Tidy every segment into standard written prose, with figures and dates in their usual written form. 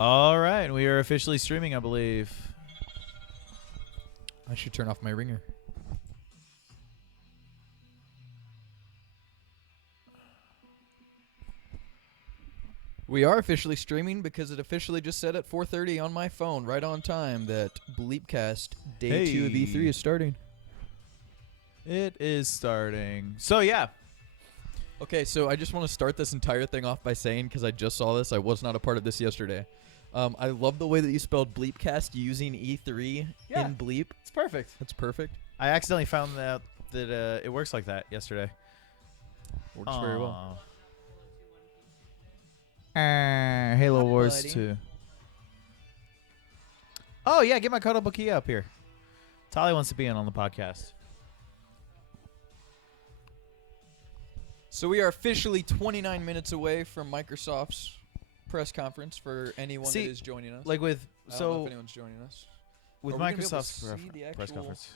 All right, we are officially streaming, I believe. I should turn off my ringer. We are officially streaming because it officially just said at 4:30 on my phone, right on time, that BLE3Pcast Day 2 of E3 is starting. It is starting. So, yeah. Okay, so I just want to start this entire thing off by saying, because I just saw this, I was not a part of this yesterday. I love the way that you spelled BLEPcast using E3 in Bleep. It's perfect. That's perfect. I accidentally found out that it works like that yesterday. Works very well. Halo Hi, Wars buddy. 2. Oh, yeah, get my Kodobo key up here. Tali wants to be in on the podcast. So we are officially 29 minutes away from Microsoft's press conference for anyone See, that is joining us. Like with I don't know so if anyone's joining us. with Are we gonna be able to Microsoft's see the press actual- conference.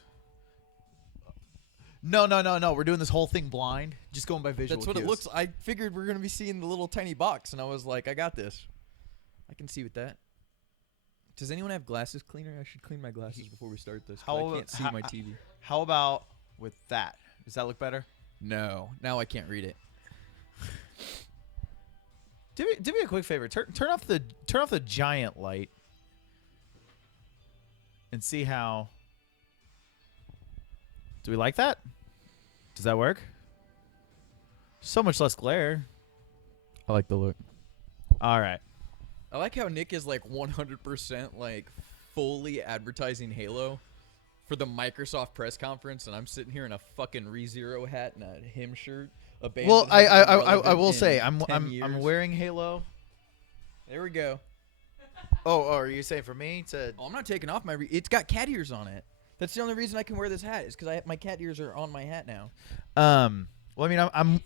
No. We're doing this whole thing blind. Just going by visual That's what it cues. looks. I figured we're gonna be seeing the little tiny box, and I was like, I got this. I can see with that. Does anyone have glasses cleaner? I should clean my glasses before we start this. 'Cause I can't see my TV. How about with that? Does that look better? No, now I can't read it. Do me a quick favor. Turn off the giant light and see how. Do we like that? Does that work? So much less glare. I like the look. All right. I like how Nick is like 100% like fully advertising Halo for the Microsoft press conference, and I'm sitting here in a fucking ReZero hat and a him shirt. Well, I will say I'm years. wearing Halo. There we go. Oh, are you saying for me to? Oh, I'm not taking off my. It's got cat ears on it. That's the only reason I can wear this hat is because my cat ears are on my hat now. Well, I mean, I'm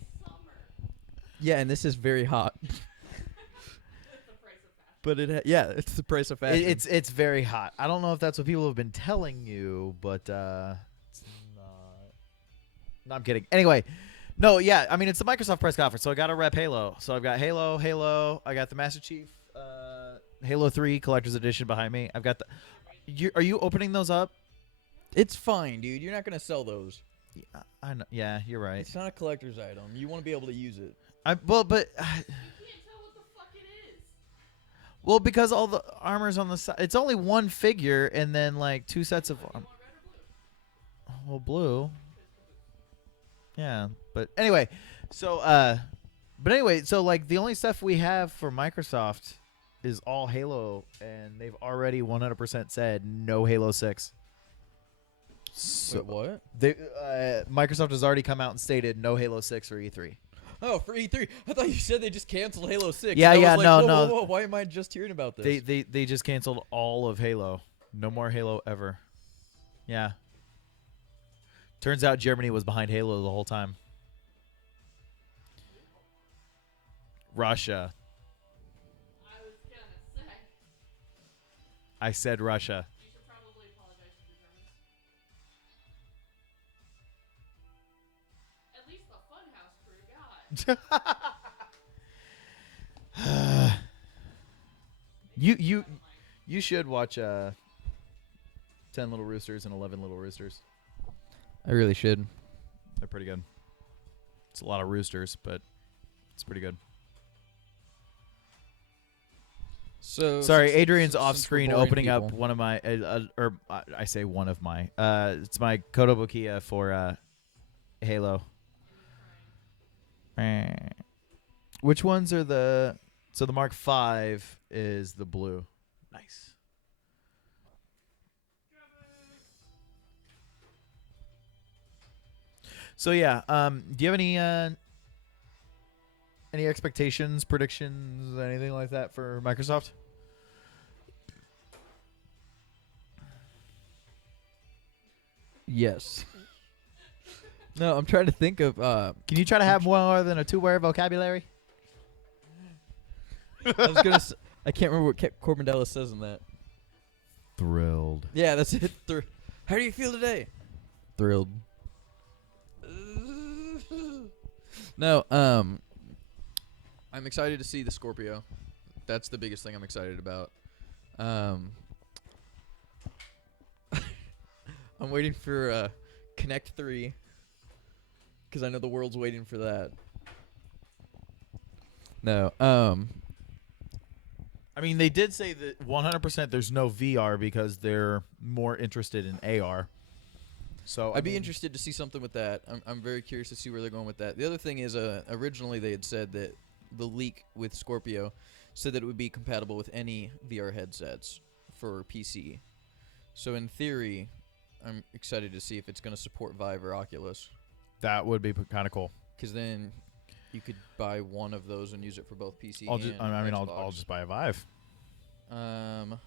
Yeah, and this is very hot. But it's the price of fashion. it's very hot. I don't know if that's what people have been telling you, but it's not. No, I'm kidding. Anyway, no, yeah. I mean, it's the Microsoft press conference, so I got to rep Halo. So I've got Halo. I got the Master Chief, Halo 3 Collector's Edition behind me. I've got the. Are you opening those up? It's fine, dude. You're not gonna sell those. Yeah, I know. Yeah, you're right. It's not a collector's item. You want to be able to use it. But You can't tell what the fuck it is. well, because all the armor's on the side. It's only one figure and then like two sets of. You want red or blue? Well, blue. Yeah, but anyway, so like the only stuff we have for Microsoft is all Halo, and they've already 100% said no Halo 6. So Wait, what? they Microsoft has already come out and stated no Halo 6 for E3. Oh, for E3. I thought you said they just canceled Halo 6. Yeah, And I yeah, was like, no. Whoa, why am I just hearing about this? They just canceled all of Halo. No more Halo ever. Yeah. Turns out Germany was behind Halo the whole time. Russia. I was gonna say. I said Russia. You should probably apologize to the Germans. At least the Funhouse crew, God. You should watch 10 Little Roosters and 11 Little Roosters. I really should. They're pretty good. It's a lot of roosters, but it's pretty good. So Sorry, since- Adrian's since off we're screen boring opening up people- one of my, I say one of my, it's my Kotobukiya for Halo. Which ones are the? So the Mark V is the blue. Nice. So yeah, do you have any expectations, predictions, anything like that for Microsoft? Yes. No, I'm trying to think of. Can you try to have more than a two-word vocabulary? I was gonna. I can't remember what Corbin Dallas says in that. Thrilled. Yeah, that's it. How do you feel today? Thrilled. No, I'm excited to see the Scorpio. That's the biggest thing I'm excited about. I'm waiting for Connect 3 because I know the world's waiting for that. No. I mean, they did say that 100% there's no VR because they're more interested in AR. So I'd be interested to see something with that. I'm very curious to see where they're going with that. The other thing is, originally they had said that the leak with Scorpio said that it would be compatible with any VR headsets for PC. So in theory, I'm excited to see if it's going to support Vive or Oculus. That would be kind of cool. Because then you could buy one of those and use it for both PC I'll and just, Xbox. I'll just buy a Vive. Trying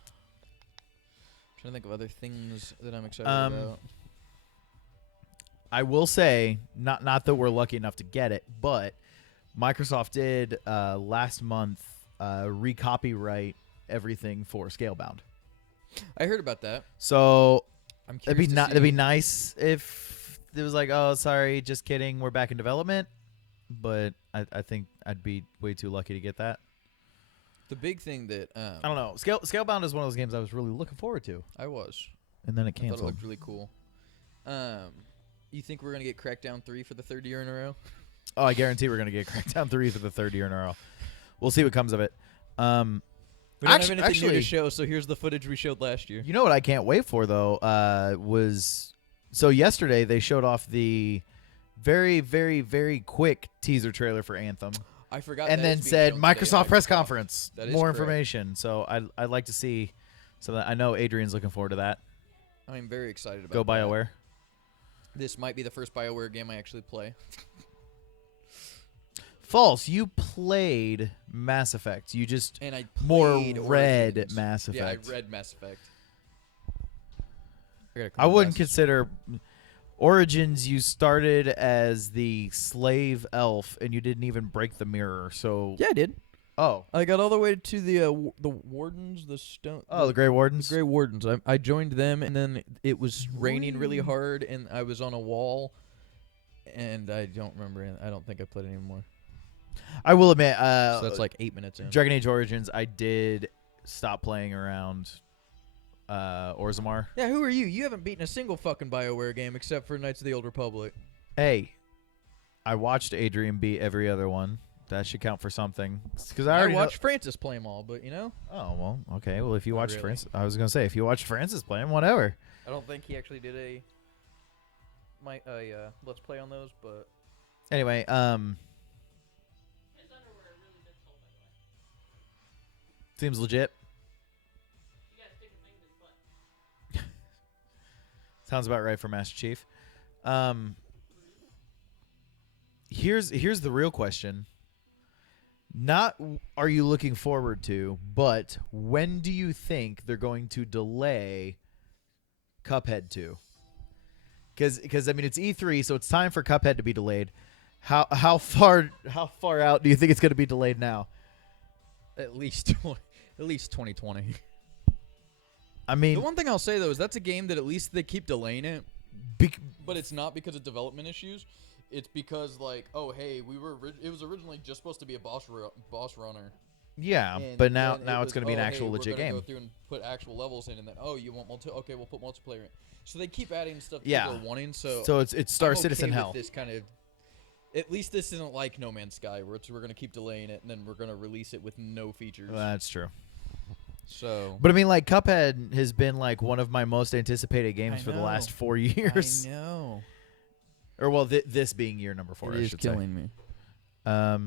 to think of other things that I'm excited about. I will say, not that we're lucky enough to get it, but Microsoft did last month recopyright everything for Scalebound. I heard about that. So I'm it'd curious be to see. it'd be nice if it was like, oh, sorry, just kidding, we're back in development. But I think I'd be way too lucky to get that. The big thing that I don't know. Scalebound is one of those games I was really looking forward to, I was. and then it I thought it canceled. looked really cool. You think we're gonna get Crackdown 3 for the third year in a row? Oh, I guarantee we're gonna get Crackdown 3 for the third year in a row. We'll see what comes of it. We don't have anything new actually, to show, so here's the footage we showed last year. you know what I can't wait for though was so yesterday they showed off the very, very, very quick teaser trailer for Anthem, I forgot. and that then is being said shown today at Microsoft press Microsoft. conference, That is more correct. information. So I'd like to see. So that I know Adrian's looking forward to that. I'm very excited about Go that. BioWare. This might be the first BioWare game I actually play. False. You played Mass Effect. You just And I more played read Origins. Mass Yeah, Effect. I read Mass Effect. I wouldn't consider Origins. You started as the slave elf, and you didn't even break the mirror. So Yeah, I did. oh, I got all the way to the wardens, the stone. the Grey Wardens. The Grey Wardens. I joined them, and then it was raining really hard, and I was on a wall, and I don't remember. I don't think I played it anymore. I will admit, So that's like 8 minutes in. Dragon Age Origins. I did stop playing around Orzammar. Yeah, who are you? You haven't beaten a single fucking BioWare game except for Knights of the Old Republic. Hey, I watched Adrian beat every other one. That should count for something. Because I I already watched Francis play them all, but you know, Oh well, okay. Well, if you Not watched really. Francis, I was gonna say if you watched Francis play him, whatever. I don't think he actually did a let's play on those, but Anyway, His underwear are really difficult, by the way. seems legit. You gotta stick a thing in his butt. Sounds about right for Master Chief. Here's the real question. Not are you looking forward to, but when do you think they're going to delay Cuphead 2? Because I mean it's E3, so it's time for Cuphead to be delayed. How far out do you think it's going to be delayed now? at least 2020. I mean, The one thing I'll say though is that's a game that at least they keep delaying it, bec- but it's not because of development issues. It's because like, oh hey, it was originally just supposed to be a boss runner. yeah, And but now then it's was, going to be an oh, actual hey, legit we're gonna game. Go through and put actual levels in, and then oh, you want okay, we'll put multiplayer in. So they keep adding stuff Yeah. people are wanting. So It's Star I'm Citizen okay with Hell. This kind of, at least this isn't like No Man's Sky, where we're gonna keep delaying it, and then we're gonna release it with no features. That's true. So But I mean, like Cuphead has been like one of my most anticipated games I for the know. last 4 years. I know Or well, this being year number 4, it I is should killing me. say.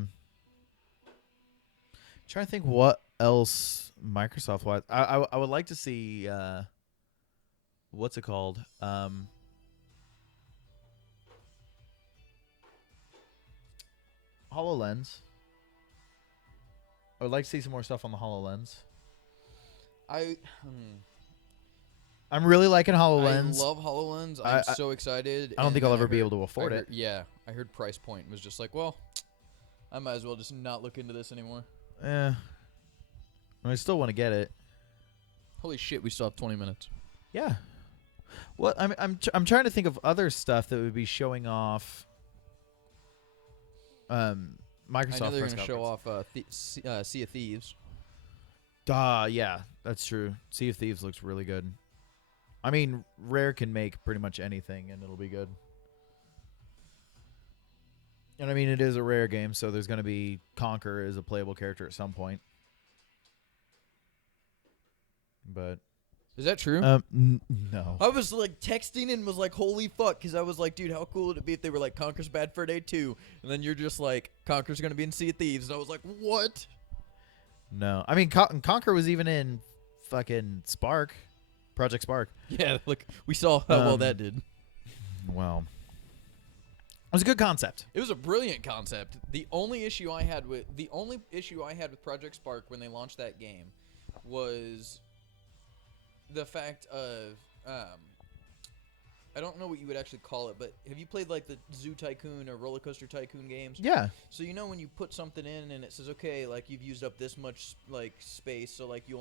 Trying to think what else Microsoft was. I would like to see what's it called? HoloLens. I would like to see some more stuff on the HoloLens. I'm really liking HoloLens. I love HoloLens. I- I'm so excited. I don't and think I'll then ever be heard- able to afford I it. heard- Yeah, I heard price point and was just like, well, I might as well just not look into this anymore. I still want to get it. Holy shit, we still have 20 minutes. Yeah. Well, I'm trying to think of other stuff that would be showing off. Microsoft. I know they're press going to show conference. off Sea of Thieves. Yeah, that's true. Sea of Thieves looks really good. I mean, Rare can make pretty much anything, and it'll be good. And I mean, it is a Rare game, so there's going to be Conquer as a playable character at some point. But Is that true? no. I was like texting and was like, holy fuck, because I was like, dude, how cool would it be if they were like, Conquer's Bad Fur Day 2, and then you're just like, Conquer's going to be in Sea of Thieves, and I was like, what? No. I mean, Conquer was even in fucking Spark, Project Spark. Yeah, look, we saw how well that did. Well, it was a good concept. It was a brilliant concept. The only issue I had with Project Spark when they launched that game was the fact of I don't know what you would actually call it, but have you played like the Zoo Tycoon or Roller Coaster Tycoon games? Yeah. So you know when you put something in and it says, okay, like you've used up this much like space, so like you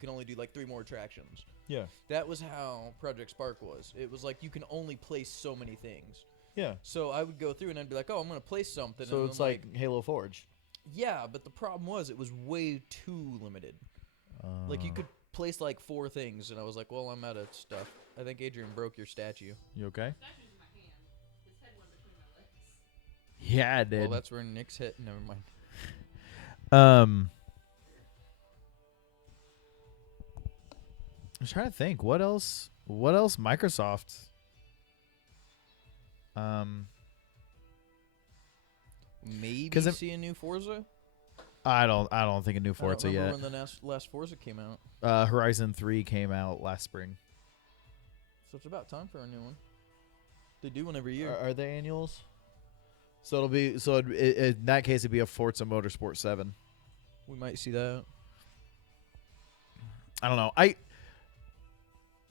can only do like 3 more attractions. Yeah. That was how Project Spark was. It was like you can only place so many things. Yeah. So I would go through and I'd be like, oh, I'm gonna place something. So and it's I'm like Halo Forge. yeah, but the problem was it was way too limited. Like you could place like 4 things, and I was like, well, I'm out of stuff. I think Adrian broke your statue. You okay? Statue's in my hand. His head went between my legs. Yeah, I did. Well, that's where Nick's hit. Never mind. I'm trying to think. What else Microsoft? Maybe 'Cause see a new Forza. I don't think a new Forza I don't yet. remember when the last Forza came out. Horizon 3 came out last spring. So it's about time for a new one. They do one every year. Are they annuals? So it'll be in that case it'd be a Forza Motorsport 7. We might see that. I don't know. I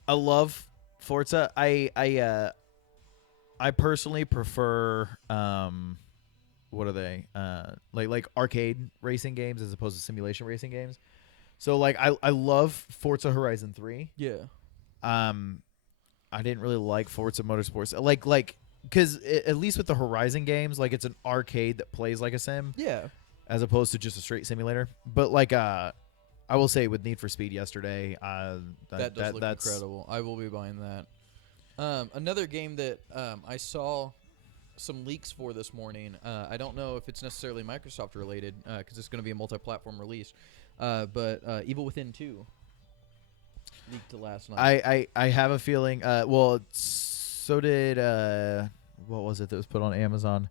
love Forza. I personally prefer what are they? Like arcade racing games as opposed to simulation racing games. So like I love Forza Horizon 3. Yeah. I didn't really like Forza Motorsports. Like cuz at least with the Horizon games, like it's an arcade that plays like a sim Yeah. as opposed to just a straight simulator. But like I will say with Need for Speed yesterday, That does look that's incredible. I will be buying that. Another game that I saw some leaks for this morning. I don't know if it's necessarily Microsoft related because it's going to be a multi-platform release. But Evil Within 2 leaked to last night. I have a feeling. Well, so did what was it that was put on Amazon?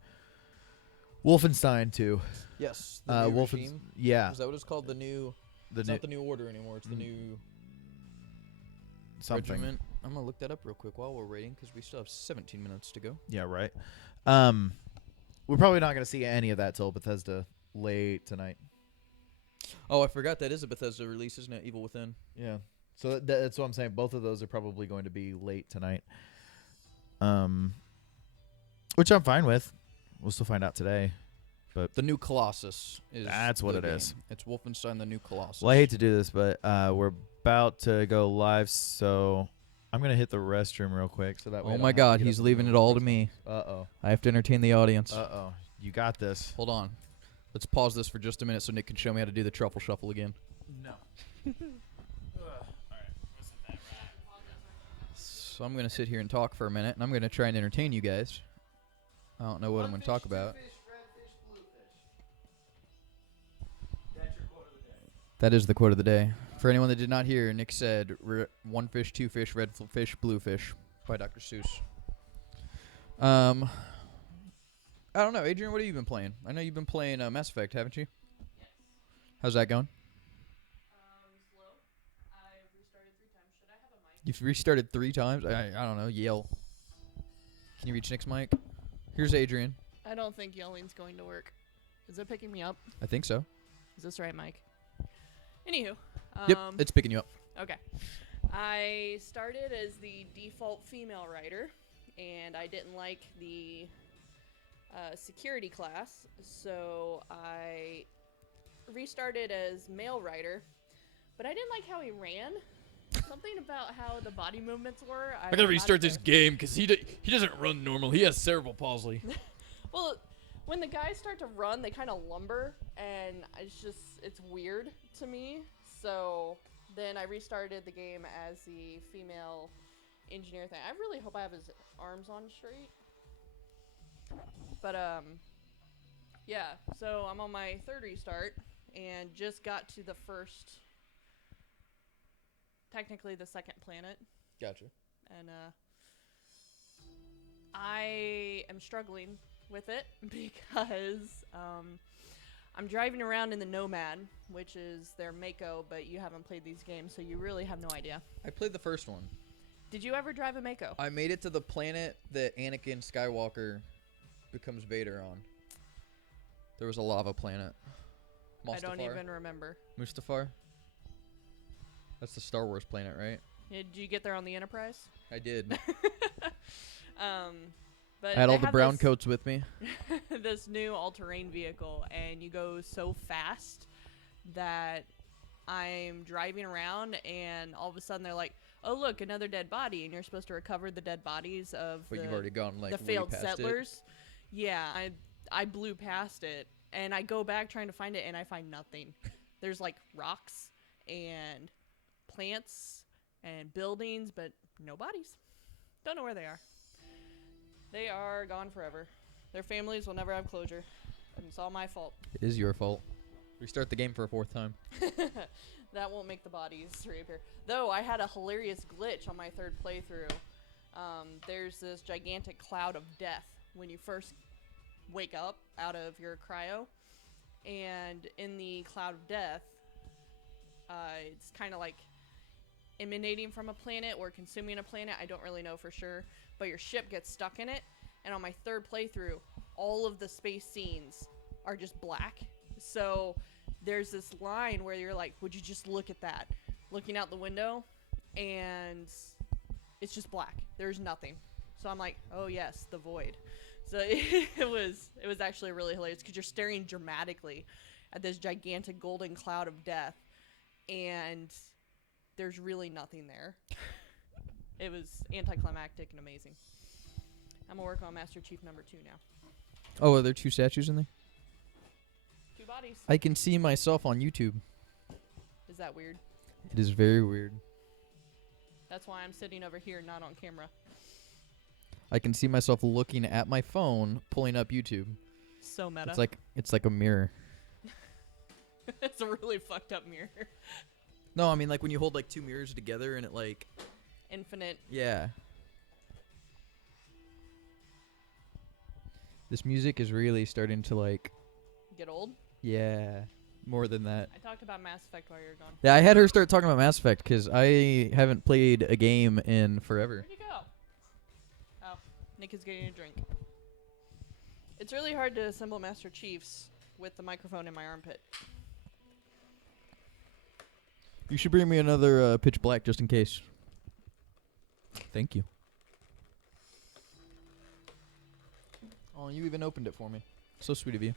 Wolfenstein 2. Yes. The new regime. Yeah. Is that what it's called? It's not the New Order anymore. It's the new something. regiment. I'm gonna look that up real quick while we're waiting because we still have 17 minutes to go. Yeah. Right. We're probably not gonna see any of that till Bethesda late tonight. Oh, I forgot that is a Bethesda release, isn't it? Evil Within. Yeah. So that's what I'm saying. Both of those are probably going to be late tonight. Which I'm fine with. We'll still find out today. But The New Colossus is. That's what the it is. game. It's Wolfenstein: The New Colossus. well, I hate to do this, but we're about to go live, so I'm gonna hit the restroom real quick. So that way. I Oh don't my have to God, get up he's and leaving do it all to me. Uh-oh. I have to entertain the audience. Uh-oh. You got this. Hold on. Let's pause this for just a minute so Nick can show me how to do the truffle shuffle again. No. So I'm going to sit here and talk for a minute, and I'm going to try and entertain you guys. I don't know what I'm going to talk about. That is the quote of the day. For anyone that did not hear, Nick said, 1 fish, 2 fish, red fish, blue fish, by Dr. Seuss. I don't know. Adrian, what have you been playing? I know you've been playing Mass Effect, haven't you? Yes. How's that going? Slow. I restarted 3 times. Should I have a mic? You've restarted 3 times? I don't know. Yell. Can you reach Nick's mic? Here's Adrian. I don't think yelling's going to work. Is it picking me up? I think so. Is this right, Mike? Anywho. Yep, it's picking you up. Okay. I started as the default female writer, and I didn't like the security class, so I restarted as male writer, but I didn't like how he ran. Something about how the body movements were. I gotta restart this game because he doesn't run normal. He has cerebral palsy. Well, when the guys start to run, they kind of lumber, and it's weird to me. So then I restarted the game as the female engineer thing. I really hope I have his arms on straight. But yeah. So I'm on my third restart and just got to the first, technically the second planet, Gotcha. and I am struggling with it because I'm driving around in the Nomad, which is their Mako, but you haven't played these games, so you really have no idea. I played the first one. Did you ever drive a Mako? I made it to the planet that Anakin Skywalker becomes Vader on. There was a lava planet. I don't even remember. Mustafar? That's the Star Wars planet, right? Did you get there on the Enterprise? I did. But I had they all the have brown this- coats with me. this new all-terrain vehicle, and you go so fast that I'm driving around, and all of a sudden they're like, "Oh, look, another dead body," and you're supposed to recover the dead bodies of But the, you've already gone like the way failed past settlers. Yeah, I blew past it, and I go back trying to find it, and I find nothing. There's like rocks and plants and buildings, but no bodies. Don't know where they are. They are gone forever. Their families will never have closure, and it's all my fault. It is your fault. Restart the game for a fourth time. That won't make the bodies reappear. Though I had a hilarious glitch on my third playthrough. There's this gigantic cloud of death when you first wake up out of your cryo, and in the cloud of death, it's kind of like emanating from a planet or consuming a planet. I don't really know for sure, but your ship gets stuck in it. And on my third playthrough, all of the space scenes are just black. So there's this line where you're like, would you just look at that? Looking out the window, and it's just black. There's nothing. So I'm like, oh yes, the void. So it was actually really hilarious because you're staring dramatically at this gigantic golden cloud of death, and there's really nothing there. It was anticlimactic and amazing. I'm gonna work on Master Chief number 2 now. Oh, are there two statues in there? 2 bodies. I can see myself on YouTube. Is that weird? It is very weird. That's why I'm sitting over here, not on camera. I can see myself looking at my phone, pulling up YouTube. So meta. It's like a mirror. It's a really fucked up mirror. No, I mean like when you hold like two mirrors together and it like Infinite. yeah. This music is really starting to like Get old. yeah, more than that. I talked about Mass Effect while you were gone. Yeah, I had her start talking about Mass Effect because I haven't played a game in forever. Where'd you go? Oh, Nick is getting a drink. It's really hard to assemble Master Chiefs with the microphone in my armpit. You should bring me another Pitch Black just in case. Thank you. Oh, you even opened it for me. So sweet of you.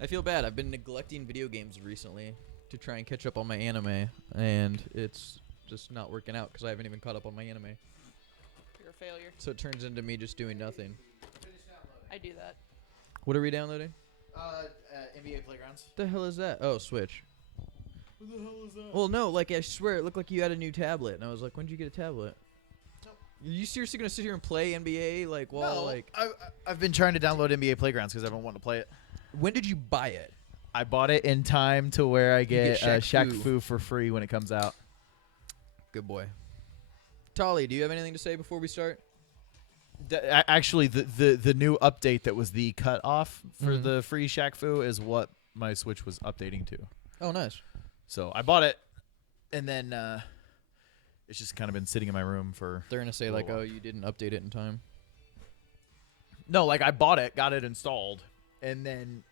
I feel bad. I've been neglecting video games recently to try and catch up on my anime, and it's just not working out because I haven't even caught up on my anime. You're a failure. So it turns into me just doing nothing. I do that. What are we downloading? NBA Playgrounds. What the hell is that? Oh, Switch. What the hell is that? Well, no, like I swear it looked like you had a new tablet, and I was like, when did you get a tablet? Nope. Are you seriously gonna sit here and play NBA like while No, like? I've been trying to download NBA Playgrounds because I've been wanting to play it. When did you buy it? I bought it in time to where I get get Shaq Shaq Fu. Fu for free when it comes out. Good boy. Tolly, do you have anything to say before we start? Actually, the new update that was the cut off for Mhm. the free Shaq Fu is what my Switch was updating to. Oh, nice. So I bought it, and then it's just kind of been sitting in my room for. They're gonna say a like, little oh, while. you didn't update it in time. No, like I bought it, got it installed, and then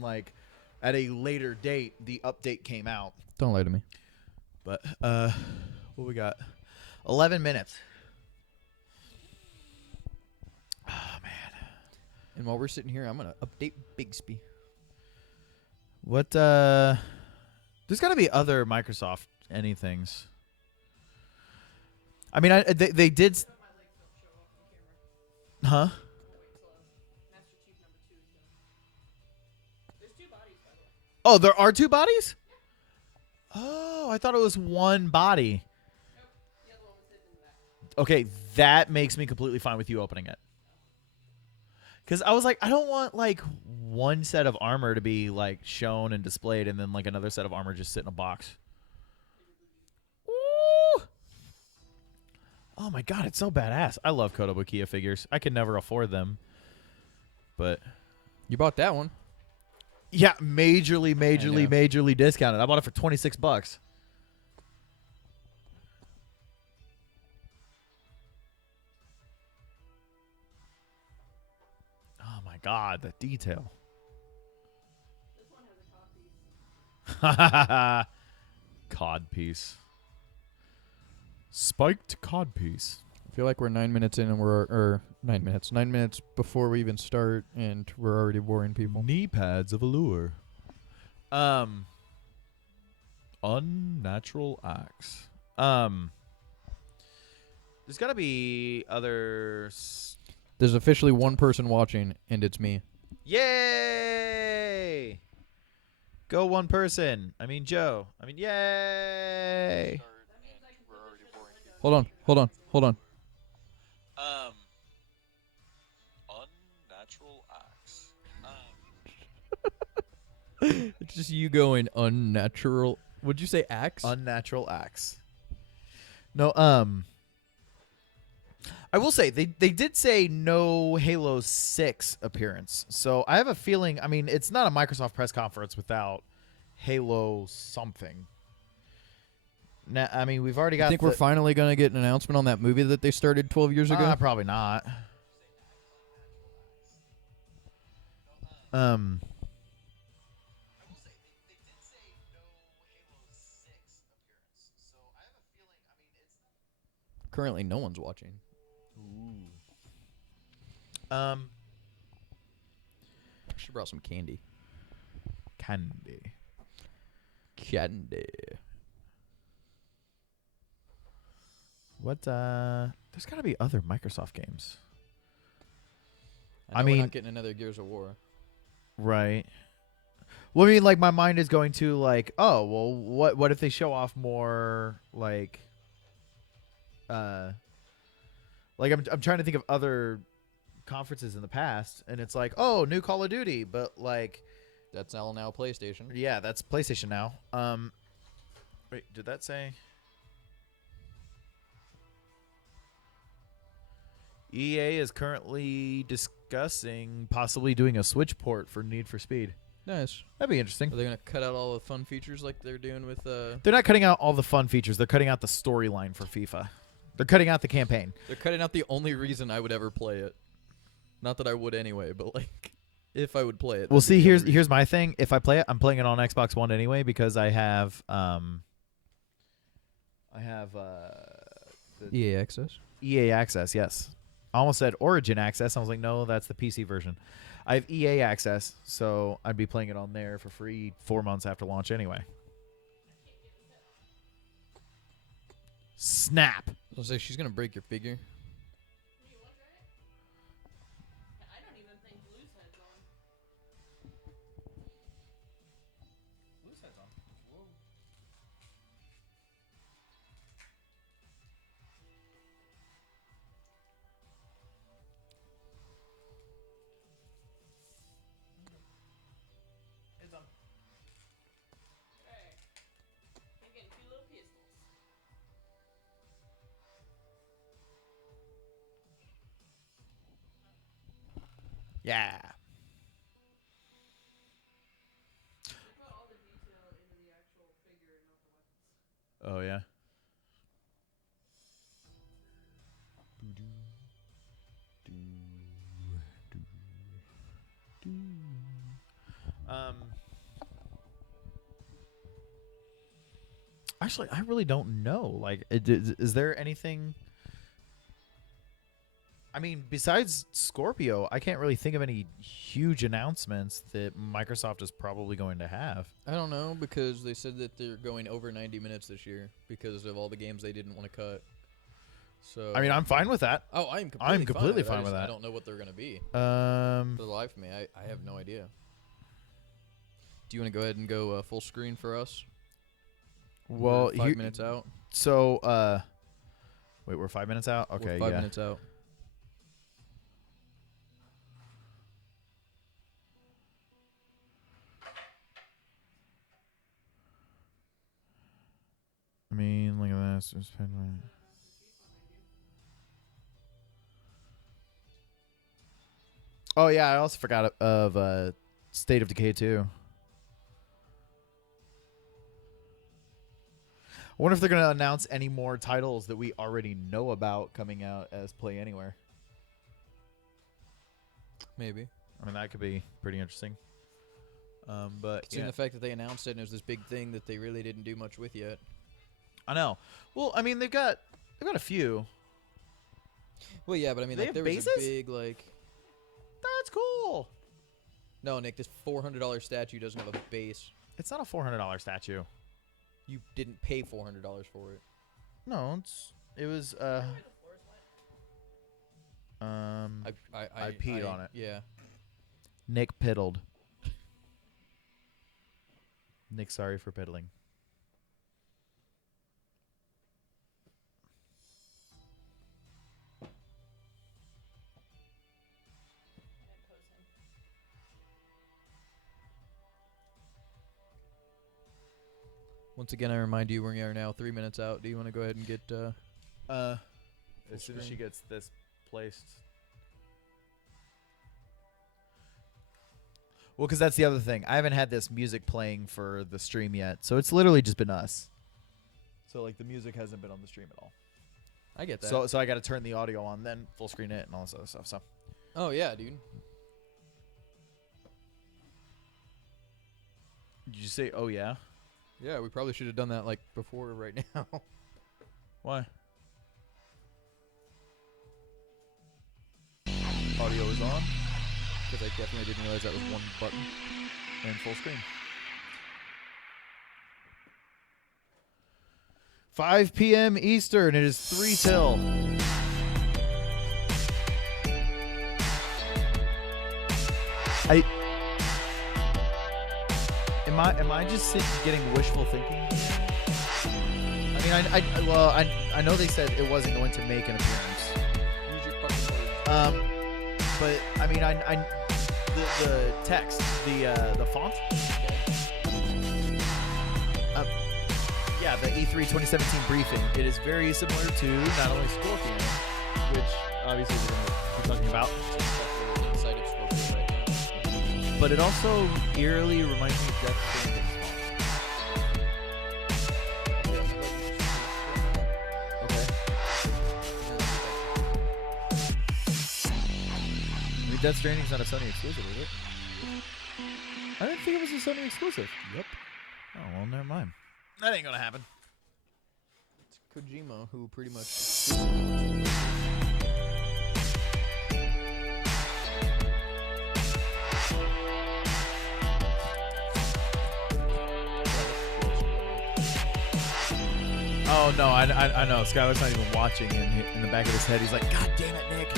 like at a later date the update came out. Don't lie to me. But what we got? 11 minutes. Oh man. And while we're sitting here, I'm gonna update Bixby. What there's got to be other Microsoft anythings. I mean, they did huh? Master Chief number 2 is done. There's 2 bodies Oh, there are two bodies? Oh, I thought it was one body. The other one was hidden in the back. Okay, that makes me completely fine with you opening it. Because I was like, I don't want like one set of armor to be like shown and displayed, and then like another set of armor just sit in a box. Ooh. Oh my god, it's so badass. I love Kotobukiya figures. I could never afford them, but You bought that one. yeah, majorly discounted. I bought it for $26. Oh my god, the detail. This one has a cod piece. Cod piece. Spiked cod piece. I feel like we're 9 minutes in and or 9 minutes. 9 minutes before we even start, and we're already boring people. Knee pads of allure. Unnatural acts. There's gotta be other. There's officially one person watching, and it's me. Yay! Go one person. I mean Joe. I mean yay! Hold on. Unnatural acts. It's just you going unnatural. Would you say axe? Unnatural acts. No, I will say they did say no Halo 6 appearance. So I have a feeling, I mean, it's not a Microsoft press conference without Halo something. Now, I mean, we've already got I think we're finally going to get an announcement on that movie that they started 12 years ago. Probably not. Currently, no one's watching. Ooh. She brought some candy. Candy. What? There's got to be other Microsoft games. I mean, mean- we're not getting another Gears of War. Right. Well, I mean, like my mind is going to like, oh, well, what if they show off more like I'm trying to think of other conferences in the past, and it's like, oh, new Call of Duty, but like, That's all now PlayStation. yeah, that's PlayStation now. Wait, did that say? EA is currently discussing possibly doing a Switch port for Need for Speed. Nice. That'd be interesting. Are they going to cut out all the fun features like they're doing with... They're not cutting out all the fun features. They're cutting out the storyline for FIFA. They're cutting out the campaign. They're cutting out the only reason I would ever play it. Not that I would anyway, but like, if I would play it. Well, that'd be see, the only here's my thing. If I play it, I'm playing it on Xbox One anyway because I have reason. EA Access. EA Access. Yes, I almost said Origin Access. I was like, no, that's the PC version. I have EA Access, so I'd be playing it on there for free 4 months after launch anyway. Snap. I was like, she's going to break your figure. You want to try it? I don't even think Blue's head's on. Blue's head's on. Whoa. It's on. Okay. I'm getting two little pistols. Yeah. They put all the detail into the actual figure, not the weapons. Oh yeah. Actually, I really don't know. Like, is there anything? I mean, besides Scorpio, I can't really think of any huge announcements that Microsoft is probably going to have. I don't know, because they said that they're going over 90 minutes this year because of all the games they didn't want to cut. So I mean, I'm fine with that. Oh, I'm completely fine fine with I that. don't know what they're going to be. Um, For the life of me, I have no idea. Do you want to go ahead and go full screen for us? Well, We're 5 minutes out. So, wait, we're 5 minutes out? Okay, We're 5 yeah. minutes out. I mean, look at this. Oh, yeah, I also forgot of State of Decay 2. I wonder if they're going to announce any more titles that we already know about coming out as Play Anywhere. Maybe. I mean, that could be pretty interesting. But Considering the fact that they announced it and it was this big thing that they really didn't do much with yet. I know. Well, I mean, they've got a few. Well, yeah, but I mean, They like have there was bases? a big like. That's cool. No, Nick, this $400 statue doesn't have a base. It's not a $400 statue. You didn't pay $400 for it. No, it was I peed on it. Yeah. Nick piddled. Nick, sorry for piddling. Once again, I remind you, we are now 3 minutes out. Do you want to go ahead and get? As soon as she gets this placed. Well, because that's the other thing. I haven't had this music playing for the stream yet, so it's literally just been us. So like the music hasn't been on the stream at all. I get that. So I got to turn the audio on, then full screen it, and all this other stuff. So. Oh yeah, dude. Did you say, oh yeah? Yeah, we probably should have done that like before right now. Why? Audio is on. Because I definitely didn't realize that was one button. And full screen. 5 p.m. Eastern. It is 3 till. Am I just getting wishful thinking? I mean, I know they said it wasn't going to make an appearance. Use your fucking words. But I mean, the text, the font. Yeah, the E3 2017 briefing. It is very similar to not only Scorpion, which obviously we're going to be talking about, Inside of Scorpio right now. but it also eerily reminds me of Death Stranding's font. I mean, Death Stranding's not a Sony exclusive, is it? I didn't think it was a Sony exclusive. Yep. Oh, well, never mind. That ain't gonna happen. It's Kojima who pretty much exclusively works Oh no, I know. Skylar's not even watching, and in the back of his head, he's like, "God damn it, Nick!"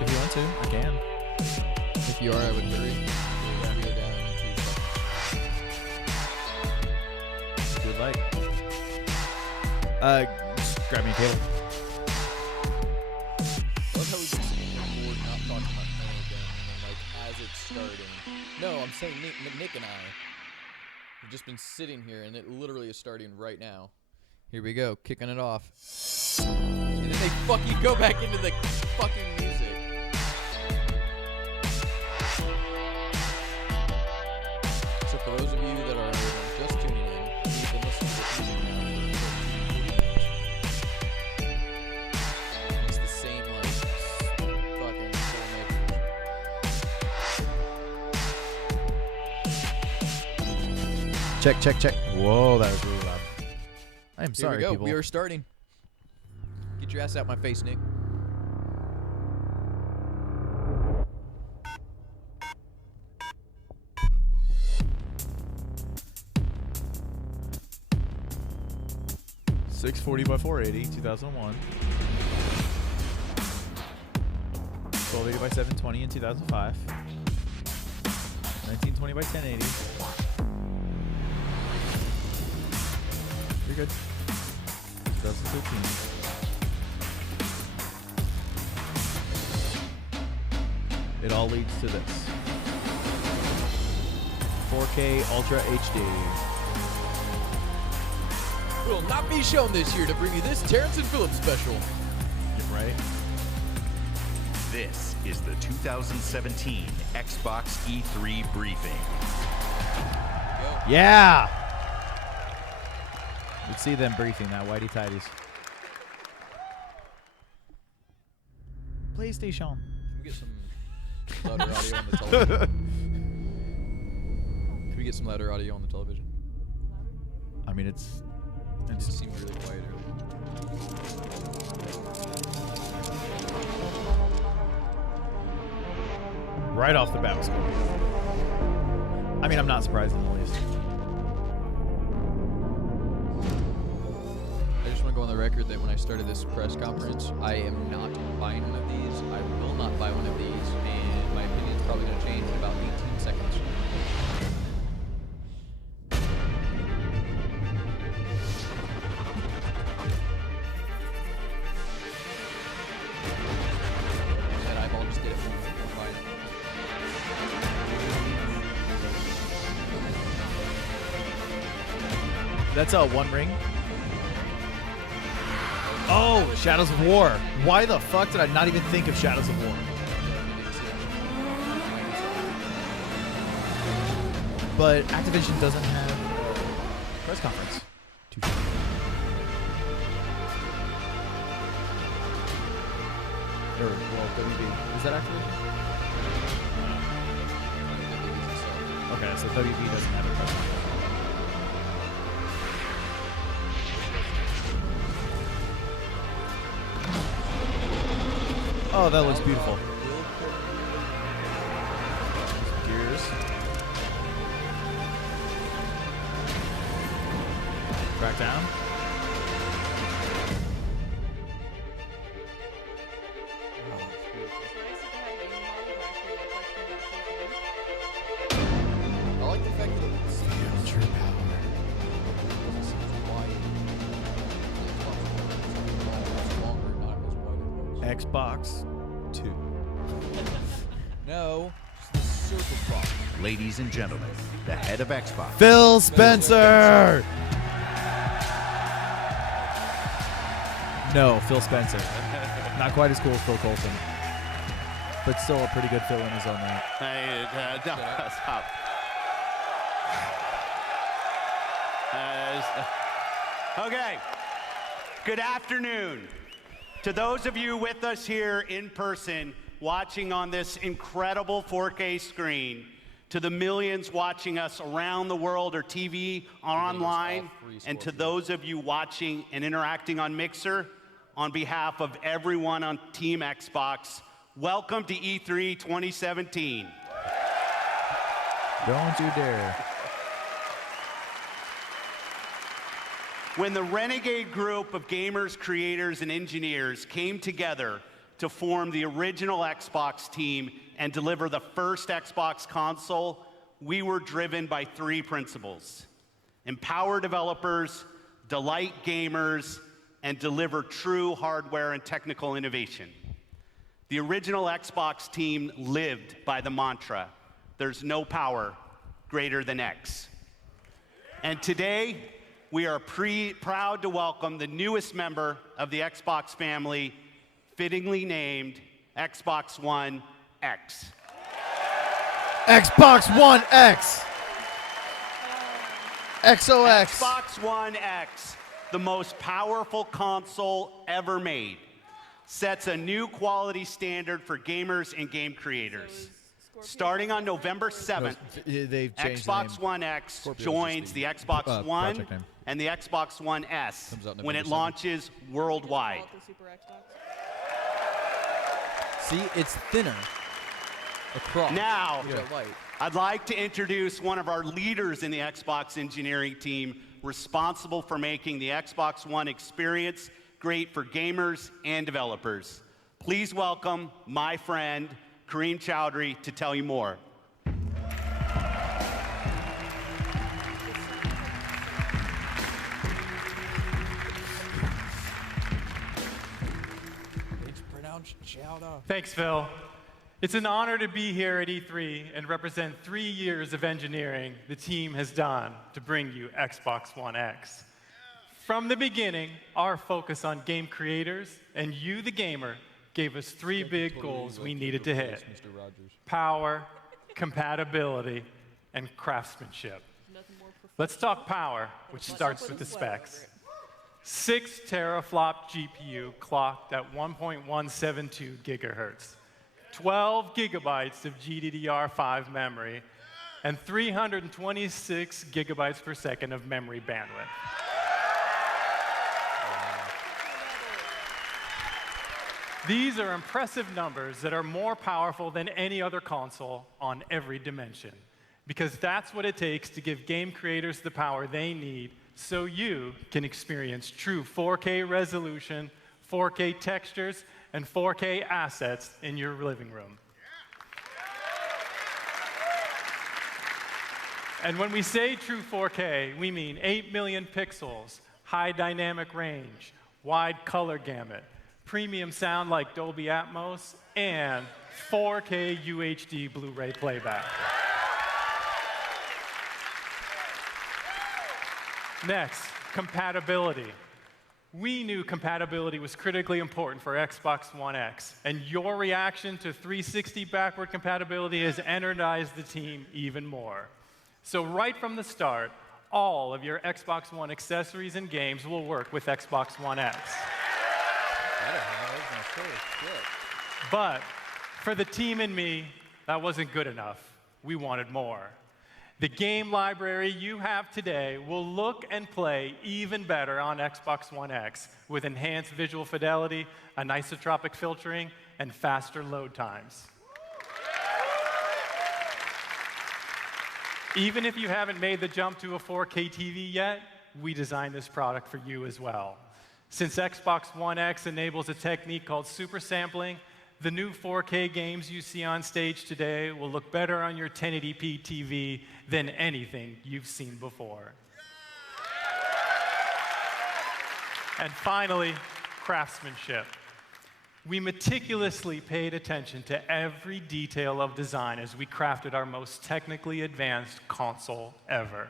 If you want to, I can. If you are, I would hurry. We are down to If you'd like. Just grab me a cable. I love how we've been sitting here bored, not talking about anything, and then like as it's starting. No, I'm saying Nick and I have just been sitting here, and it literally is starting right now. Here we go, kicking it off, and then they fucking go back into the fucking music. So for those of you that are just tuning in, you've been listening to this music now for 40 minutes. It's the same like fucking filmmakers. Check. Whoa, that was really loud. I am Here sorry, we go. people. We are starting. Get your ass out my face, Nick. 640 by 480, 2001. 1280 by 720 in 2005. 1920 by 1080. You're good. 2013. It all leads to this. 4K Ultra HD. Will not be shown this year to bring you this Terrence and Phillips special. You're right. This is the 2017 Xbox E3 briefing. Go. Yeah! Let's see them briefing that whitey tidies. PlayStation. Can we get some louder audio on the television? Can we get some louder audio on the television? I mean, it seemed really quiet earlier. right off the bat was cool. I mean, I'm not surprised in the least. I just want to go on the record that when I started this press conference, I am not buying one of these. I will not buy one of these, and my opinion is probably going to change in about 18 seconds. That eyeball just did it for me. I'm buying it. That's a One Ring. Oh, Shadows of War. Why the fuck did I not even think of Shadows of War? But Activision doesn't have a press conference. Or, well, WB. Is that Activision? Okay, so WB doesn't have a press conference. Oh, that looks beautiful. Gears. Crackdown. I like the fact that it's True power. Xbox 2. No, just the circle prop. Ladies and gentlemen, the head of Xbox. Phil Spencer! No, Phil Spencer. Not quite as cool as Phil Coulson. But still a pretty good fill in his own right. No, stop. Okay. Good afternoon. To those of you with us here in person, watching on this incredible 4K screen, to the millions watching us around the world or TV or online, and to those of you watching and interacting on Mixer, on behalf of everyone on Team Xbox, welcome to E3 2017. Don't you dare. When the renegade group of gamers, creators, and engineers came together to form the original Xbox team and deliver the first Xbox console, we were driven by three principles: empower developers, delight gamers, and deliver true hardware and technical innovation. The original Xbox team lived by the mantra, there's no power greater than X. And today, we are proud to welcome the newest member of the Xbox family, fittingly named Xbox One X. Xbox One X! XOX! Xbox One X, the most powerful console ever made, sets a new quality standard for gamers and game creators. Starting on November 7th, They've changed the Xbox name. One X Scorpio's joins just the the Xbox One project name. and the Xbox One S Comes out when it November 7th. launches worldwide. See, it's thinner across. Now, which I like. I'd like to introduce one of our leaders in the Xbox engineering team, responsible for making the Xbox One experience great for gamers and developers. Please welcome my friend, Kareem Chowdhury, to tell you more. It's pronounced chowder. Thanks, Phil. It's an honor to be here at E3 and represent 3 years of engineering the team has done to bring you Xbox One X. From the beginning, our focus on game creators and you, the gamer, gave us 3 big goals we needed to hit: power, compatibility, and craftsmanship. Let's talk power, which starts with the specs. 6 teraflop GPU clocked at 1.172 gigahertz, 12 gigabytes of GDDR5 memory, and 326 gigabytes per second of memory bandwidth. These are impressive numbers that are more powerful than any other console on every dimension, because that's what it takes to give game creators the power they need so you can experience true 4K resolution, 4K textures, and 4K assets in your living room. And when we say true 4K, we mean 8 million pixels, high dynamic range, wide color gamut, premium sound like Dolby Atmos, and 4K UHD Blu-ray playback. Next, compatibility. We knew compatibility was critically important for Xbox One X, and your reaction to 360 backward compatibility has energized the team even more. So right from the start, all of your Xbox One accessories and games will work with Xbox One X. But for the team and me, that wasn't good enough. We wanted more. The game library you have today will look and play even better on Xbox One X with enhanced visual fidelity, anisotropic filtering, and faster load times. Even if you haven't made the jump to a 4K TV yet, we designed this product for you as well. Since Xbox One X enables a technique called super sampling, the new 4K games you see on stage today will look better on your 1080p TV than anything you've seen before. And finally, craftsmanship. We meticulously paid attention to every detail of design as we crafted our most technically advanced console ever.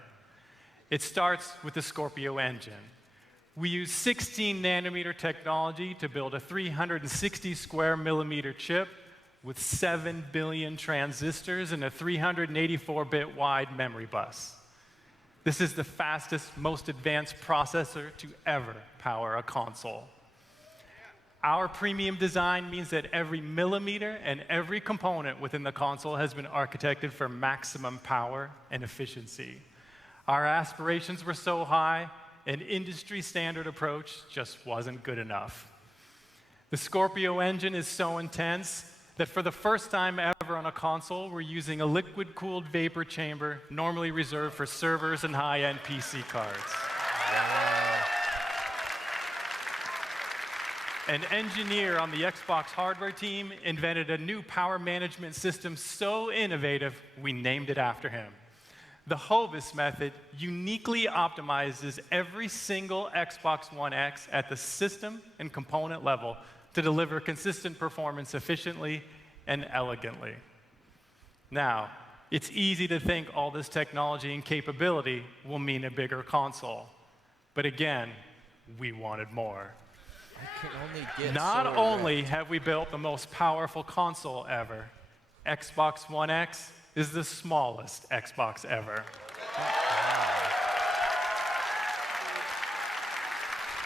It starts with the Scorpio engine. We use 16 nanometer technology to build a 360 square millimeter chip with 7 billion transistors and a 384-bit wide memory bus. This is the fastest, most advanced processor to ever power a console. Our premium design means that every millimeter and every component within the console has been architected for maximum power and efficiency. Our aspirations were so high, an industry standard approach just wasn't good enough. The Scorpio engine is so intense that for the first time ever on a console, we're using a liquid-cooled vapor chamber normally reserved for servers and high-end PC cards. Wow. An engineer on the Xbox hardware team invented a new power management system so innovative, we named it after him. The Hovis method uniquely optimizes every single Xbox One X at the system and component level to deliver consistent performance efficiently and elegantly. Now, it's easy to think all this technology and capability will mean a bigger console. But again, we wanted more. I can only get Not so only wrecked. have we built the most powerful console ever, Xbox One X is the smallest Xbox ever.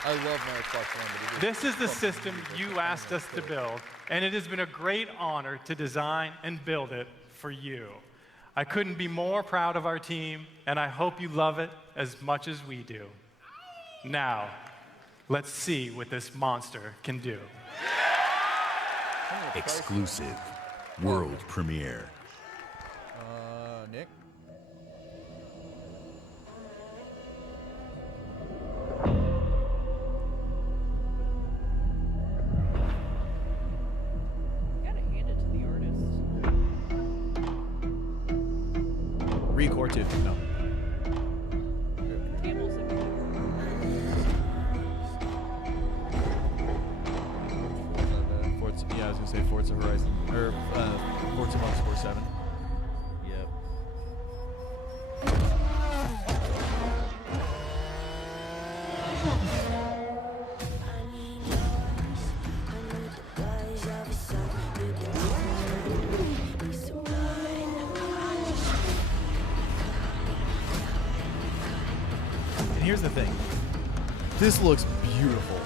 I love my Xbox One, but it is This is the fucking system beautiful. you asked us to build, and it has been a great honor to design and build it for you. I couldn't be more proud of our team, and I hope you love it as much as we do. Now, let's see what this monster can do. Exclusive. World premiere. Nick. Gotta hand it to the artist. Record too. No. Camels and Forza, yeah, I was gonna say Forza Horizon or Forza Motorsport 7. Yep. And here's the thing. This looks beautiful.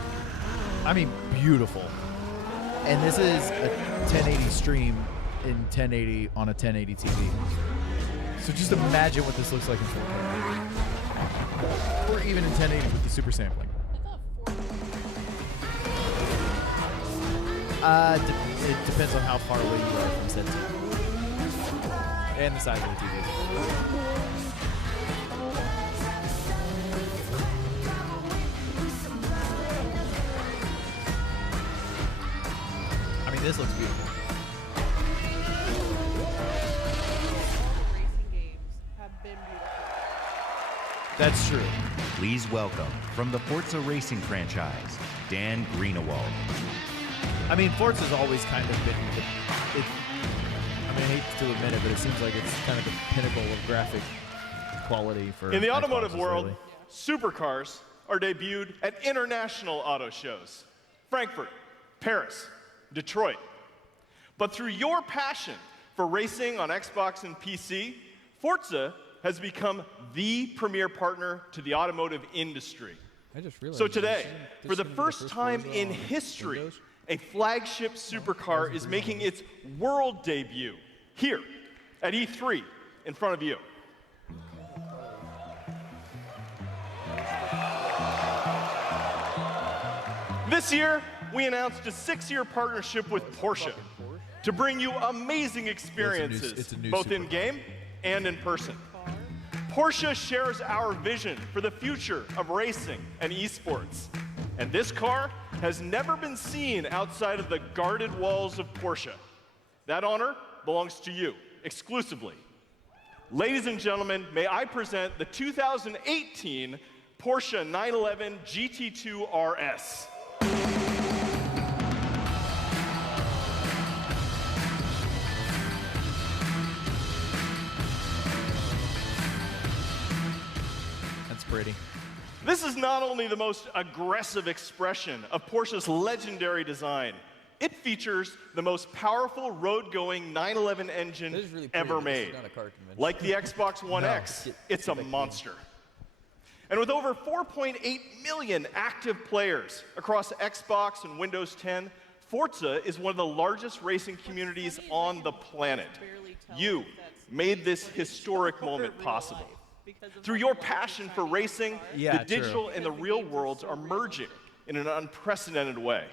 I mean, beautiful. And this is a 1080 stream in 1080 on a 1080 TV. So just imagine what this looks like in 4K. Or even in 1080 with the super sampling. It depends on how far away you are from said TV. And the size of the TV. I mean, this looks beautiful. racing games have been beautiful. That's true. Please welcome, from the Forza Racing franchise, Dan Greenewald. I mean, Forza's always kind of been I hate to admit it, but it seems like it's kind of the pinnacle of graphic quality for In the automotive Xboxes world, lately. supercars are debuted at international auto shows. Frankfurt, Paris, Detroit. But through your passion for racing on Xbox and PC, Forza has become the premier partner to the automotive industry. I just realized. So today, for the first time in history, a flagship supercar is making its world debut here at E3 in front of you. This year, we announced a 6-year partnership with Porsche to bring you amazing experiences, it's a new both supercar. in-game and in person. Porsche shares our vision for the future of racing and esports. And this car has never been seen outside of the guarded walls of Porsche. That honor belongs to you, exclusively. Ladies and gentlemen, may I present the 2018 Porsche 911 GT2 RS. That's pretty. This is not only the most aggressive expression of Porsche's legendary design, it features the most powerful road-going 911 engine This is really pretty, ever but this is made. not a car convention. Like the Xbox One X, it's a monster. And with over 4.8 million active players across Xbox and Windows 10, Forza is one of the largest racing communities on the planet. You made this historic moment possible. Through your passion for racing, Yeah, the digital and the real worlds are merging in an unprecedented way.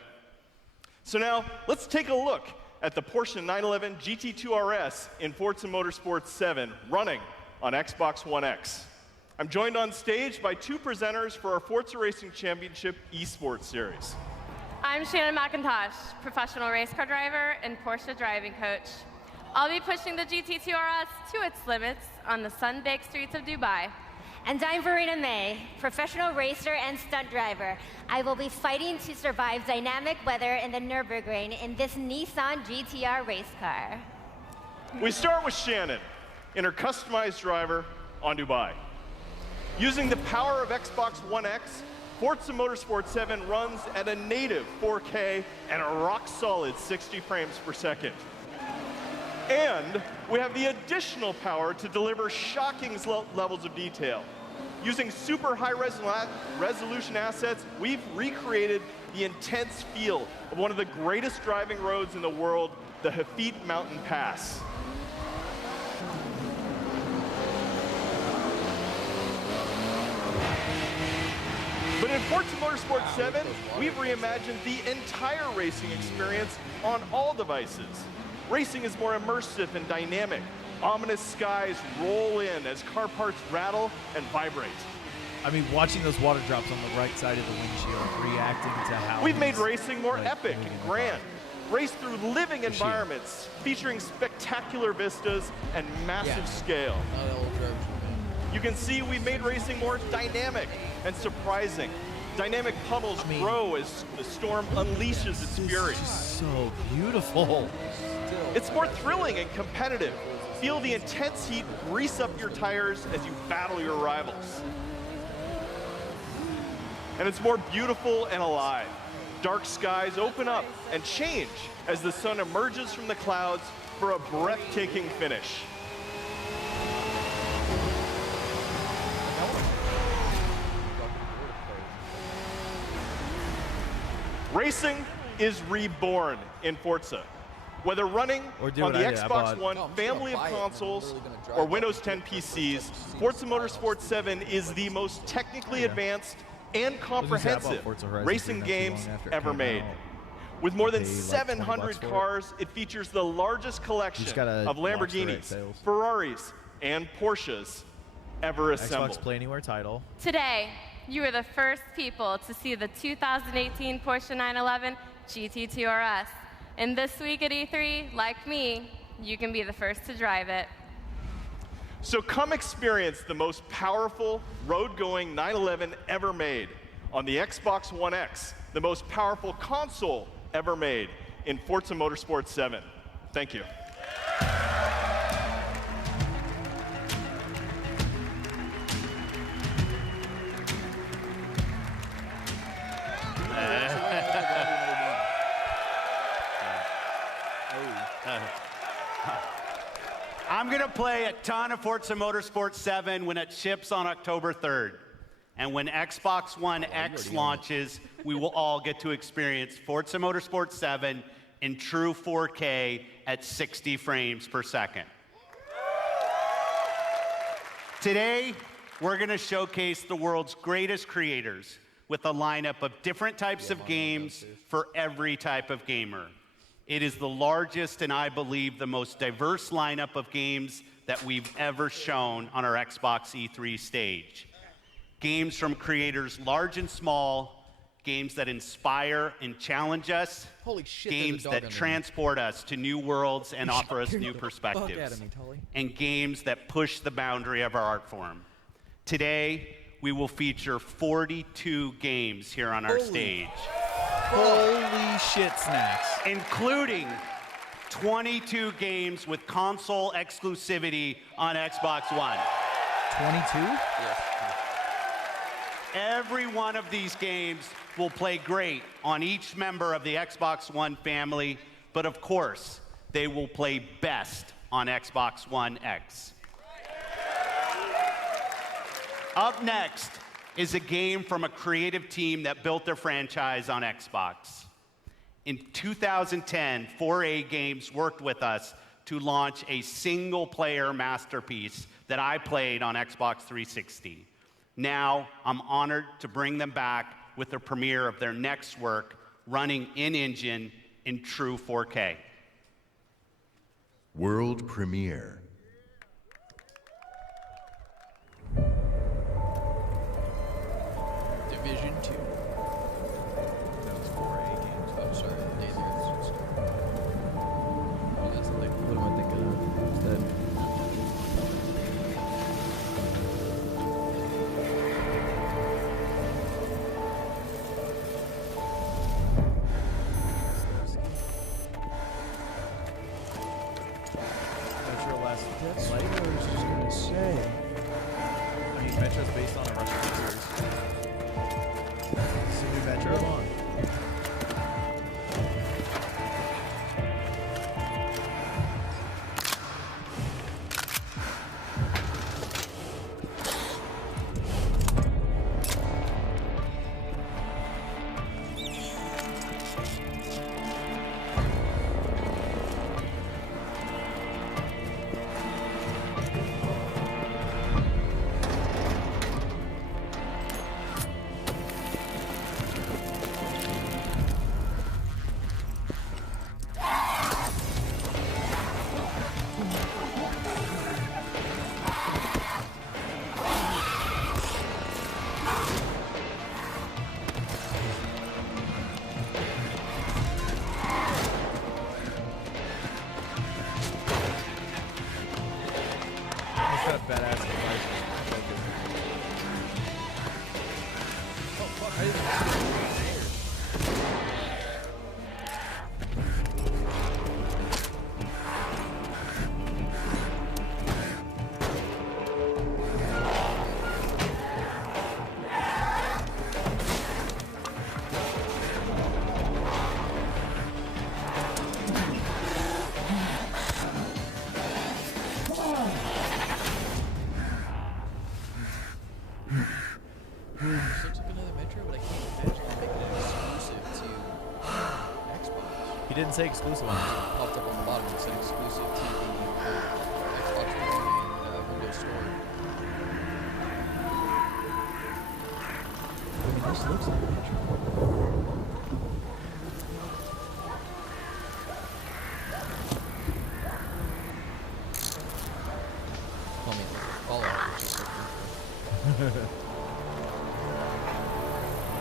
So now, let's take a look at the Porsche 911 GT2 RS in Forza Motorsport 7 running on Xbox One X. I'm joined on stage by two presenters for our Forza Racing Championship Esports Series. I'm Shannon McIntosh, professional race car driver and Porsche driving coach. I'll be pushing the GT2 RS to its limits on the sun-baked streets of Dubai. And I'm Verena May, professional racer and stunt driver. I will be fighting to survive dynamic weather in the Nürburgring in this Nissan GTR race car. We start with Shannon in her customized driver on Dubai. Using the power of Xbox One X, Forza Motorsport 7 runs at a native 4K and a rock-solid 60 frames per second. And we have the additional power to deliver shocking levels of detail. Using super high resolution assets, we've recreated the intense feel of one of the greatest driving roads in the world, the Hafid Mountain Pass. But in Forza Motorsport 7, we've reimagined the entire racing experience on all devices. Racing is more immersive and dynamic, Ominous skies roll in as car parts rattle and vibrate. I mean, watching those water drops on the right side of the windshield, reacting to how We've made he's, racing more like, epic moving and the grand. car. Race through living environments featuring spectacular vistas and massive scale. Not all drivers are bad. You can see we've made racing more dynamic and surprising. Dynamic puddles grow as the storm unleashes its fury. So beautiful. It's more thrilling and competitive. Feel the intense heat grease up your tires as you battle your rivals. And it's more beautiful and alive. Dark skies open up and change as the sun emerges from the clouds for a breathtaking finish. Racing is reborn in Forza. Whether running Or do on what the I did. I Xbox bought- One No, I'm just family of gonna buy it, and I'm consoles literally gonna drive or it. Windows 10 PCs, Forza Motorsport 7 is the most technically advanced and comprehensive Forza Horizon racing 3 not too games long after it ever came made. out. With more than Pay, like, 700 $20 for it. cars, it features the largest collection just gotta of watch the right Lamborghinis, sales. Ferraris, and Porsches ever assembled. Xbox Play Anywhere title. Today, you were the first people to see the 2018 Porsche 911 GT2 RS. And this week at E3, like me, you can be the first to drive it. So come experience the most powerful road-going 911 ever made on the Xbox One X, the most powerful console ever made in Forza Motorsport 7. Thank you. I'm going to play a ton of Forza Motorsport 7 when it ships on October 3rd. And when Xbox One X launches, we will all get to experience Forza Motorsport 7 in true 4K at 60 frames per second. Today, we're going to showcase the world's greatest creators with a lineup of different types of games for every type of gamer. It is the largest and I believe the most diverse lineup of games that we've ever shown on our Xbox E3 stage. Games from creators large and small, games that inspire and challenge us, Holy shit, there's a games dog that under me. transport us to new worlds and offer us new Fuck perspectives, out of me, Tully. and games that push the boundary of our art form. Today, we will feature 42 games here on our stage, Holy shit snacks. including 22 games with console exclusivity on Xbox One. 22? Yes. Every one of these games will play great on each member of the Xbox One family, but of course, they will play best on Xbox One X. Up next is a game from a creative team that built their franchise on Xbox. In 2010, 4A Games worked with us to launch a single-player masterpiece that I played on Xbox 360. Now, I'm honored to bring them back with the premiere of their next work, running in-engine in true 4K. World premiere. Division 2. That was 4A games. Oh, sorry. Daisy. Oh, that's the thing. What am I thinking of? Is that Metro Last That's Light? what I was just gonna say. I mean, Metro's based on a Russian series. Simi Metro? Metro, but I can't imagine them making it exclusive to Xbox. He didn't say exclusive on It it. popped up on the bottom and said exclusive to the Xbox One and Windows Store. I mean, this looks like Metro. Call me Fallout, which is so cool.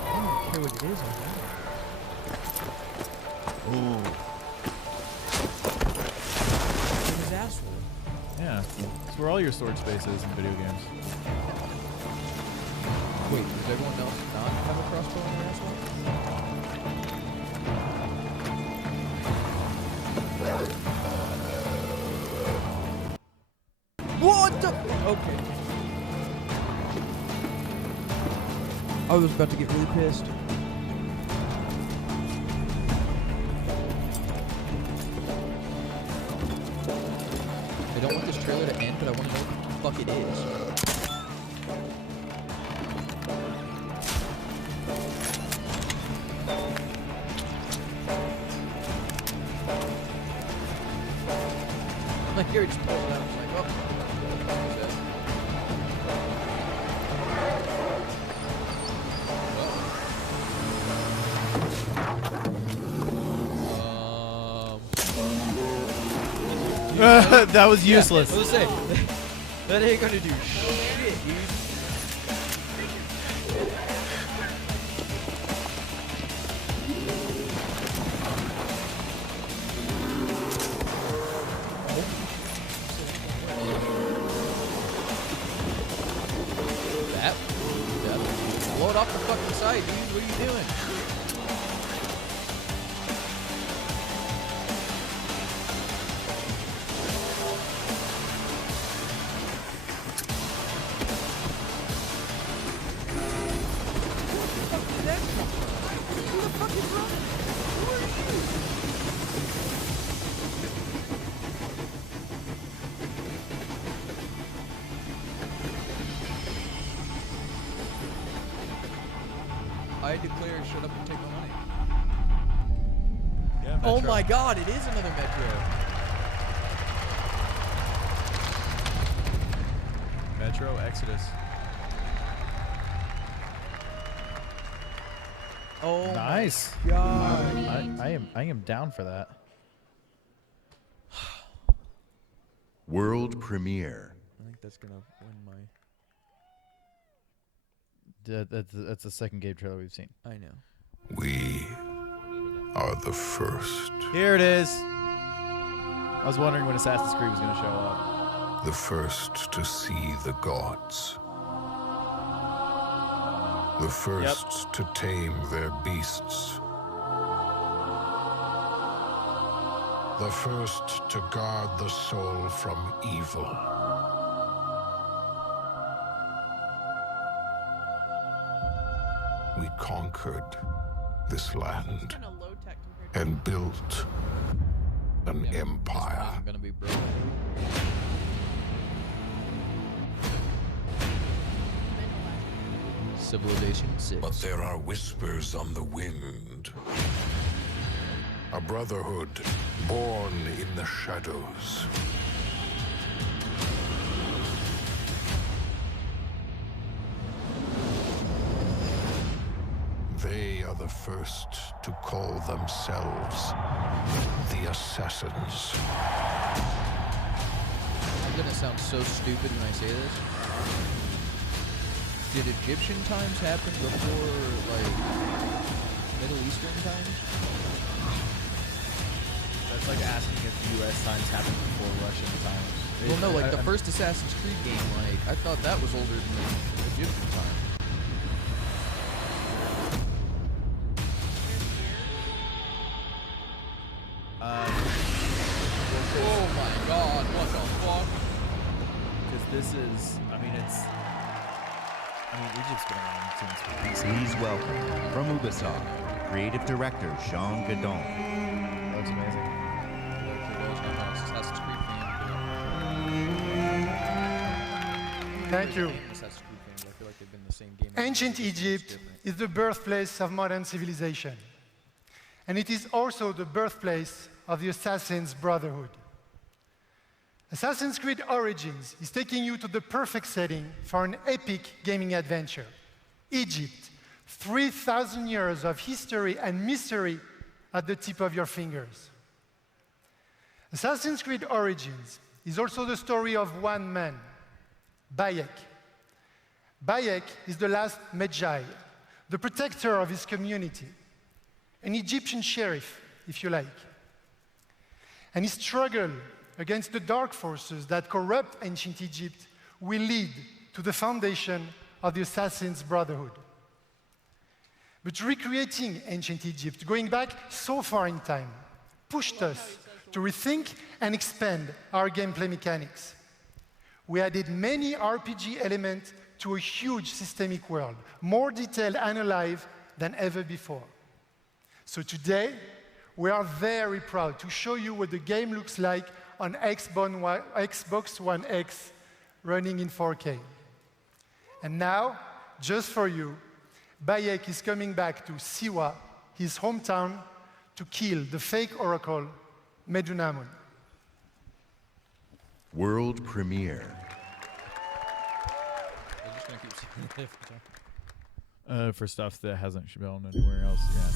I don't even care what it is on that. Ooh. It was asshole. Yeah. It's where all your storage space is in video games. Wait, does everyone else not have a crossbow on their asshole? What the? Okay. I was about to get really pissed. I don't want this trailer to end, but I want to know what the fuck it is. Like, Gary just pulled it out. It's like, oh. That's it. That was useless. I was gonna say, that ain't gonna do shit, dude. That? Blow it off the fucking side, dude. What are you doing? I declare shut up and take my money. Yeah, Oh Metro. my god, it is another Metro. Metro Exodus. Oh Nice. my god. I am down for that. World premiere. I think that's gonna win my... That's the second game trailer we've seen. I know. We are the first. Here it is. I was wondering when Assassin's Creed was going to show up. The first to see the gods. The first to tame their beasts. The first to guard the soul from evil. We conquered this land Kind of low tech compared to and built an Yeah, empire. I'm gonna be broken. Civilization 6. But there are whispers on the wind. A brotherhood born in the shadows. They are the first to call themselves the Assassins. I'm gonna sound so stupid when I say this. Did Egyptian times happen before, like, Middle Eastern times? That's like asking if U.S. times happened before Russian times. Well, no, like the first Assassin's Creed game, like, I thought that was older than the Egyptian time. Oh my god, what the fuck? Because this is, Egypt's been around since. Please welcome, from Ubisoft, Creative Director Jean Gadon. That looks amazing. Assassin's Creed fan. Thank you. Assassin's Creed fans, I feel like they've been the same game. Ancient Egypt is the birthplace of modern civilization. And it is also the birthplace of the Assassin's Brotherhood. Assassin's Creed Origins is taking you to the perfect setting for an epic gaming adventure. Egypt, 3,000 years of history and mystery at the tip of your fingers. Assassin's Creed Origins is also the story of one man, Bayek. Bayek is the last Magi, the protector of his community, an Egyptian sheriff, if you like. And his struggle against the dark forces that corrupt ancient Egypt will lead to the foundation of the Assassin's Brotherhood. But recreating ancient Egypt, going back so far in time, pushed us to rethink and expand our gameplay mechanics. We added many RPG elements to a huge systemic world, more detailed and alive than ever before. So today, we are very proud to show you what the game looks like on Xbox One X running in 4K. And now, just for you, Bayek is coming back to Siwa, his hometown, to kill the fake oracle, Medunamun. World premiere. I'm just gonna keep saying that. For stuff that hasn't shown anywhere else yet.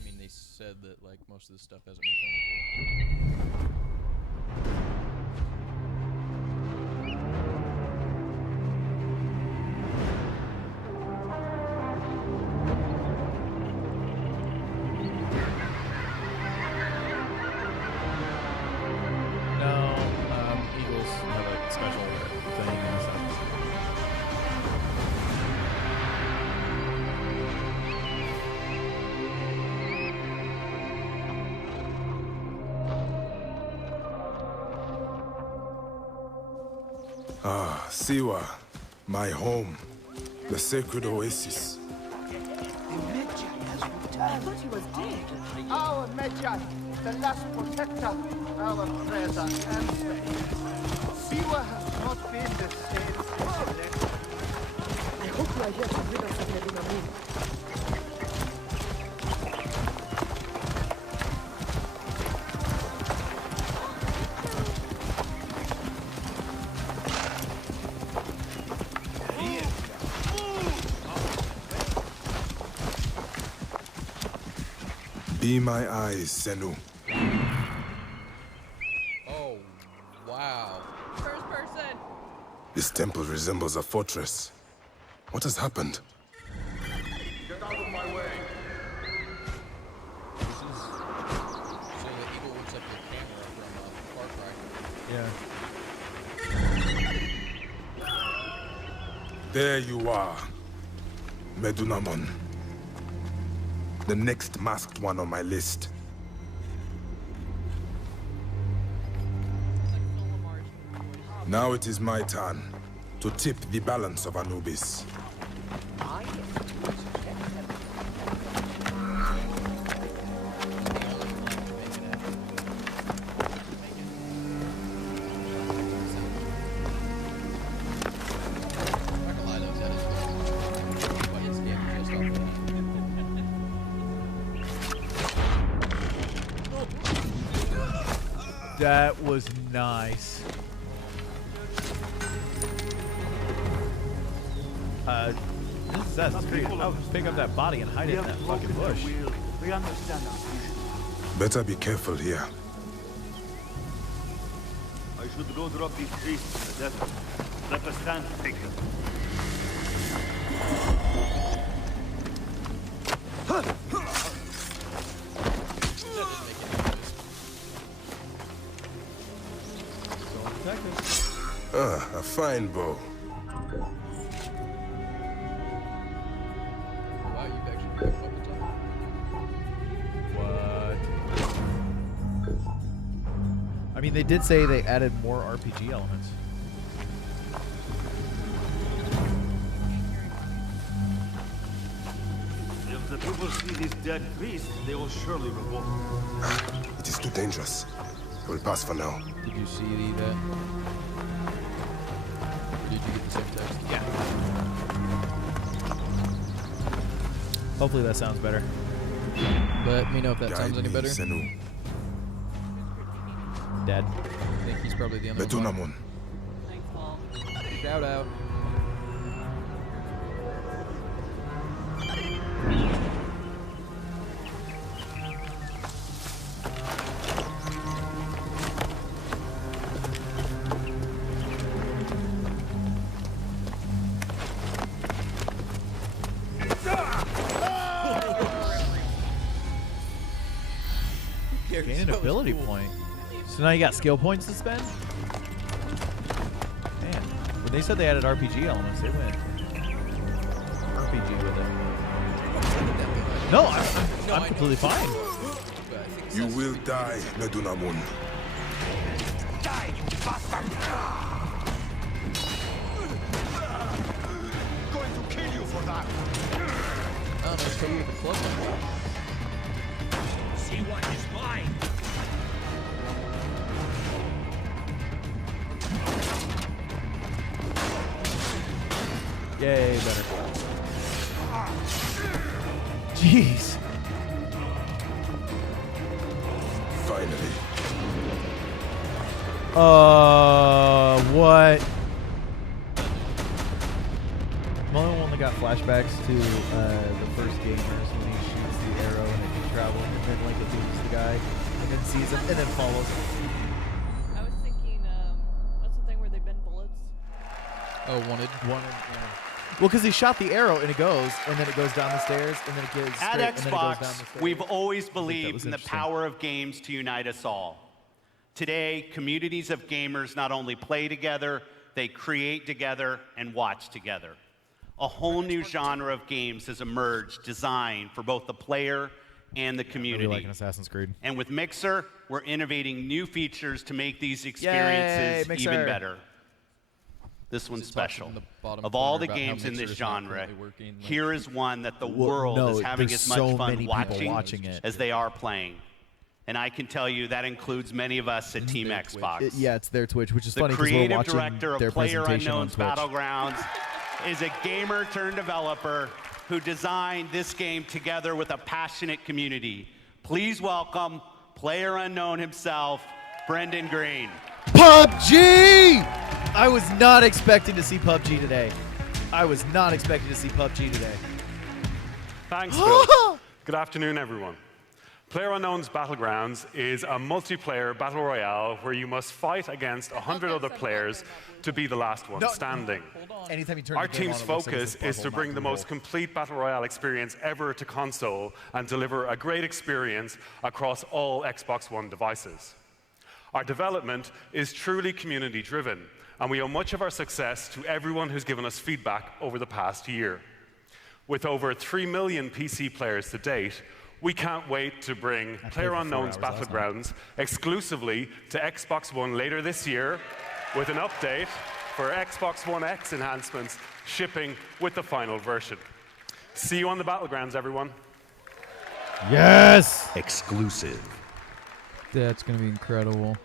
I mean, they said that like most of the stuff hasn't been shown before. Eagles have a special thing and stuff. Ah, Siwa, my home, the sacred oasis. I thought he was dead. Our Medjay, the last protector, our prayers are answered. Siwa has not been the same since he left. I hope you are here to rid us of Medunamun. Be my eyes, Senu. Oh, wow. First person. This temple resembles a fortress. What has happened? Get out of my way. This is so the eagle looks like the camera from Far Cry. Yeah. There you are, Medunamun. The next masked one on my list. Now it is my turn to tip the balance of Anubis. That was nice. This is Assassin's Creed. I'll just pick up that body and hide it in that fucking bush. We understand our vision. Better be careful here. I should go drop these priests in the desert. Let us stand to take them. Ah, a fine bow. Wow, you've actually picked up weapons on What? I mean, they did say they added more RPG elements. If the people see these dead priests, they will surely revolt. It is too dangerous. I will pass for now. Did you see that? Or did you get the same text? Yeah. Hopefully that sounds better. Let me know if that sounds any better. Dead. I think he's probably the other one. Shout out. Gain an ability point. So now you got skill points to spend? Man. When they said they added RPG elements, they went RPG with it. No, I'm completely fine. You will die, Medunamun. Die, you bastard! Going to kill you for that. Oh, nice try with the club. See what is mine. Yay, better. Jeez. Finally. What? I'm the only one that got flashbacks to the first gamers when he shoots the arrow and it can travel, and then like it leaves the guy and then sees him and then follows him. I was thinking, what's the thing where they bend bullets? Oh, wanted. Well, because he shot the arrow and it goes, and then it goes down the stairs, and then it goes straight, At and then it goes down the Xbox, stairs. we've always was believed in the interesting. power of games to unite us all. Today, communities of gamers not only play together, they create together and watch together. A whole new genre of games has emerged designed for both the player and the community. Really like an Assassin's Creed. And with Mixer, we're innovating new features to make these experiences Mixer. even better. This one's It talks special. in the bottom Of all corner the about how games in Mixer this is not genre, currently working, like- here is one that the Well, world no, is having there's as much so fun many people watching, watching it. as they are playing. And I can tell you that includes many of us at Team Xbox. Yeah, it's their Twitch, which is The funny because we're creative watching director their of Player presentation on Unknown's Twitch. Battlegrounds is a gamer turned developer who designed this game together with a passionate community. Please welcome Player Unknown himself, Brendan Green. PUBG! I was not expecting to see PUBG today. I was not expecting to see PUBG today. Thanks, Phil. Good afternoon, everyone. PlayerUnknown's Battlegrounds is a multiplayer battle royale where you must fight against 100 other players to be the last one standing. Anytime you turn Our the game team's on, it looks like focus it's a is to butthole bring the knocking most complete battle royale experience ever to console and deliver a great experience across all Xbox One devices. Our development is truly community-driven, and we owe much of our success to everyone who's given us feedback over the past year. With over 3 million PC players to date, we can't wait to bring PlayerUnknown's Battlegrounds exclusively to Xbox One later this year, with an update for Xbox One X enhancements shipping with the final version. See you on the Battlegrounds, everyone. Yes! Exclusive. That's gonna be incredible.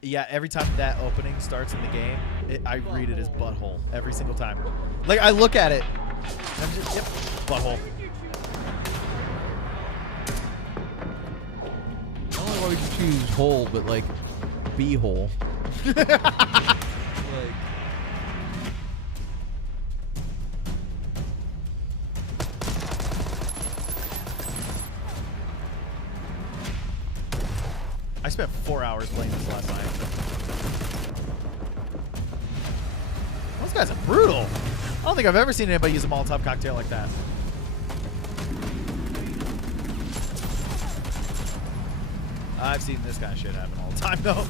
Yeah, every time that opening starts in the game, I read it as butthole every single time. Like, I look at it, and I'm just, yep, butthole. Not only why would you choose hole, but like B-hole. Like, I spent 4 hours playing this last night. Those guys are brutal. I don't think I've ever seen anybody use a Molotov cocktail like that. I've seen this kind of shit happen all the time, though.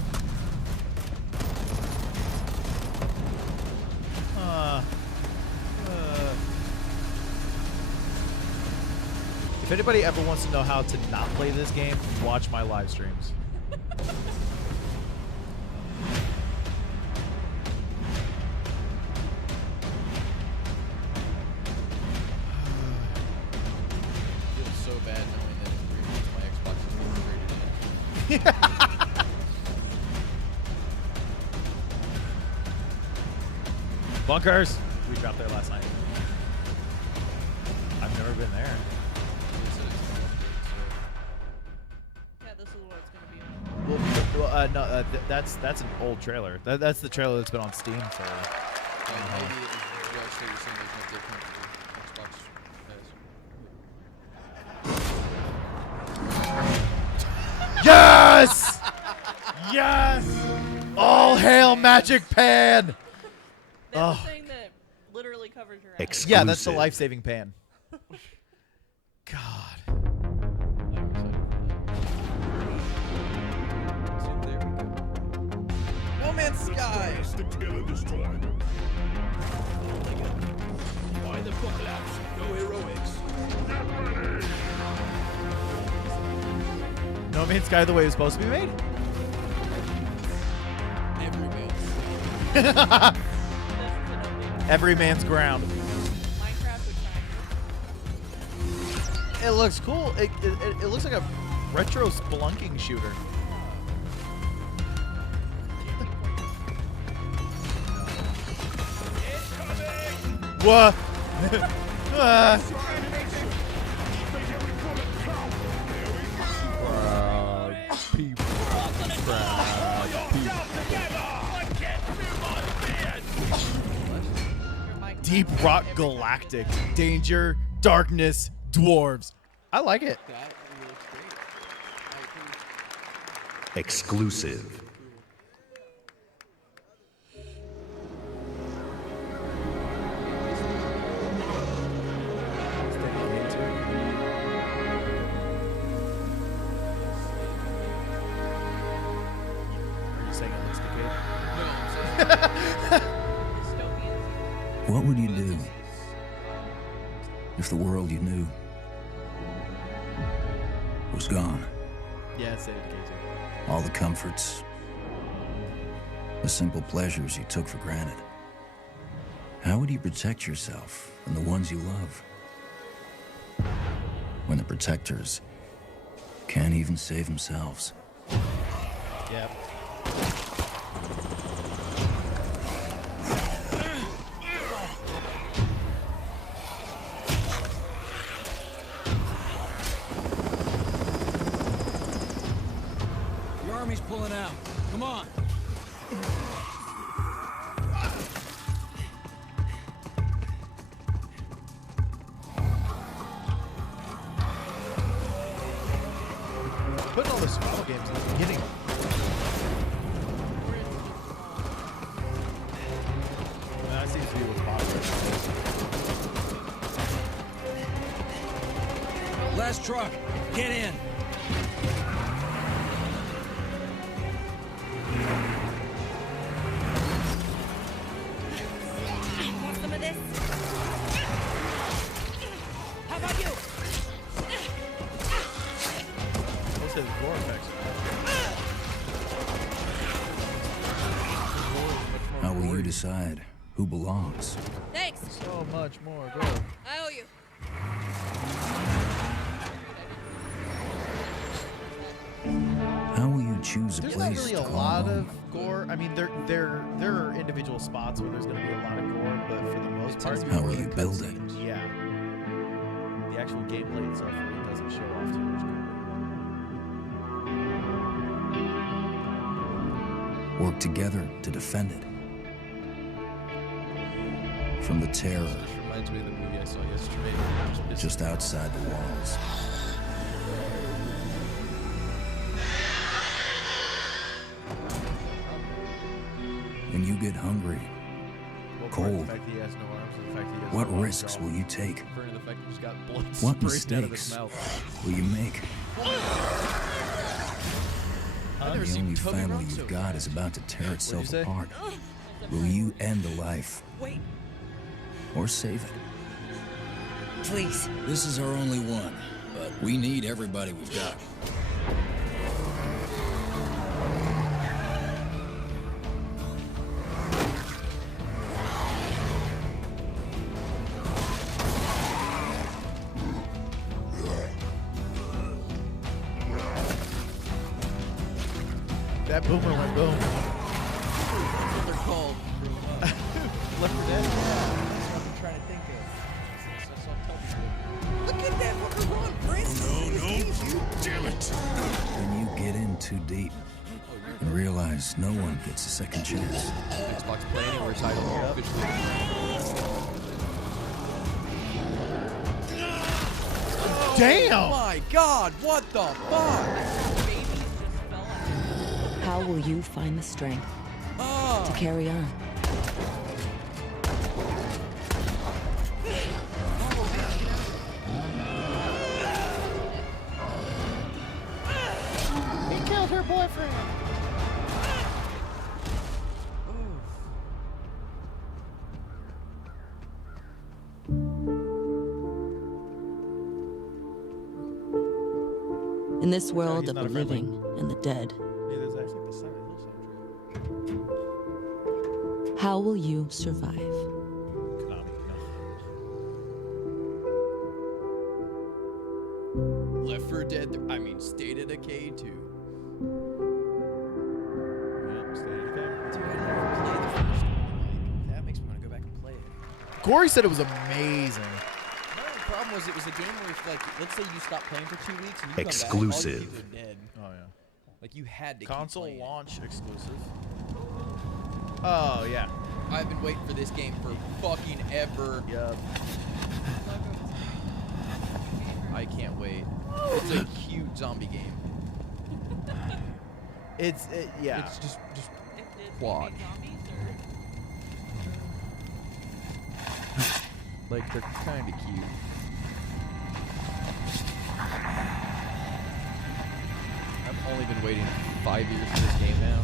If anybody ever wants to know how to not play this game, watch my live streams. I feel so bad knowing that in 3 months my Xbox is overrated. Bunkers. We dropped there last night. I've never been there. Yeah, this is what it's gonna be. No, that's an old trailer. That's the trailer that's been on Steam for. Maybe it was actually the same as what they're coming to Xbox has. Yes! Yes! All hail Magic Pan! That's the thing that literally covers your eyes. Yeah, that's the life-saving pan. God. No Man's Sky! Why the apocalypse? No heroics. No Man's Sky the way it was supposed to be made? Every man's ground. It looks cool. It looks like a retro spelunking shooter. What? Deep Rock Galactic. Danger, darkness, dwarves. I like it. Exclusive. Are you saying it looks decayed? What would you do if the world you knew was gone? Yeah, it's State of Decay too. All the comforts, the simple pleasures you took for granted. How would you protect yourself and the ones you love when the protectors can't even save themselves? Yep. Your army's pulling out. Come on. Putting all the small games in the beginning. That seems to be what's popular. Last truck. Get in. Want some of this? How about you? What's his floor effects? How will you decide who belongs? Thanks. So much more. Go. I owe you. How will you choose a There's not place really to a call lot home? of gore. I mean, there are individual spots where there's going to be a lot of gore, but for the most part, How will you build it? yeah, the actual gameplay itself really doesn't show off too much gore. Work together to defend it. From the terror This reminds me of the movie I saw yesterday. just outside the walls. When you get hungry, Well, cold, the fact that he has no arms, and the fact that he has what no arms risks are will you take? Referring to the fact that he's got blood What sprayed out of his mistakes mouth. will you make? I've never The seen only Toby family run so you've got is about to tear itself say? apart. Will you end the life Wait, or save it? please. This is our only one, but we need everybody we've got. That boomer went boom. That's what they're called. Left 4 Dead. That's what I've been trying to think of. That's what I'm telling you. Look at that fucker run, Prince. No, damn it. When you get in too deep and realize no one gets a second chance. Xbox Play Anywhere title here officially. Damn! Oh my God! What the fuck? How will you find the strength to carry on? He killed her boyfriend. In this world he's of not the a friendly. living and the dead, Yeah, there's actually the Silent Hill soundtrack. how will you survive? Konami, Left 4 Dead. I mean, State of Decay 2. Yeah, State of Decay. Dude, I didn't even play the first one. Like, that makes me want to go back and play it. Corey said it was amazing. No, the problem was it was a game where, if, like, let's say you stop playing for 2 weeks and you Exclusive. come back, all your games are dead. Oh yeah. Like you had to Console keep playing. launch exclusive. Oh yeah. I've been waiting for this game for fucking ever. Yep. I can't wait. It's a cute zombie game. Yeah. It's just quad. Like they're kind of cute. I've only been waiting 5 years for this game now.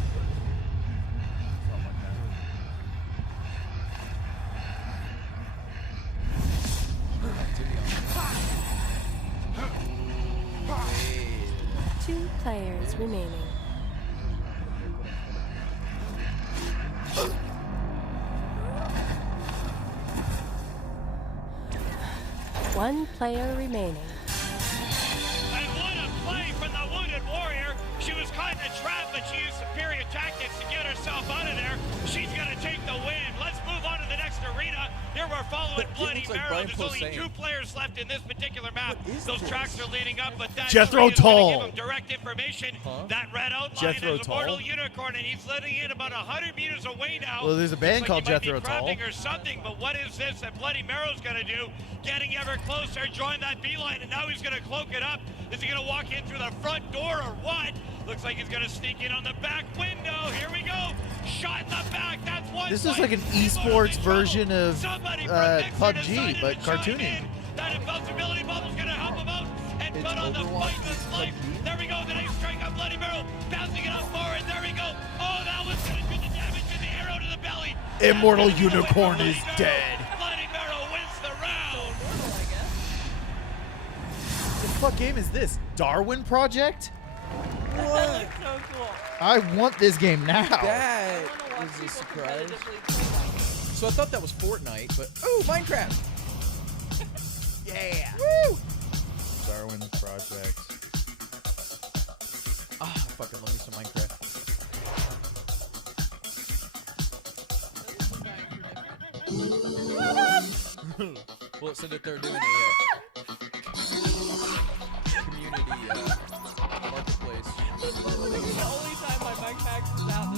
Two players remaining. One player remaining. And what a play from the Wounded Warrior. She was caught in a trap, but she used superior tactics to get herself out of there. She's going to take the win. Let's move on to the next arena. Here we're following Bloody Marrow. There's only 2 players left in this particular map. Those tracks are leading up, but that Jethro is going to give Tull. him direct information. That red outline Jethro is a Mortal Tull. Unicorn, and he's letting in about 100 meters away now. Well, there's a band Looks called like he Jethro might be Tull. cramping or something, but what is this that Bloody Marrow's going to do? Getting ever closer, join that beeline, and now he's going to cloak it up. Is he going to walk in through the front door or what? Looks like he's going to sneak in on the back window. Here we go. Shot in the back. That's one. This is like an esports version of PUBG, but cartoony. That invincibility bubble's going to help him out and put on the fight of his life. There we go. The nice strike on Bloody Marrow. Bouncing it up forward. There we go. Oh, that was going to do the damage to the arrow to the belly. Immortal Unicorn is dead. Bloody Marrow wins the round. What the fuck game is this? Darwin Project? That looks so cool. I want this game now. That was a surprise. So I thought that was Fortnite, but ooh, Minecraft. Yeah. Woo! Darwin Project. Ah, fucking love me some Minecraft. Well, it said that they're doing a community marketplace. This is literally the only time my backpack is out.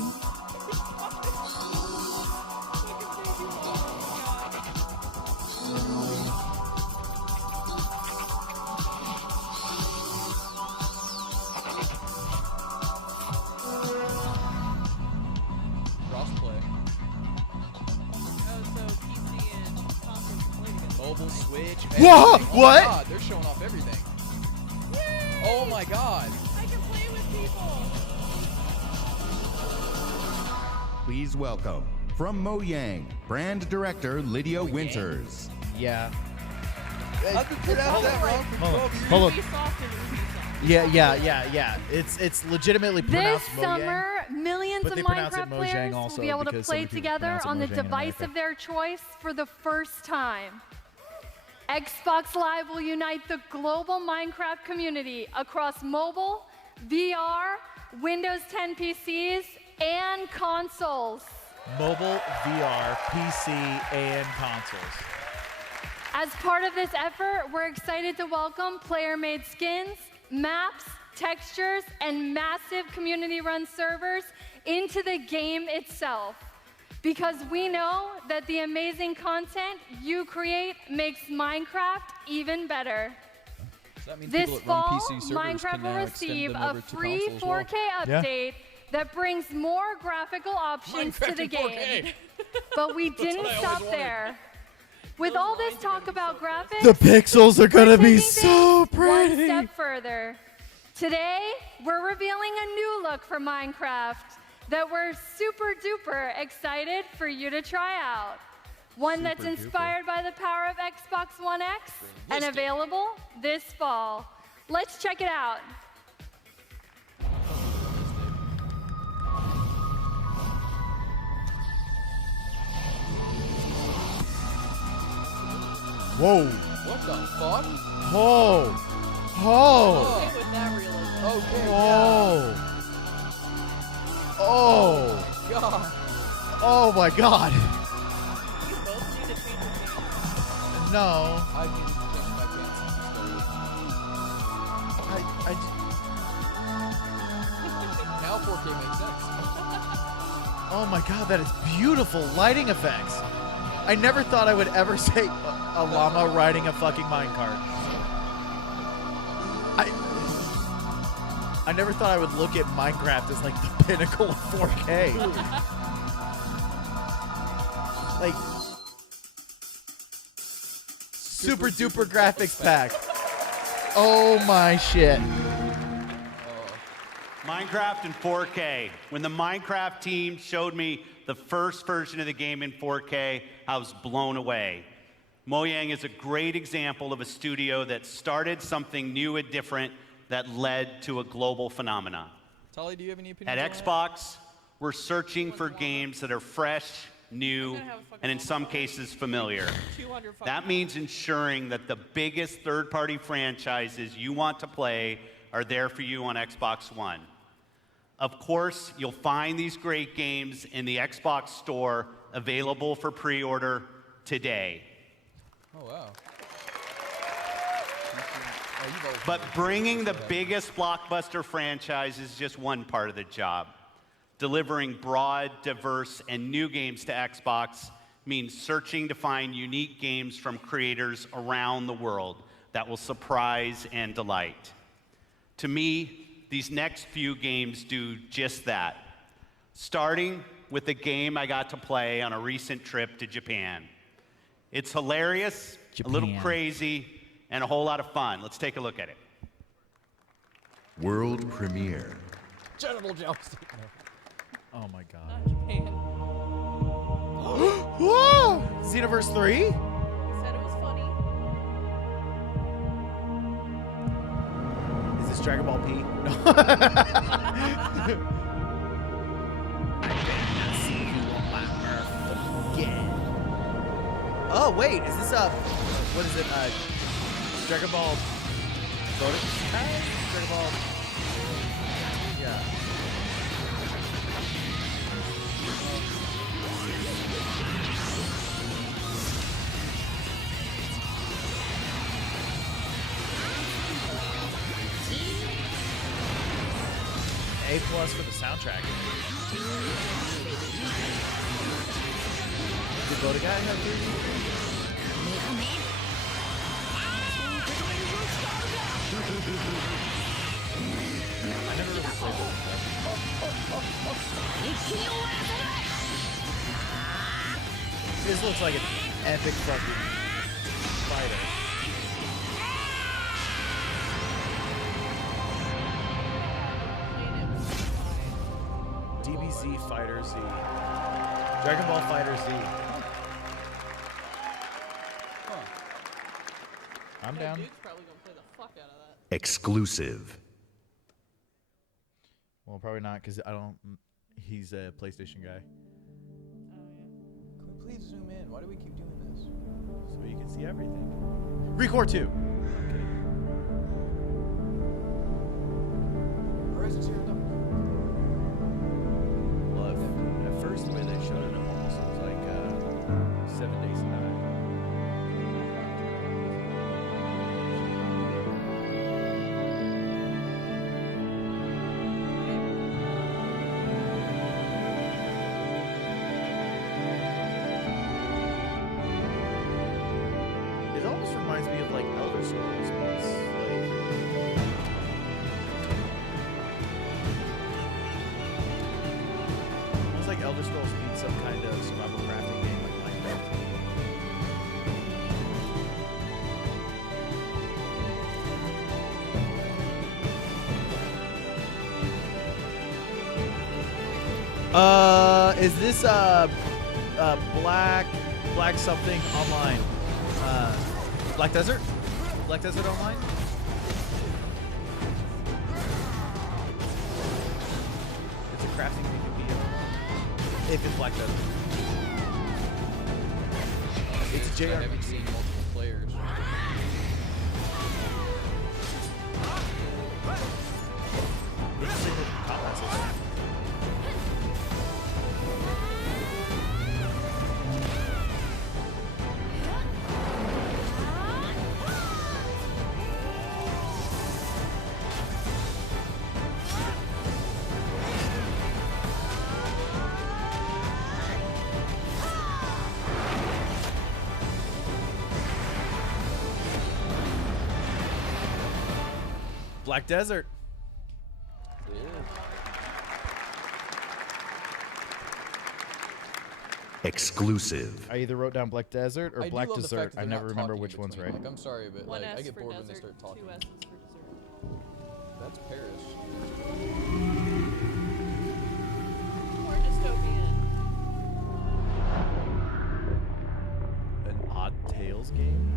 Crossplay. Oh, so PC and console can play together. Mobile, Switch. Whoa, everything. Oh what? my God, they're showing off everything. Yay! Oh my God. I can play with people. Please welcome, from Mojang, brand director Lydia Winters. Yeah. I've been pronounced that wrong for 12 years. Hold on. Ubisoft and Ubisoft. Yeah. It's legitimately This pronounced Mojang. summer, millions but of they pronounce it Minecraft Mojang players also will be able to because so play many people together pronounce it on the Mojang in device America. of their choice for the first time. Xbox Live will unite the global Minecraft community across mobile, VR, Windows 10 PCs, and consoles. Mobile, VR, PC, and consoles. As part of this effort, we're excited to welcome player-made skins, maps, textures, and massive community-run servers into the game itself. Because we know that the amazing content you create makes Minecraft even better. So that means This people that fall, run PC servers Minecraft can will now extend receive them a over to free console as well. 4K update that brings more graphical options to Minecraft the in game. 4K. But we That's didn't what I stop always wanted. there. With all this talk about graphics, The pixels are gonna be we're taking so things one pretty. step further. Today, we're revealing a new look for Minecraft that we're super duper excited for you to try out. One that's Super duper. inspired by the power of Xbox One X and available this fall. Let's check it out. Whoa. What the fuck? Oh. Oh. Okay with that realism. Okay, Oh. Oh. God. Oh my God. You both need to change your pants. No. I needed to change my pants since you started. Now 4K makes sense. Oh my God, that is beautiful lighting effects. I never thought I would ever say a llama riding a fucking minecart. I never thought I would look at Minecraft as like the pinnacle of 4K. Like super duper graphics pack. Oh my shit. Minecraft in 4K. When the Minecraft team showed me the first version of the game in 4K, I was blown away. Mojang is a great example of a studio that started something new and different that led to a global phenomenon. Tali, do you have any opinions At on that? Xbox, we're searching for games that are fresh, new, and in some cases familiar. That means ensuring that the biggest third-party franchises you want to play are there for you on Xbox One. Of course, you'll find these great games in the Xbox Store available for pre-order today. Oh, wow. But bringing the biggest blockbuster franchise is just one part of the job. Delivering broad, diverse, and new games to Xbox means searching to find unique games from creators around the world that will surprise and delight. To me, these next few games do just that. Starting with a game I got to play on a recent trip to Japan. It's hilarious, a little Japan. crazy, and a whole lot of fun. Let's take a look at it. World premiere. Genital jousting. Oh my God. Not Japan. Whoa! Xenoverse 3? He said it was funny. Is this Dragon Ball P? No. Oh wait, is this what is it? Dragon Ball Budokai? Dragon Ball. Yeah. A+ for the soundtrack. Did Budokai have 3D? I never really played This looks like an epic fucking fighter. DBZ Fighter Z. Dragon Ball Fighter Z. I'm down. Dude's probably gonna play the fuck out of that. Exclusive. Well, probably not, because I don't. He's a PlayStation guy. Can we please zoom in? Why do we keep doing this? So you can see everything. Recore 2. Horizon Zero Dawn. Well, at first the way they showed it, Scrolls meets almost like Elder Scrolls meets some kind of survival crafting game like Minecraft. Is this black something online? Black Desert? Black Desert Online? It's a crafting PvP online. If it's Black Desert. It's a I JRPG. haven't seen multiple players. Interesting with the combat system. Black Desert. Exclusive. I either wrote down Black Desert or I do Black love the Dessert. fact that I they're never not remember talking which in one's between. right. Like, I'm sorry, but One like, I S get for bored when they desert, start talking. 2 S's for dessert. That's Paris. More dystopian. An Odd Tales game?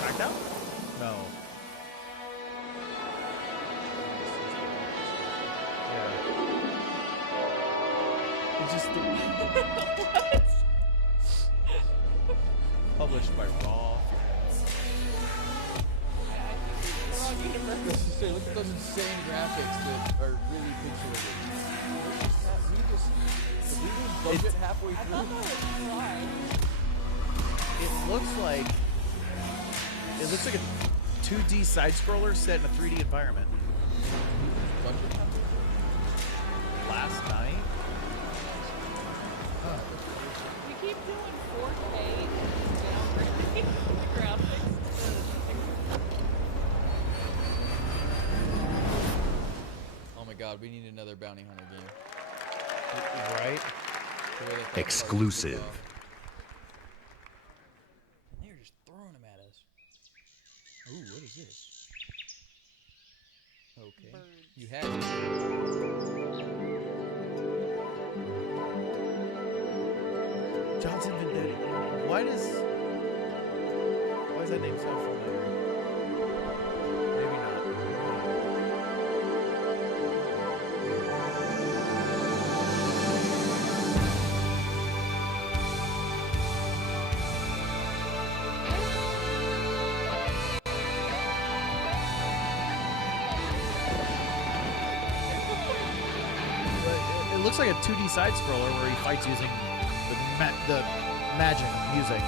Crackdown? No. Yeah. It's just What? published by Raw. Wrong universe. Let's just say, look at those insane graphics that are really pixelated. Did we lose budget halfway I through? thought that was dry. It looks like a 2D side scroller set in a 3D environment. Budget halfway Last night? We keep doing 4K downgrading the graphics. Oh my god, we need another bounty hunter game. Right? The way that part Exclusive. goes off. And they're just throwing them at us. Ooh, what is this? Okay. Birds. You had it. Johnson Vendetti. Why is that name so familiar? Maybe not. But it looks like a 2D side scroller where he fights using the magic music.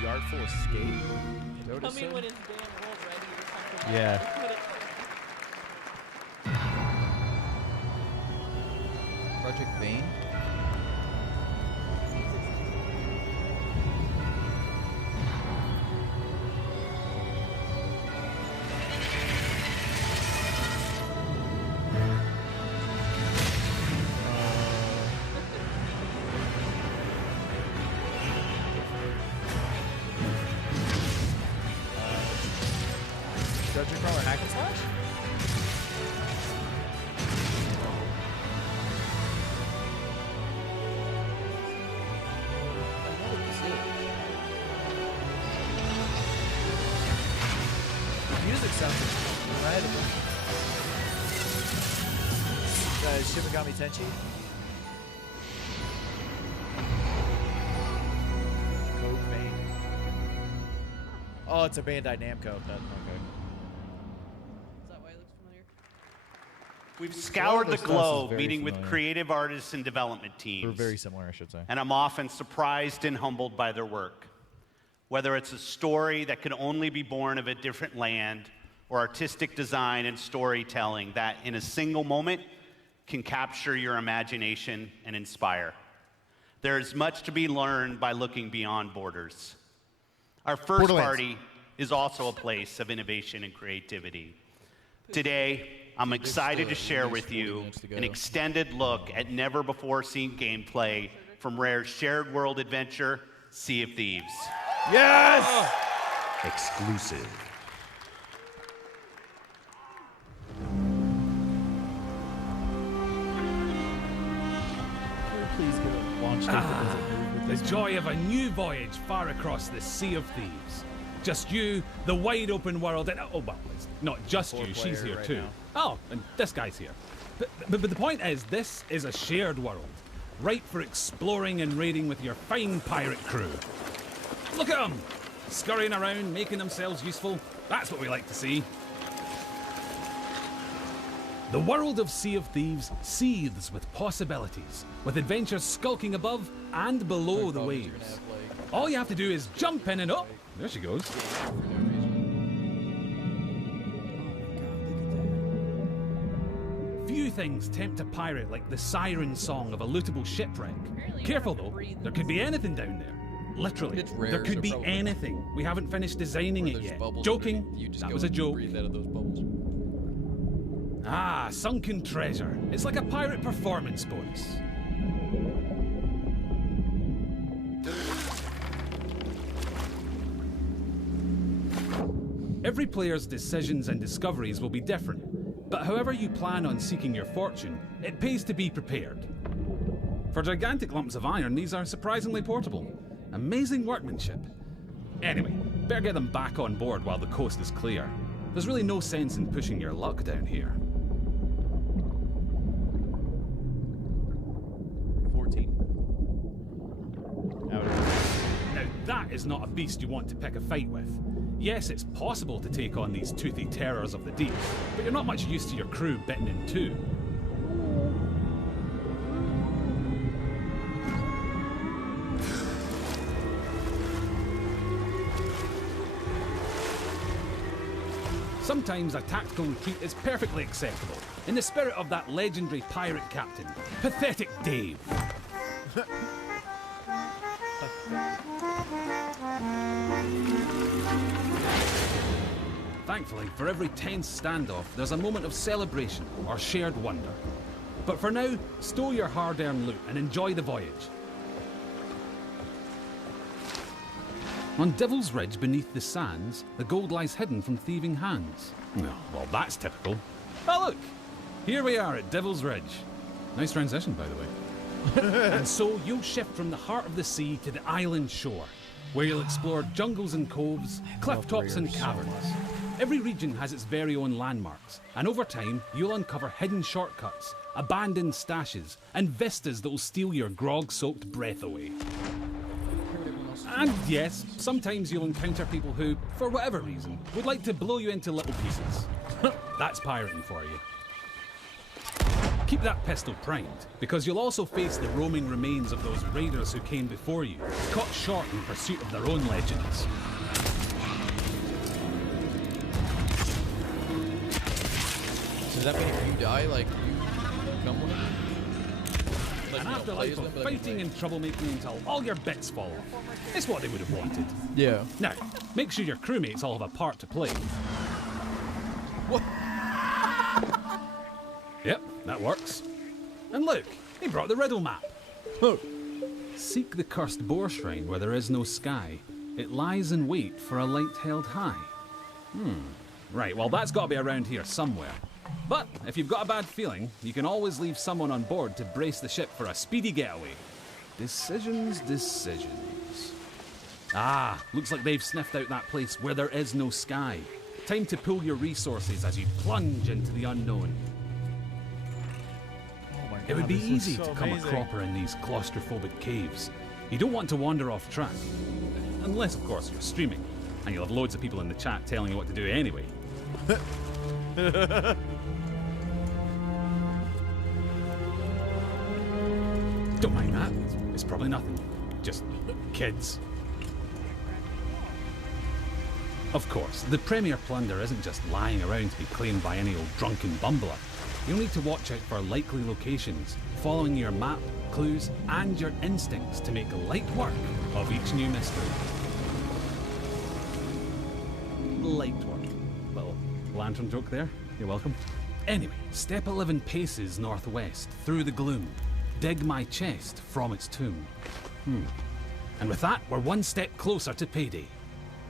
The Artful Escape. Tell me when it's damn roll ready or something. Yeah. Put it- Project Bane? Dungeon Crawler Hack and Slash? The music sounds incredible. Shin Megami Tenchi? Code Vein. Oh, it's a Bandai Namco. Okay. Is that why it looks familiar? We've scoured the this stuff is globe, very meeting with familiar. creative artists and development Or teams. very similar, I should say. And I'm often surprised and humbled by their work. Whether it's a story that could only be born of a different land, or artistic design and storytelling that, in a single moment, can capture your imagination and inspire. There is much to be learned by looking beyond borders. Our first Borderlands. party is also a place of innovation and creativity. Today, I'm excited to share with you an extended look at never-before-seen gameplay from Rare's shared world adventure, Sea of Thieves. Yes! Exclusive. Please give it launch tape that doesn't move with The this joy of a new voyage far across the Sea of Thieves. Just you, the wide open world, and oh, well, it's not just you, she's here too. Oh, and this guy's here. But the point is, this is a shared world, right for exploring and raiding with your fine pirate crew. Look at them, scurrying around, making themselves useful. That's what we like to see. The world of Sea of Thieves seethes with possibilities, with adventures skulking above and below the waves. All you have to do is jump in and oh, there she goes. Few things tempt a pirate like the siren song of a lootable shipwreck. Careful though, there could be anything down there. Literally, It's rare, there could so be probably anything. We haven't finished designing it There's yet. bubbles Joking, underneath. You just that go was a and joke. breathe out of those bubbles. Ah, sunken treasure. It's like a pirate performance bonus. Every player's decisions and discoveries will be different, but however you plan on seeking your fortune, it pays to be prepared. For gigantic lumps of iron, these are surprisingly portable. Amazing workmanship. Anyway, better get them back on board while the coast is clear. There's really no sense in pushing your luck down here. 14. Now that is not a beast you want to pick a fight with. Yes, it's possible to take on these toothy terrors of the deep, but you're not much used to your crew bitten in two. Sometimes a tactical retreat is perfectly acceptable, in the spirit of that legendary pirate captain, Pathetic Dave. Thankfully, for every tense standoff, there's a moment of celebration or shared wonder. But for now, stow your hard-earned loot and enjoy the voyage. On Devil's Ridge beneath the sands, the gold lies hidden from thieving hands. Oh, well, that's typical. Oh, look! Here we are at Devil's Ridge. Nice transition, by the way. And so you'll shift from the heart of the sea to the island shore, where you'll explore jungles and coves, cliff tops and caverns. Every region has its very own landmarks, and over time, you'll uncover hidden shortcuts, abandoned stashes, and vistas that will steal your grog-soaked breath away. And yes, sometimes you'll encounter people who, for whatever reason, would like to blow you into little pieces. That's pirating for you. Keep that pistol primed, because you'll also face the roaming remains of those raiders who came before you, caught short in pursuit of their own legends. Does that mean if you die, like, you become one of them? Like, An you don't play afterlife as of them, but fighting and troublemaking until all your bits fall off. It's what they would have wanted. Yeah. Now, make sure your crewmates all have a part to play. What? Yep, that works. And look, he brought the riddle map. Seek the cursed boar shrine where there is no sky. It lies in wait for a light held high. Right, well that's got to be around here somewhere. But if you've got a bad feeling, you can always leave someone on board to brace the ship for a speedy getaway. Decisions. Ah, looks like they've sniffed out that place where there is no sky. Time to pool your resources as you plunge into the unknown. It would be easy to come a cropper in these claustrophobic caves. You don't want to wander off track. Unless, of course, you're streaming. And you'll have loads of people in the chat telling you what to do anyway. Don't mind that. It's probably nothing. Just kids. Of course, the Premier Plunder isn't just lying around to be claimed by any old drunken bumbler. You'll need to watch out for likely locations, following your map, clues, and your instincts to make light work of each new mystery. Light work. Little lantern joke there. You're welcome. Anyway, step 11 paces northwest, through the gloom. Dig my chest from its tomb. And with that, we're one step closer to payday.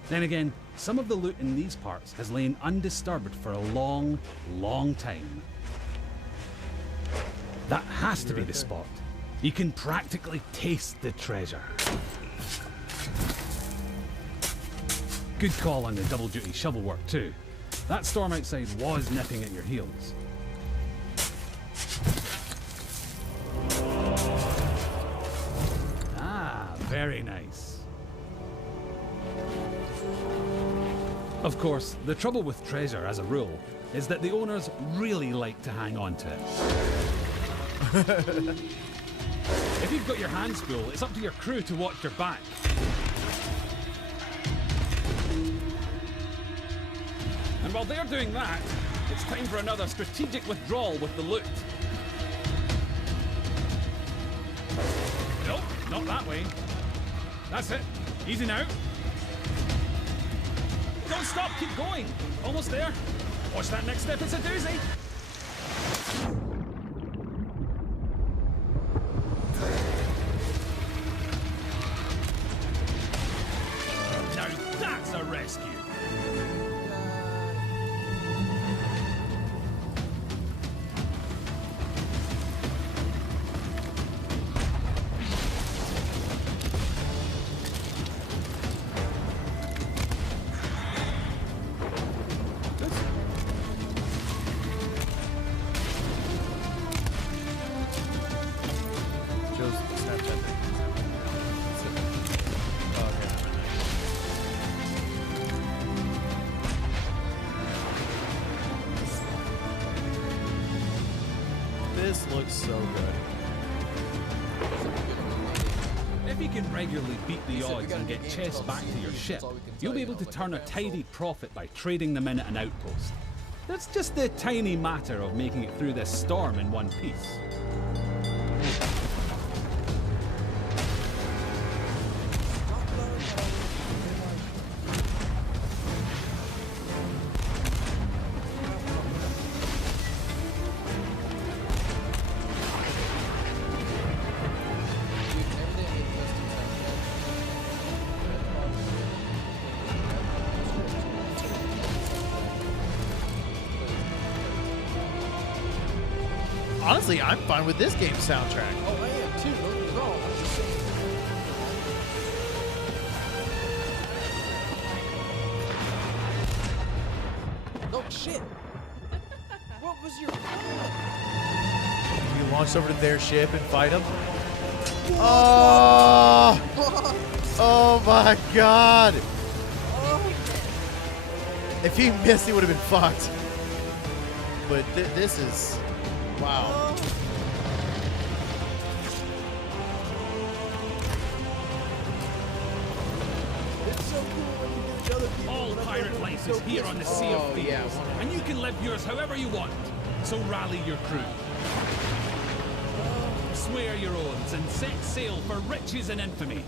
Then again, some of the loot in these parts has lain undisturbed for a long, long time. That has to be the spot. You can practically taste the treasure. Good call on the double-duty shovel work too. That storm outside was nipping at your heels. Ah, very nice. Of course, the trouble with treasure, as a rule, is that the owners really like to hang on to it. If you've got your hands full, it's up to your crew to watch your back. And while they're doing that, it's time for another strategic withdrawal with the loot. Nope, not that way. That's it. Easy now. Don't stop, keep going. Almost there. Watch that next step, it's a doozy. Now that's a rescue. This looks so good. If you can regularly beat the odds and get chests back to your ship, you'll be able to turn a tidy profit by trading them in at an outpost. That's just the tiny matter of making it through this storm in one piece. Honestly, I'm fine with this game's soundtrack. Oh, I am too. Don't get me wrong. I'm just saying. Oh shit! What was your plan? You launch over to their ship and fight them. Oh! Oh my god! If he missed, he would have been fucked. But this is... Wow. It's so cool when you do the other people. All pirate life is here on the Sea of Thieves, yeah, and you can live yours however you want. So rally your crew. Swear your oaths and set sail for riches and infamy.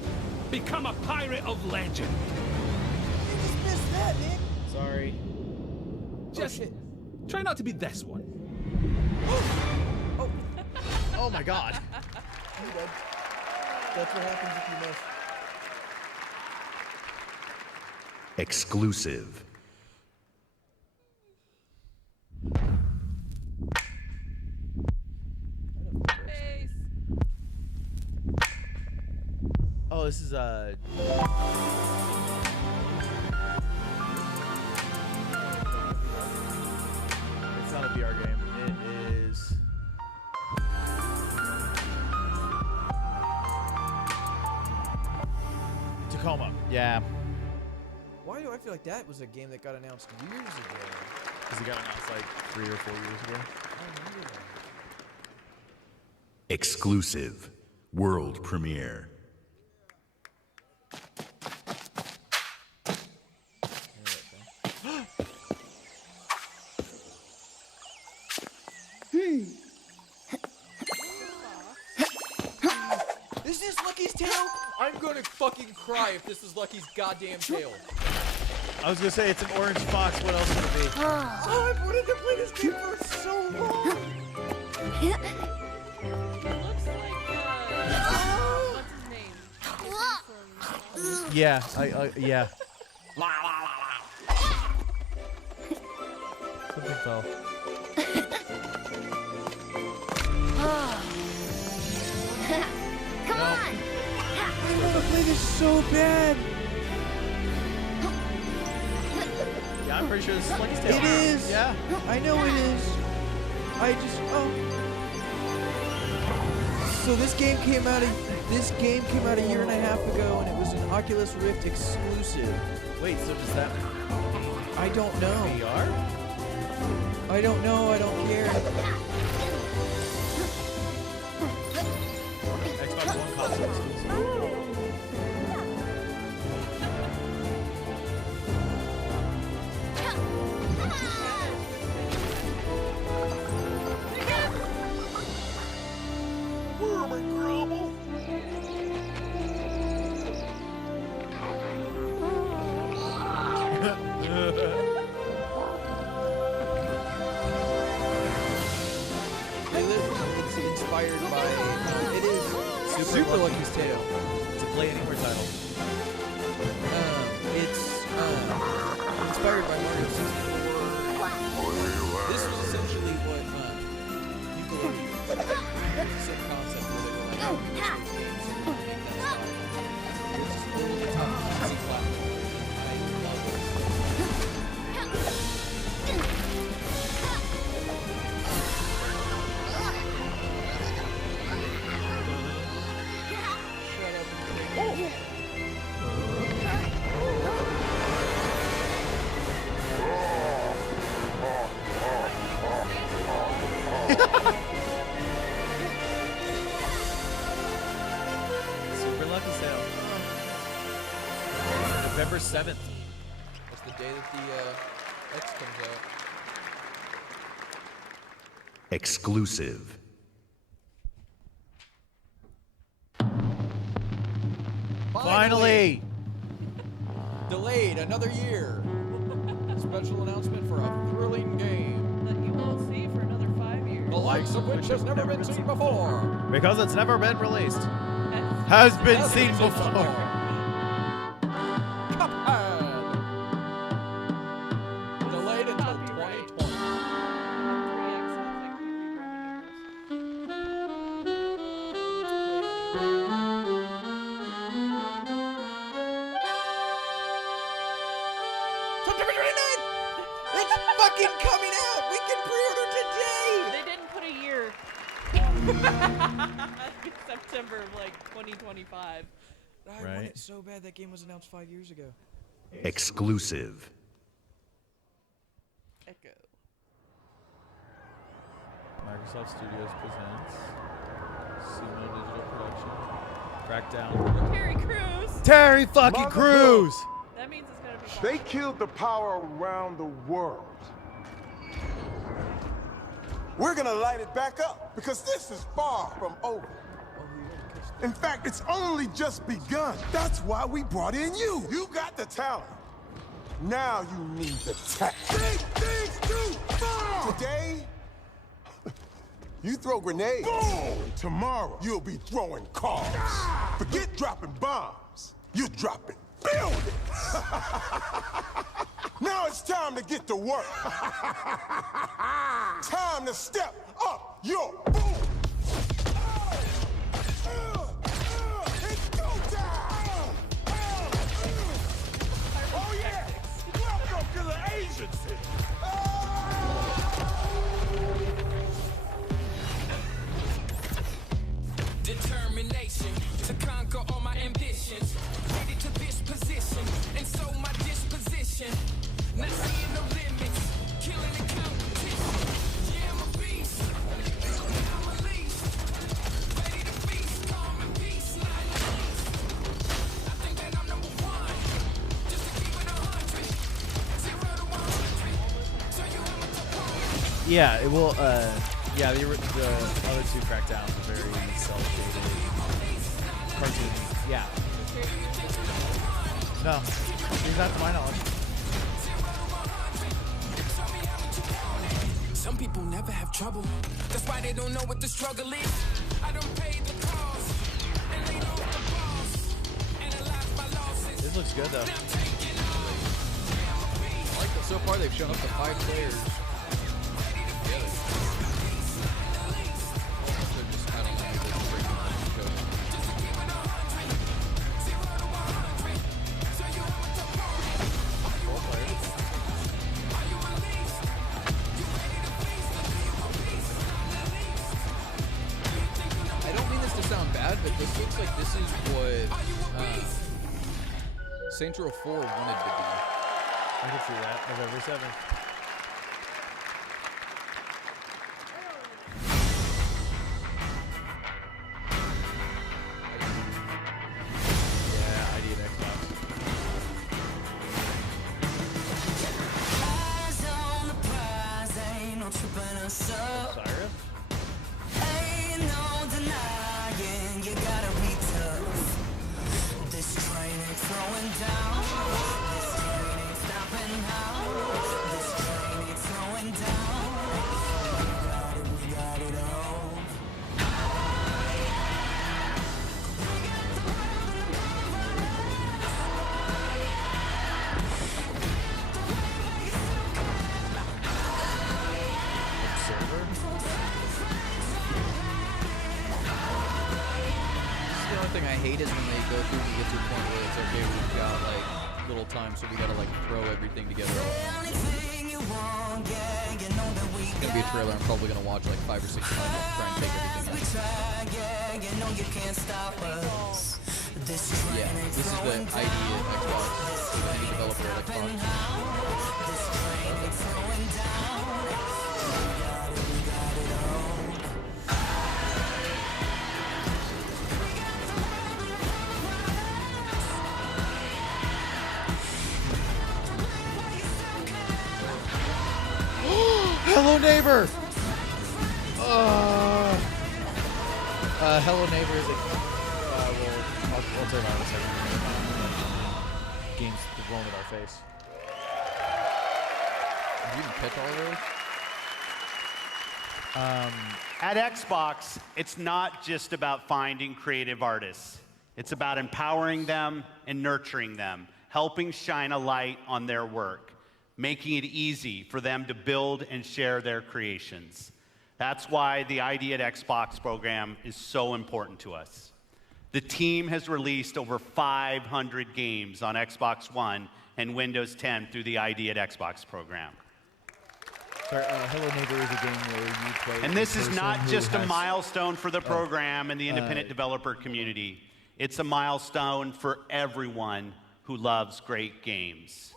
Become a pirate of legend. You just missed that, Nick. Sorry. Just try not to be this one. Oh my god. You dead. That's what happens if you miss. Exclusive. Oh, this is it's not a VR game. It is Tacoma. Yeah. Why Why do I feel like that was a game that got announced years ago? Because it got announced like 3 or 4 years ago. I remember that. Exclusive. World premiere. Is this Lucky's tail? I'm gonna fucking cry if this is Lucky's goddamn tail. I was gonna say it's an orange fox. What else would it be? Oh, I've wanted to play this game for so long. It looks like, what's his name? Yeah, yeah. Something fell. Come on! I want to play this so bad. Yeah, I'm pretty sure this is Lucky's tail. It is. Yeah. I know it is. I just So this game came out a year and a half ago, and it was an Oculus Rift exclusive. Wait, so does that? I don't know. VR? I don't know. I don't care. Xbox One console exclusive. It's inspired by. It is Super Lucky's Tale. It's a Play Anywhere title. It's inspired by Mario 64. This was essentially what Nickelodeon same concept where they were like, games and make that style. It was just over the top easy platform. I love it. Super Lucky Sale. November 7th. That's the day that the X comes out. Exclusive. Finally! Delayed another year. Special announcement for a thrilling game that you won't see for another 5 years. the likes of which has never been seen before. Because it's never been released. Has been seen before. Cuphead. Delayed until 2020. September 29th! It's fucking coming out! We can pre-order today! They didn't put a year. September of like 2025. I want Right. it so bad that game was announced 5 years ago. Exclusive. Echo. Microsoft Studios presents Sumo Digital Production. Crackdown. Terry Crews. Terry fucking Crews! That means it's gonna be fun. They killed the power around the world. We're gonna light it back up because this is far from over. In fact, it's only just begun. That's why we brought in you. You got the talent. Now you need the tech. Big things do fall. Today, you throw grenades. Boom! Tomorrow, you'll be throwing cars. Forget dropping bombs. You're dropping buildings. Now it's time to get to work. Time to step up your boom. It's go time. Oh yeah! Welcome to the agency. Determination to conquer all my ambitions. Headed to this position, and so my disposition Yeah, it will. Yeah, the other two Crackdowns are very self-dated, cartoony. Yeah. No, not to my knowledge. Some people never have trouble. That's why they don't know what the struggle is. I don't pay the cost and laid off the boss. Analyze my losses. This looks good though. I like that so far they've shown up to 5 players. I don't mean this to sound bad, but this looks like this is what Saints Row 4 wanted to be. I can see that. November 7th. Yeah, ID at Xbox. Cyrus? Ain't no denying, you gotta be tough. This train ain't slowing down. This train ain't stopping now. This train ain't slowing down. We got it all. The only thing I hate is when they go through and get to a point where it's okay, we've got like little time, so we gotta like throw everything together. It's gonna be a trailer I'm probably gonna watch like 5 or 6 times to try and take everything out. Yeah, this is the ID at Xbox, with any developer at Xbox. Hello Neighbor! Hello Neighbor is a... I'll turn on in a second. Game's thrown at our face. Did you even catch all of those? At Xbox, it's not just about finding creative artists. It's about empowering them and nurturing them, helping shine a light on their work, making it easy for them to build and share their creations. That's why the ID at Xbox program is so important to us. The team has released over 500 games on Xbox One and Windows 10 through the ID at Xbox program. Sorry, Hello Neighbor is a game where you play. And this is not just a milestone for the program and the independent developer community. It's a milestone for everyone who loves great games.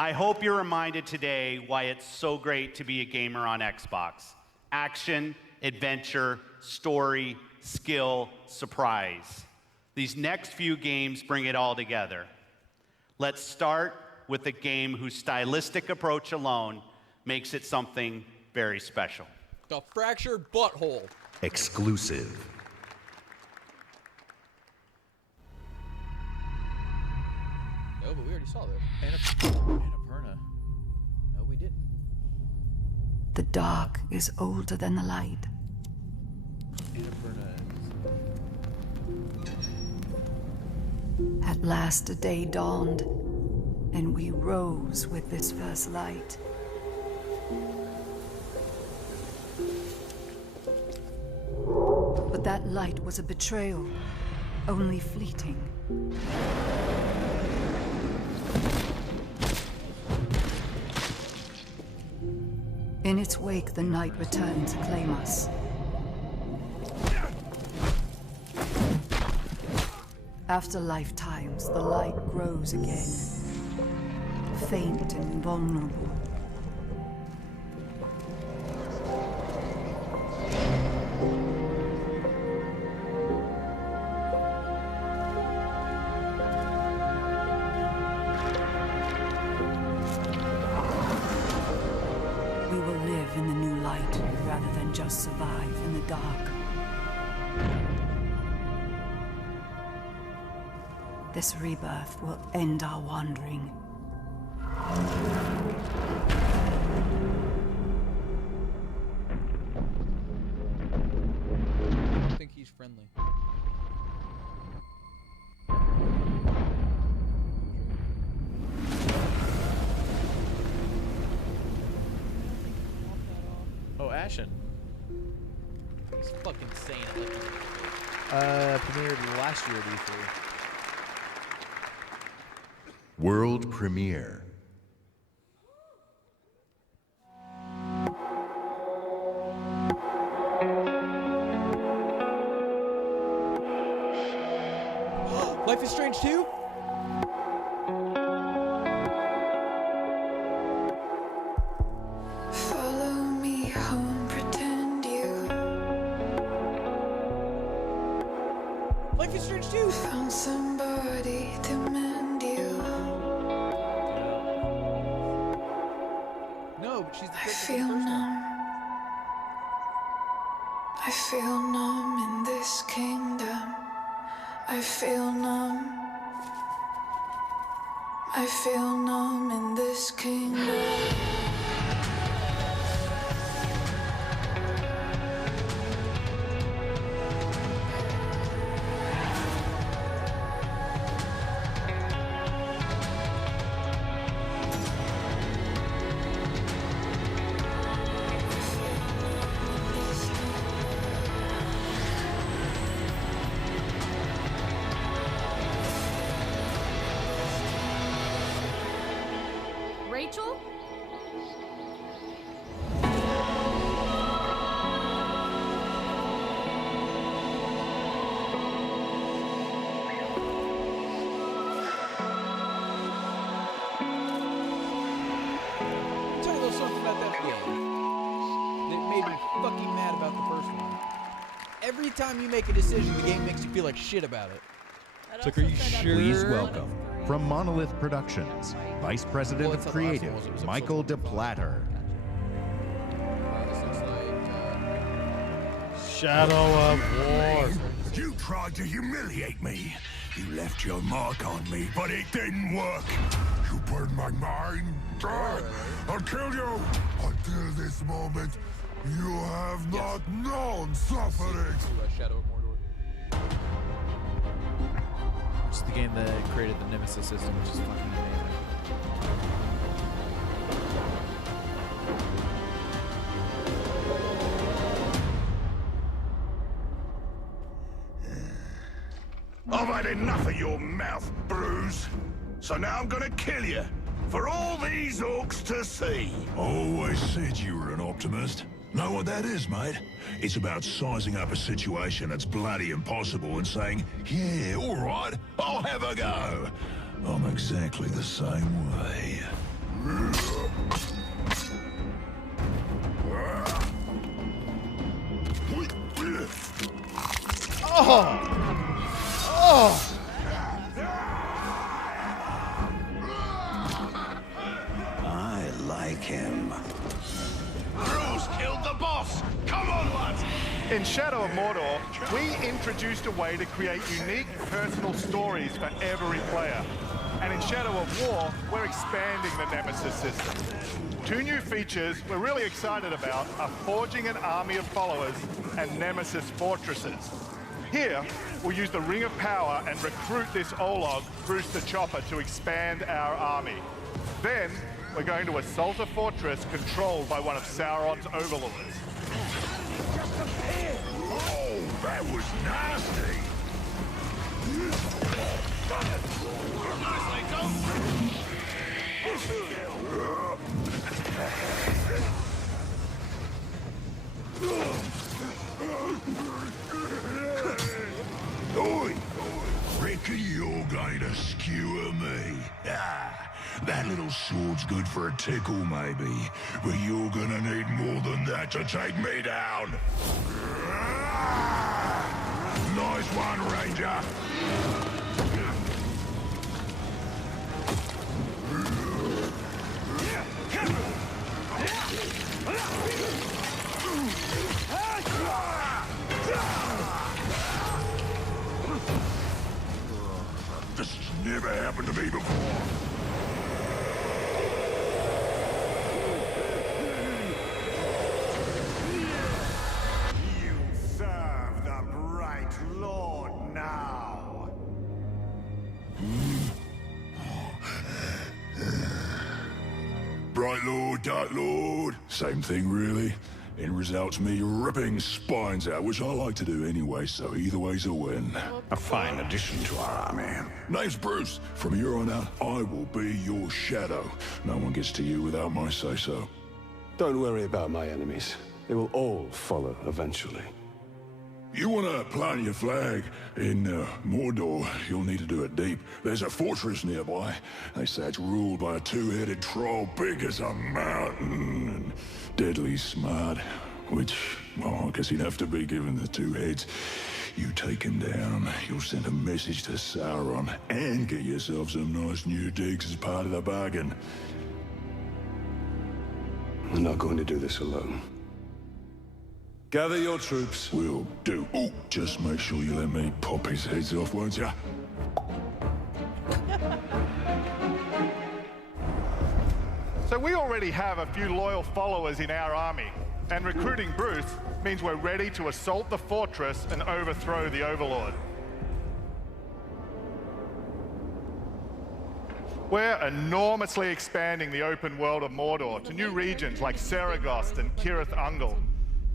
I hope you're reminded today why it's so great to be a gamer on Xbox. Action, adventure, story, skill, surprise. These next few games bring it all together. Let's start with a game whose stylistic approach alone makes it something very special. The Fractured Butthole. Exclusive. No, but we already saw that. Annapurna. No, we didn't. The dark is older than the light. Annapurna. At last a day dawned, and we rose with this first light. But that light was a betrayal, only fleeting. In its wake, the night returned to claim us. After lifetimes, the light grows again, faint and vulnerable. just survive in the dark. This rebirth will end our wandering. I don't think he's friendly. Oh, Ashen. He's fucking saying it like he's Premiered last year at E3. World premiere. Life is Strange 2? Follow me home, pretend you Life is Strange 2 found somebody to mend you. No, but she's the I character feel from the first numb. I feel numb in this kingdom. I feel numb. I feel numb in this kingdom. Rachel? I'll tell you a little something about that game that made me fucking mad about the first one. Every time you make a decision, the game makes you feel like shit about it. It's like, are you sure? Please welcome, from Monolith Productions, Vice President of Creative, Michael DePlatter. Shadow of War. You tried to humiliate me. You left your mark on me, but it didn't work. You burned my mind. I'll kill you. Until this moment, you have not known suffering. Shadow of Mordor. It's the game that created the Nemesis system, which is fucking amazing. I've had enough of your mouth, Bruce. So now I'm gonna kill you. For all these orcs to see. Always said you were an optimist. Know what that is, mate? It's about sizing up a situation that's bloody impossible and saying, yeah, all right, I'll have a go. I'm exactly the same way. Oh! I like him. Bruce killed the boss. Come on, lads. In Shadow of Mordor, we introduced a way to create unique personal stories for every player. And in Shadow of War, we're expanding the Nemesis system. 2 new features we're really excited about are forging an army of followers and Nemesis fortresses. Here, we'll use the Ring of Power and recruit this Olog, Bruce the Chopper, to expand our army. Then, we're going to assault a fortress controlled by one of Sauron's overlords. Oh, that was nasty. Oi! Reckon you're going to skewer me? Ah, that little sword's good for a tickle, maybe. But you're gonna need more than that to take me down. Nice one, Ranger. This never happened to me before. You serve the Bright Lord now. Bright Lord, Dark Lord, same thing really. End results me ripping spines out, which I like to do anyway, so either way's a win. A fine addition to our army. Name's Bruce. From here on out, I will be your shadow. No one gets to you without my say-so. Don't worry about my enemies. They will all follow eventually. You want to plant your flag in Mordor, you'll need to do it deep. There's a fortress nearby. They say it's ruled by a two-headed troll big as a mountain and deadly smart. Which, well, I guess he'd have to be given the two heads. You take him down, you'll send a message to Sauron and get yourself some nice new digs as part of the bargain. I'm not going to do this alone. Gather your troops. Will do. Oh, just make sure you let me pop his heads off, won't ya? So we already have a few loyal followers in our army, and recruiting Bruce means we're ready to assault the fortress and overthrow the Overlord. We're enormously expanding the open world of Mordor to new regions like Saragost and Cirith Ungol.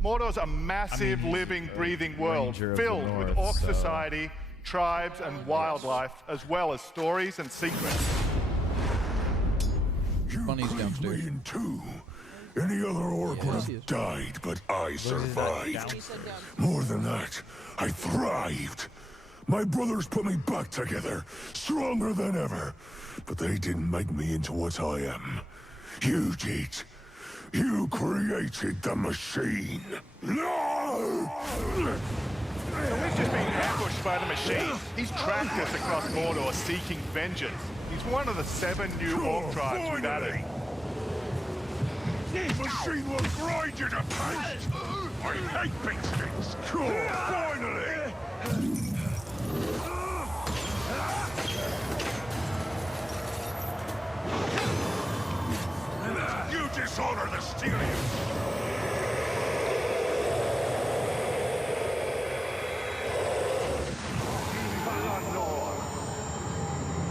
Mordor's a massive, living, breathing world filled with orc society, tribes, and wildlife, as well as stories and secrets. Bunny's downstairs. Me in two. Any other orc would have died, but I survived. More than that, I thrived. My brothers put me back together, stronger than ever. But they didn't make me into what I am. You did. You created the machine. No! So we've just been ambushed by the machine. He's tracked us across Mordor seeking vengeance. He's one of the 7 new orc tribes we've added. This machine will grind you to paste. I hate big sticks. Cool, finally! You dishonor the Styrians!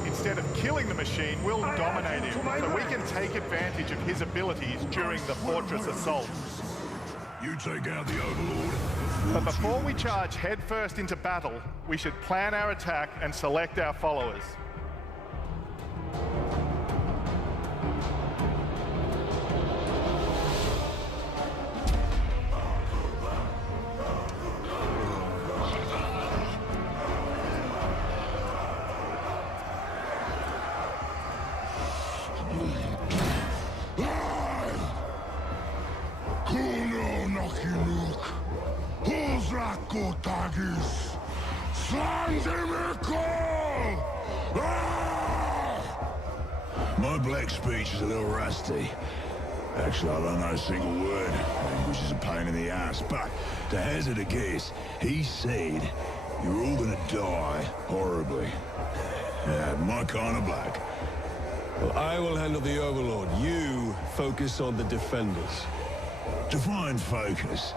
Instead of killing the machine, we'll dominate him, so we can take advantage of his abilities during the fortress assault. You take out the Overlord. But before we charge headfirst into battle, we should plan our attack and select our followers. My black speech is a little rusty. Actually, I don't know a single word, which is a pain in the ass, but to hazard a guess, he said you're all gonna die horribly. Yeah, my kind of black. Well, I will handle the Overlord. You focus on the defenders. Define focus.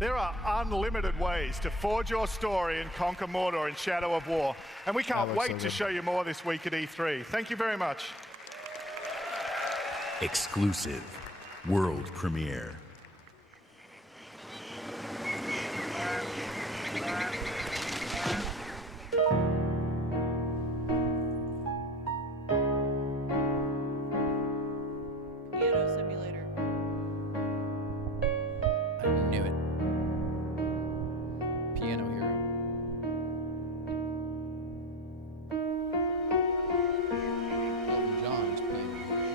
There are unlimited ways to forge your story and conquer Mordor in Shadow of War, and we can't wait to show you more this week at E3. Thank you very much. Exclusive world premiere. Piano Simulator. I knew it. Piano Hero. Elton John's Piano Hero.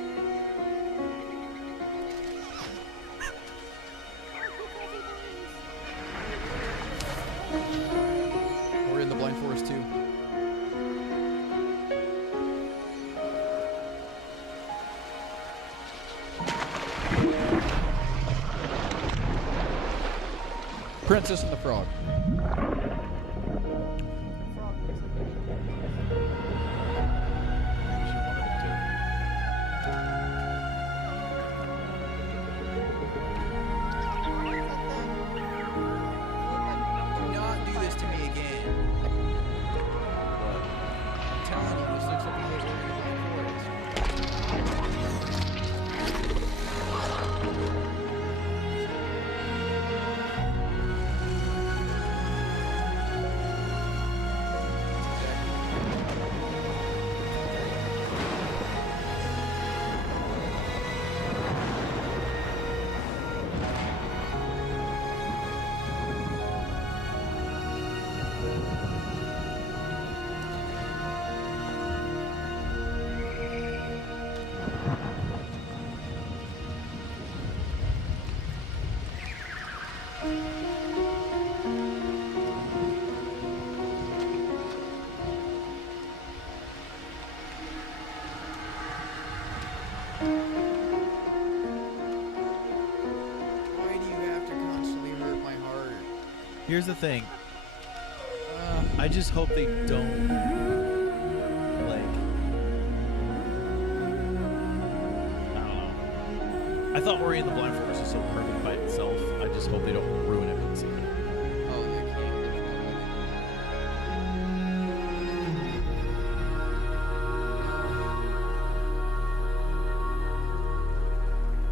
Princess and the Frog. Do not do this to me again. I'm telling you, this looks like a hit area Why do you have to constantly hurt my heart? Here's the thing. I just hope they don't, like, I don't know. I thought Ori and the Blind Forest was so perfect by itself. I just hope they don't ruin it with the sequel. Oh, they can't.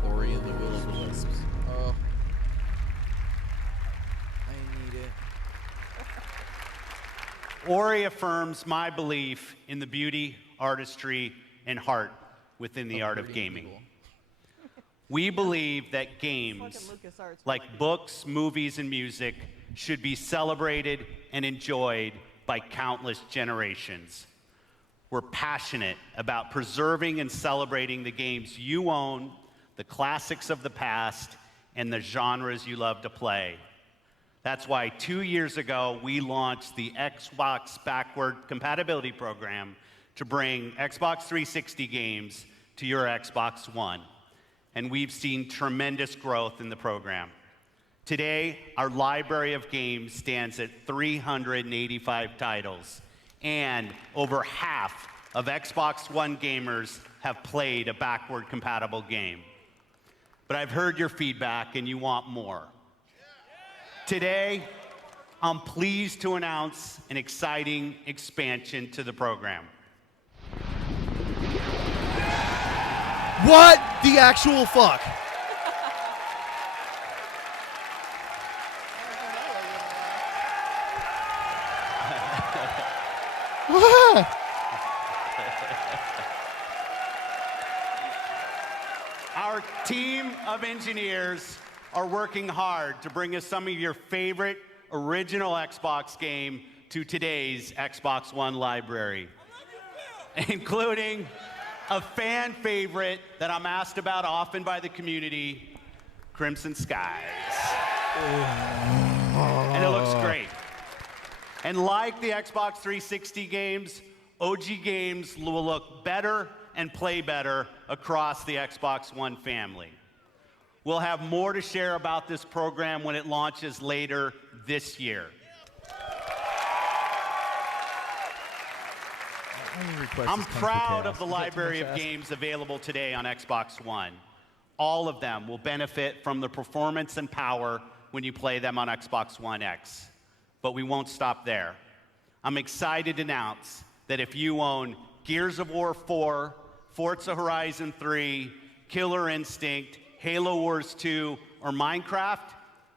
Ori and the Will of the Wisps. Oh. I need it. Ori affirms my belief in the beauty, artistry, and heart within the art of gaming. We believe that games, like books, movies, and music, should be celebrated and enjoyed by countless generations. We're passionate about preserving and celebrating the games you own, the classics of the past, and the genres you love to play. That's why 2 years ago, we launched the Xbox Backward Compatibility Program to bring Xbox 360 games to your Xbox One. And we've seen tremendous growth in the program. Today, our library of games stands at 385 titles, and over half of Xbox One gamers have played a backward compatible game. But I've heard your feedback and you want more. Today, I'm pleased to announce an exciting expansion to the program. What the actual fuck? Our team of engineers are working hard to bring us some of your favorite original Xbox game to today's Xbox One library, including a fan favorite that I'm asked about often by the community, Crimson Skies. And it looks great. And like the Xbox 360 games, OG games will look better and play better across the Xbox One family. We'll have more to share about this program when it launches later this year. I'm proud of the library of games available today on Xbox One. All of them will benefit from the performance and power when you play them on Xbox One X. But we won't stop there. I'm excited to announce that if you own Gears of War 4, Forza Horizon 3, Killer Instinct, Halo Wars 2, or Minecraft,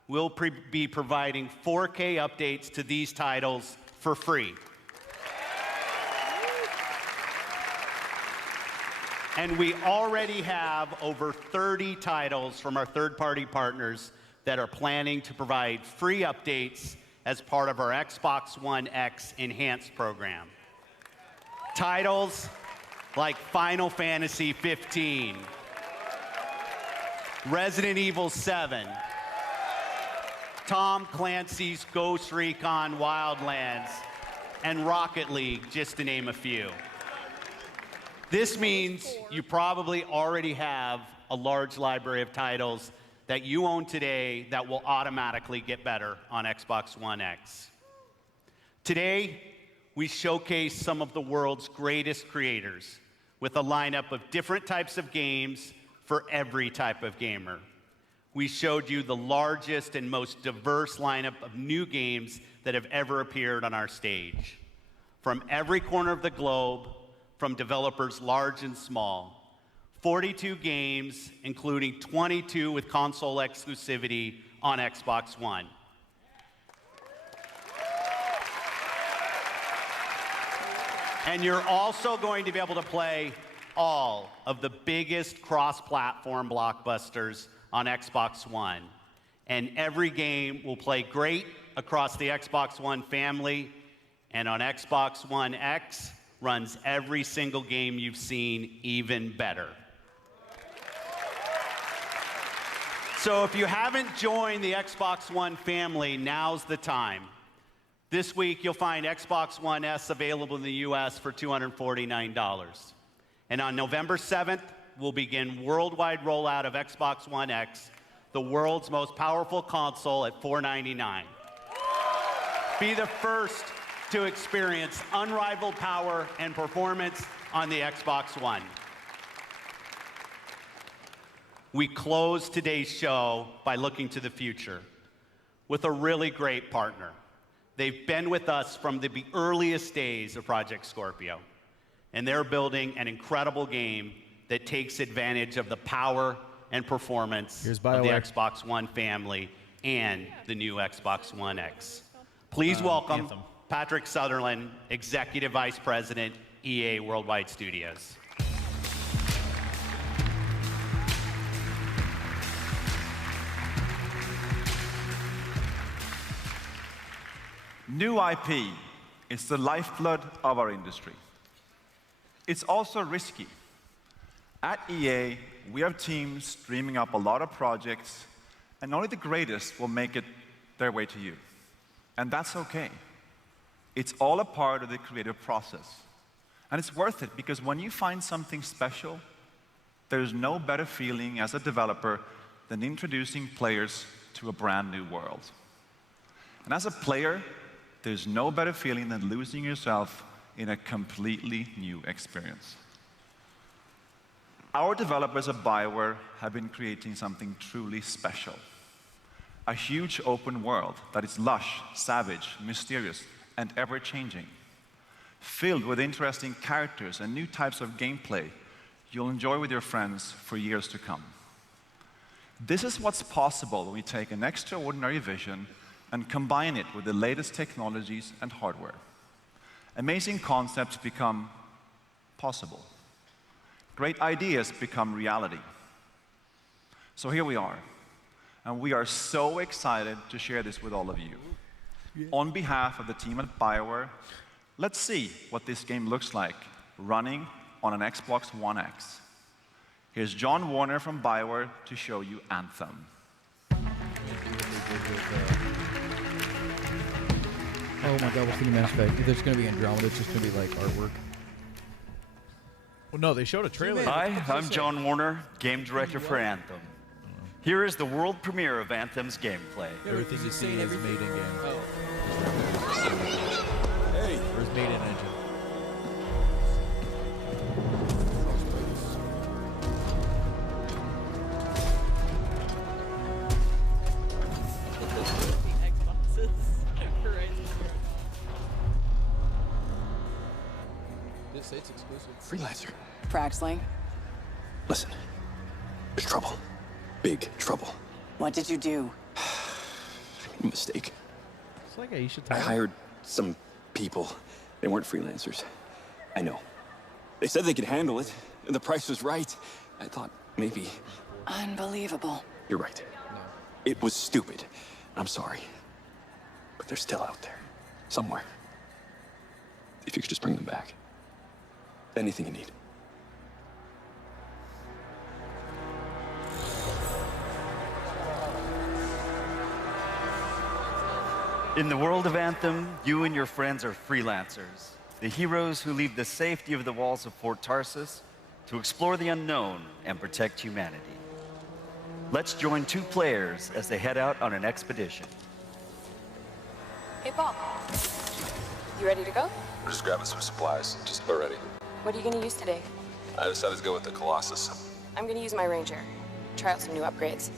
we'll be providing 4K updates to these titles for free. And we already have over 30 titles from our third-party partners that are planning to provide free updates as part of our Xbox One X Enhanced program. Titles like Final Fantasy 15, Resident Evil 7, Tom Clancy's Ghost Recon Wildlands, and Rocket League, just to name a few. This means you probably already have a large library of titles that you own today that will automatically get better on Xbox One X. Today, we showcase some of the world's greatest creators with a lineup of different types of games for every type of gamer. We showed you the largest and most diverse lineup of new games that have ever appeared on our stage. From every corner of the globe, from developers large and small, 42 games, including 22 with console exclusivity on Xbox One. And you're also going to be able to play all of the biggest cross-platform blockbusters on Xbox One. And every game will play great across the Xbox One family, and on Xbox One X runs every single game you've seen even better. So if you haven't joined the Xbox One family, now's the time. This week, you'll find Xbox One S available in the US for $249. And on November 7th, we'll begin worldwide rollout of Xbox One X, the world's most powerful console, at $499. Be the first to experience unrivaled power and performance on the Xbox One. We close today's show by looking to the future with a really great partner. They've been with us from the earliest days of Project Scorpio, and they're building an incredible game that takes advantage of the power and performance of the Xbox One family and the new Xbox One X. Please welcome Anthem. Patrick Sutherland, Executive Vice President, EA Worldwide Studios. New IP is the lifeblood of our industry. It's also risky. At EA, we have teams dreaming up a lot of projects, and only the greatest will make it their way to you. And that's okay. It's all a part of the creative process. And it's worth it, because when you find something special, there's no better feeling as a developer than introducing players to a brand new world. And as a player, there's no better feeling than losing yourself in a completely new experience. Our developers at BioWare have been creating something truly special. A huge open world that is lush, savage, mysterious, and ever-changing. Filled with interesting characters and new types of gameplay you'll enjoy with your friends for years to come. This is what's possible when we take an extraordinary vision and combine it with the latest technologies and hardware. Amazing concepts become possible. Great ideas become reality. So here we are, and we are so excited to share this with all of you. On behalf of the team at BioWare, let's see what this game looks like running on an Xbox One X. Here's John Warner from BioWare to show you Anthem. Oh my god, what's the new Mass Effect? If there's going to be Andromeda, it's just going to be like artwork. Well, no, they showed a trailer. Hi, I'm John Warner, game director for Anthem. Here is the world premiere of Anthem's gameplay. Everything you see is made in game. Hey, where's made in engine? It's exclusive. Freelancer. Fraxling. Listen, there's trouble. Big trouble. What did you do? I made a mistake. It's like you should I hired some people. They weren't freelancers. I know. They said they could handle it, and the price was right. I thought maybe... Unbelievable. You're right. No. It was stupid. I'm sorry. But they're still out there. Somewhere. If you could just bring them back. Anything you need. In the world of Anthem, you and your friends are freelancers, the heroes who leave the safety of the walls of Fort Tarsus to explore the unknown and protect humanity. Let's join 2 players as they head out on an expedition. Hey, Paul. You ready to go? We're just grabbing some supplies. Just about ready. What are you going to use today? I decided to go with the Colossus. I'm going to use my Ranger. Try out some new upgrades.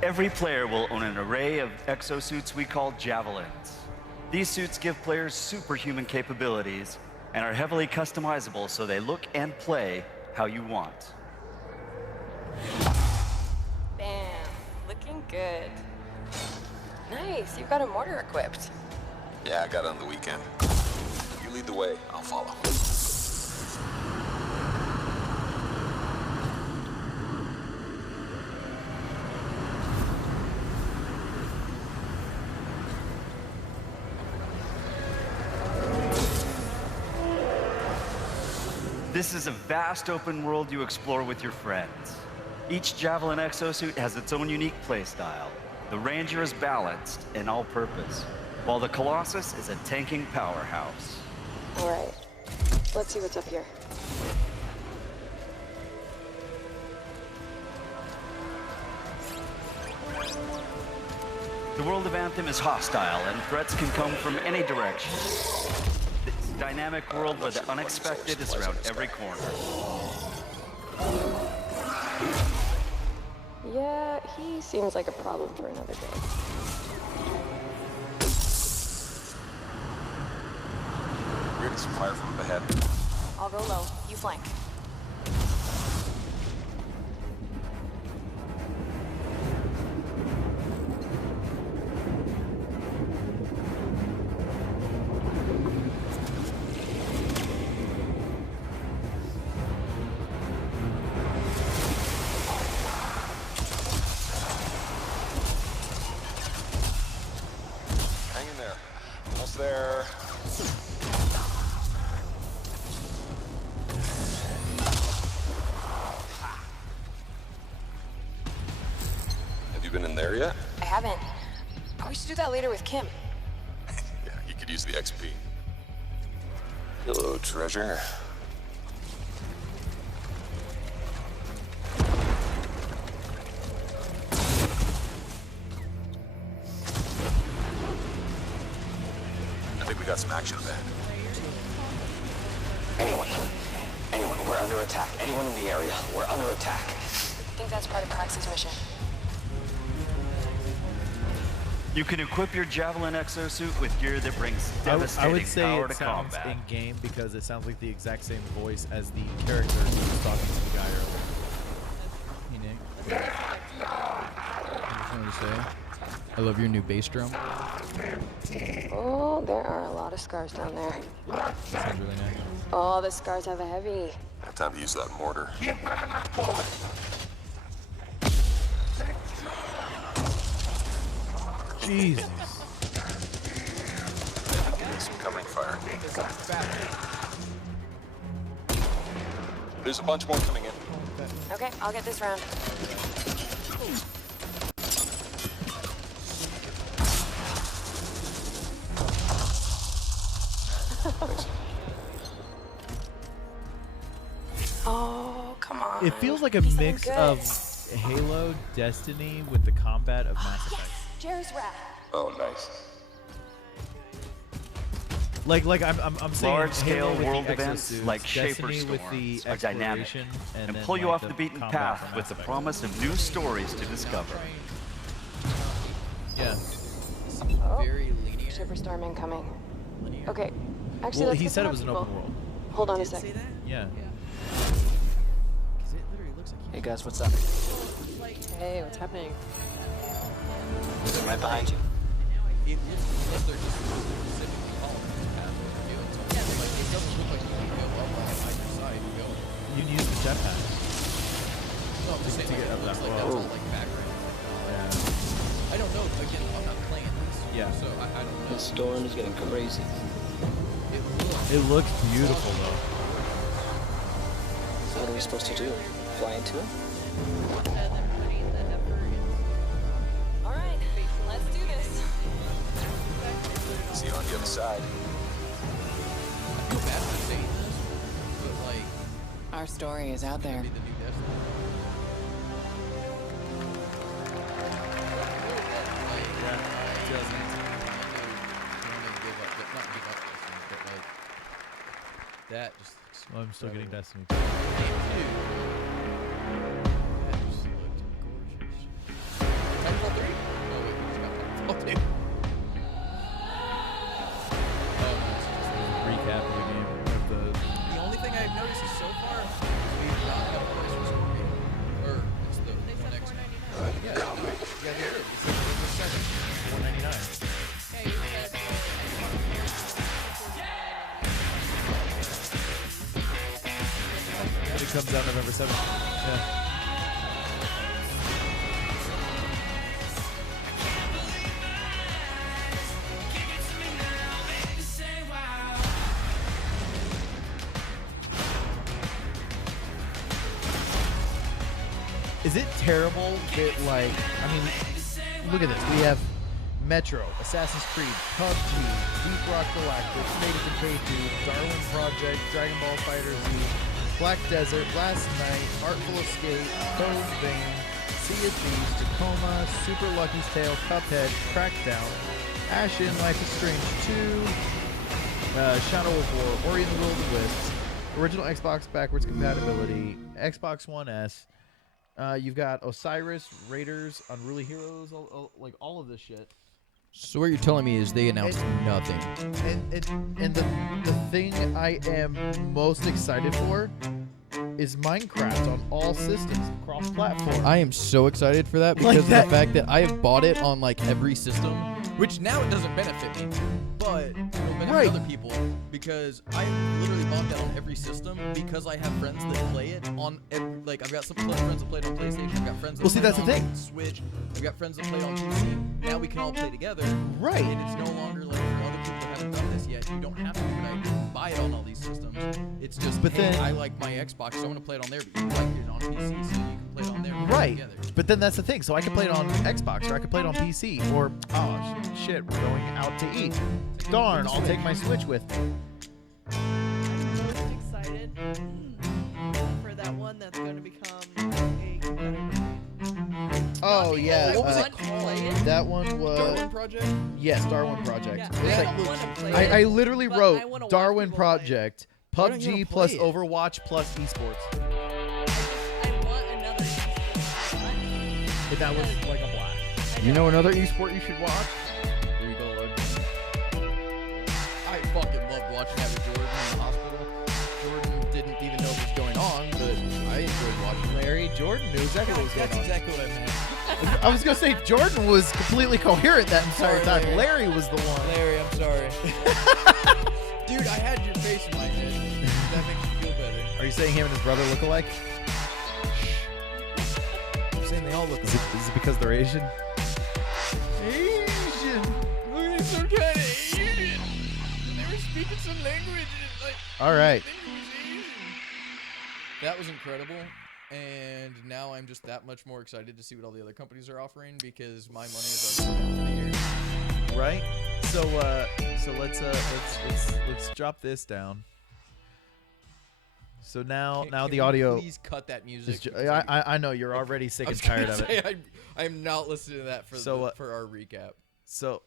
Every player will own an array of exosuits we call Javelins. These suits give players superhuman capabilities and are heavily customizable so they look and play how you want. Bam. Looking good. Nice. You've got a mortar equipped. Yeah, I got it on the weekend. You lead the way, I'll follow. This is a vast open world you explore with your friends. Each Javelin exosuit has its own unique playstyle. The Ranger is balanced and all-purpose, while the Colossus is a tanking powerhouse. All right. Let's see what's up here. The world of Anthem is hostile, and threats can come from any direction. This dynamic world where the unexpected is around every corner. Yeah, he seems like a problem for another day. We're getting some fire from up ahead. I'll go low. You flank. Hang in there. Almost there. Have you been in there yet? I haven't. We should do that later with Kim. Yeah, you could use the XP. Hello, treasure. I think we got some action ahead. Anyone, we're under attack. Anyone in the area, we're under attack. I think that's part of Praxis' mission. You can equip your Javelin exosuit with gear that brings I devastating would say power it to sounds combat. in-game because it sounds like the exact same voice as the character who was talking to the guy earlier. Hey, Nick. I just wanted to say, I love your new bass drum. Oh, there are a lot of scars down there. Sounds really nice. Oh, the scars have a heavy. Have time to use that mortar. Jesus. Some covering fire. There's a bunch more coming in. Okay, I'll get this round. Oh, come on. It feels like a Be something mix good. of Halo, Destiny with the combat of Mass Effect. Jer's wrap. Oh, nice. Like I'm saying Large-scale Halo with world the events exosuits, like Destiny Shaper with the Storms are dynamic exploration, and then, pull you like, off the beaten combat path from with Mass the Effect. promise of new stories to discover. Yeah. Oh, Very linear. Superstorm incoming. Okay, actually, Well, let's he get said some it was an more open people. world. Hold on a sec. Yeah. Hey guys, what's up? Hey, what's happening? I'm right behind you. It looks like they're just specifically called path what they're doing. So like, it doesn't look like you can go up on either side and go. You can use the jetpack. No, I'm just saying, To like, get it up looks that like that's far. all like background. Yeah. I don't know. Again, I'm not playing this. Yeah. So I don't know. The storm is getting crazy. It looks. It looks beautiful though. what are we supposed to do? Fly into it? All right, let's do this. See you on the other side. I feel bad for saying this, but like, Our story is out there. be the new Destiny. That just looks Well, I'm still getting incredible. Destiny. That just looked gorgeous. Titanfall 3? Oh wait, we just got Titanfall 2. Oh no, it's just Recap of the game. Of the only thing I've noticed is so far is we've not got a price for Scorpion. Or it's the one X. Yeah, they did. They said November 7th, $4.99. Yeah, you said But it comes out November 7th. Yeah. Is it terrible that, like, I mean, look at this. We have Metro, Assassin's Creed, PUBG, Deep Rock Galactic, State of Decay 2, Darwin Project, Dragon Ball Fighter Z, Black Desert, Last Night, Artful Escape, Code Vein, Sea of Thieves, Tacoma, Super Lucky's Tale, Cuphead, Crackdown, Ashen, Life is Strange 2, Shadow of War, Ori and the Will of the Wisps, original Xbox backwards compatibility, Xbox One S. You've got Osiris, Raiders, Unruly Heroes, like all of this shit. So what you're telling me is they announced nothing. And the thing I am most excited for is Minecraft on all systems, cross-platform. I am so excited for that because of the fact that I have bought it on like every system, which now it doesn't benefit me, but it'll benefit other people because I literally bought that on every system because I have friends that play it on every, like I've got some friends that play it on PlayStation, I've got friends that play it on Switch, I've got friends that play it on PC. Now we can all play together. Right. And it's no longer like for other people that haven't done this yet, you don't have to buy it on all these systems. It's just, But hey, then- I like my Xbox, so I want to play it on there, but you like it on PC, so you can play it on there. Right. Together. But then that's the thing. So I can play it on Xbox or I can play it on PC or, oh, shit, we're going out to eat. Darn, I'll take my Switch with me. I'm most excited for that one that's going to become a competitor. Oh, yeah. What was it called? That one was... Darwin Project? Yes, Darwin Project. Yeah, It's I like- don't wanna play I it, literally but I wrote wanna watch Darwin people play it. Project, Why don't you PUBG play plus it? Overwatch plus esports. I want another If that was like a blast. You know another esport you should watch? Here you go, Lord. I fucking loved watching that with Jordan in the hospital. Jordan didn't even know what was going on, but I enjoyed watching Larry, Jordan knew exactly what was going That's on. exactly what I meant. I was going to say Jordan was completely coherent that entire Sorry, time. Larry. Larry was the one. Larry, I'm sorry. Dude, I had your face in my head. That makes you feel better. Are you saying him and his brother look alike? I'm saying they all look Is it because they're Asian? Asian. Look at some kind of Asian. They were speaking some language. And like, All right. that was incredible. And now I'm just that much more excited to see what all the other companies are offering because my money is already spent for the year. Right? So let's drop this down. So now Can the we audio. Please cut that music. I know you're already sick and tired of it. I'm not listening to that for for our recap. So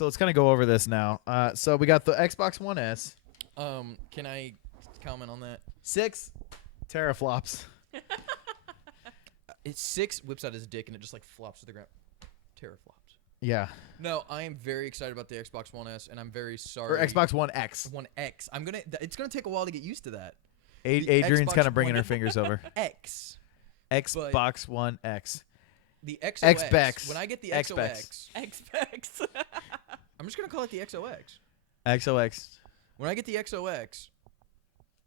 let's kind of go over this now. So we got the Xbox One S. Can I comment on that? 6 teraflops. It's 6 whips out his dick and it just like flops to the ground. Teraflops. Yeah. No, I am very excited about the Xbox One S, and I'm very sorry. Or Xbox One X. One X. It's gonna take a while to get used to that. Adrian's Xbox kind of bringing One her fingers over. X. Xbox One X. The XOX. XBEX. When I get the XBEX. XOX. I'm just gonna call it the XOX. XOX. When I get the XOX,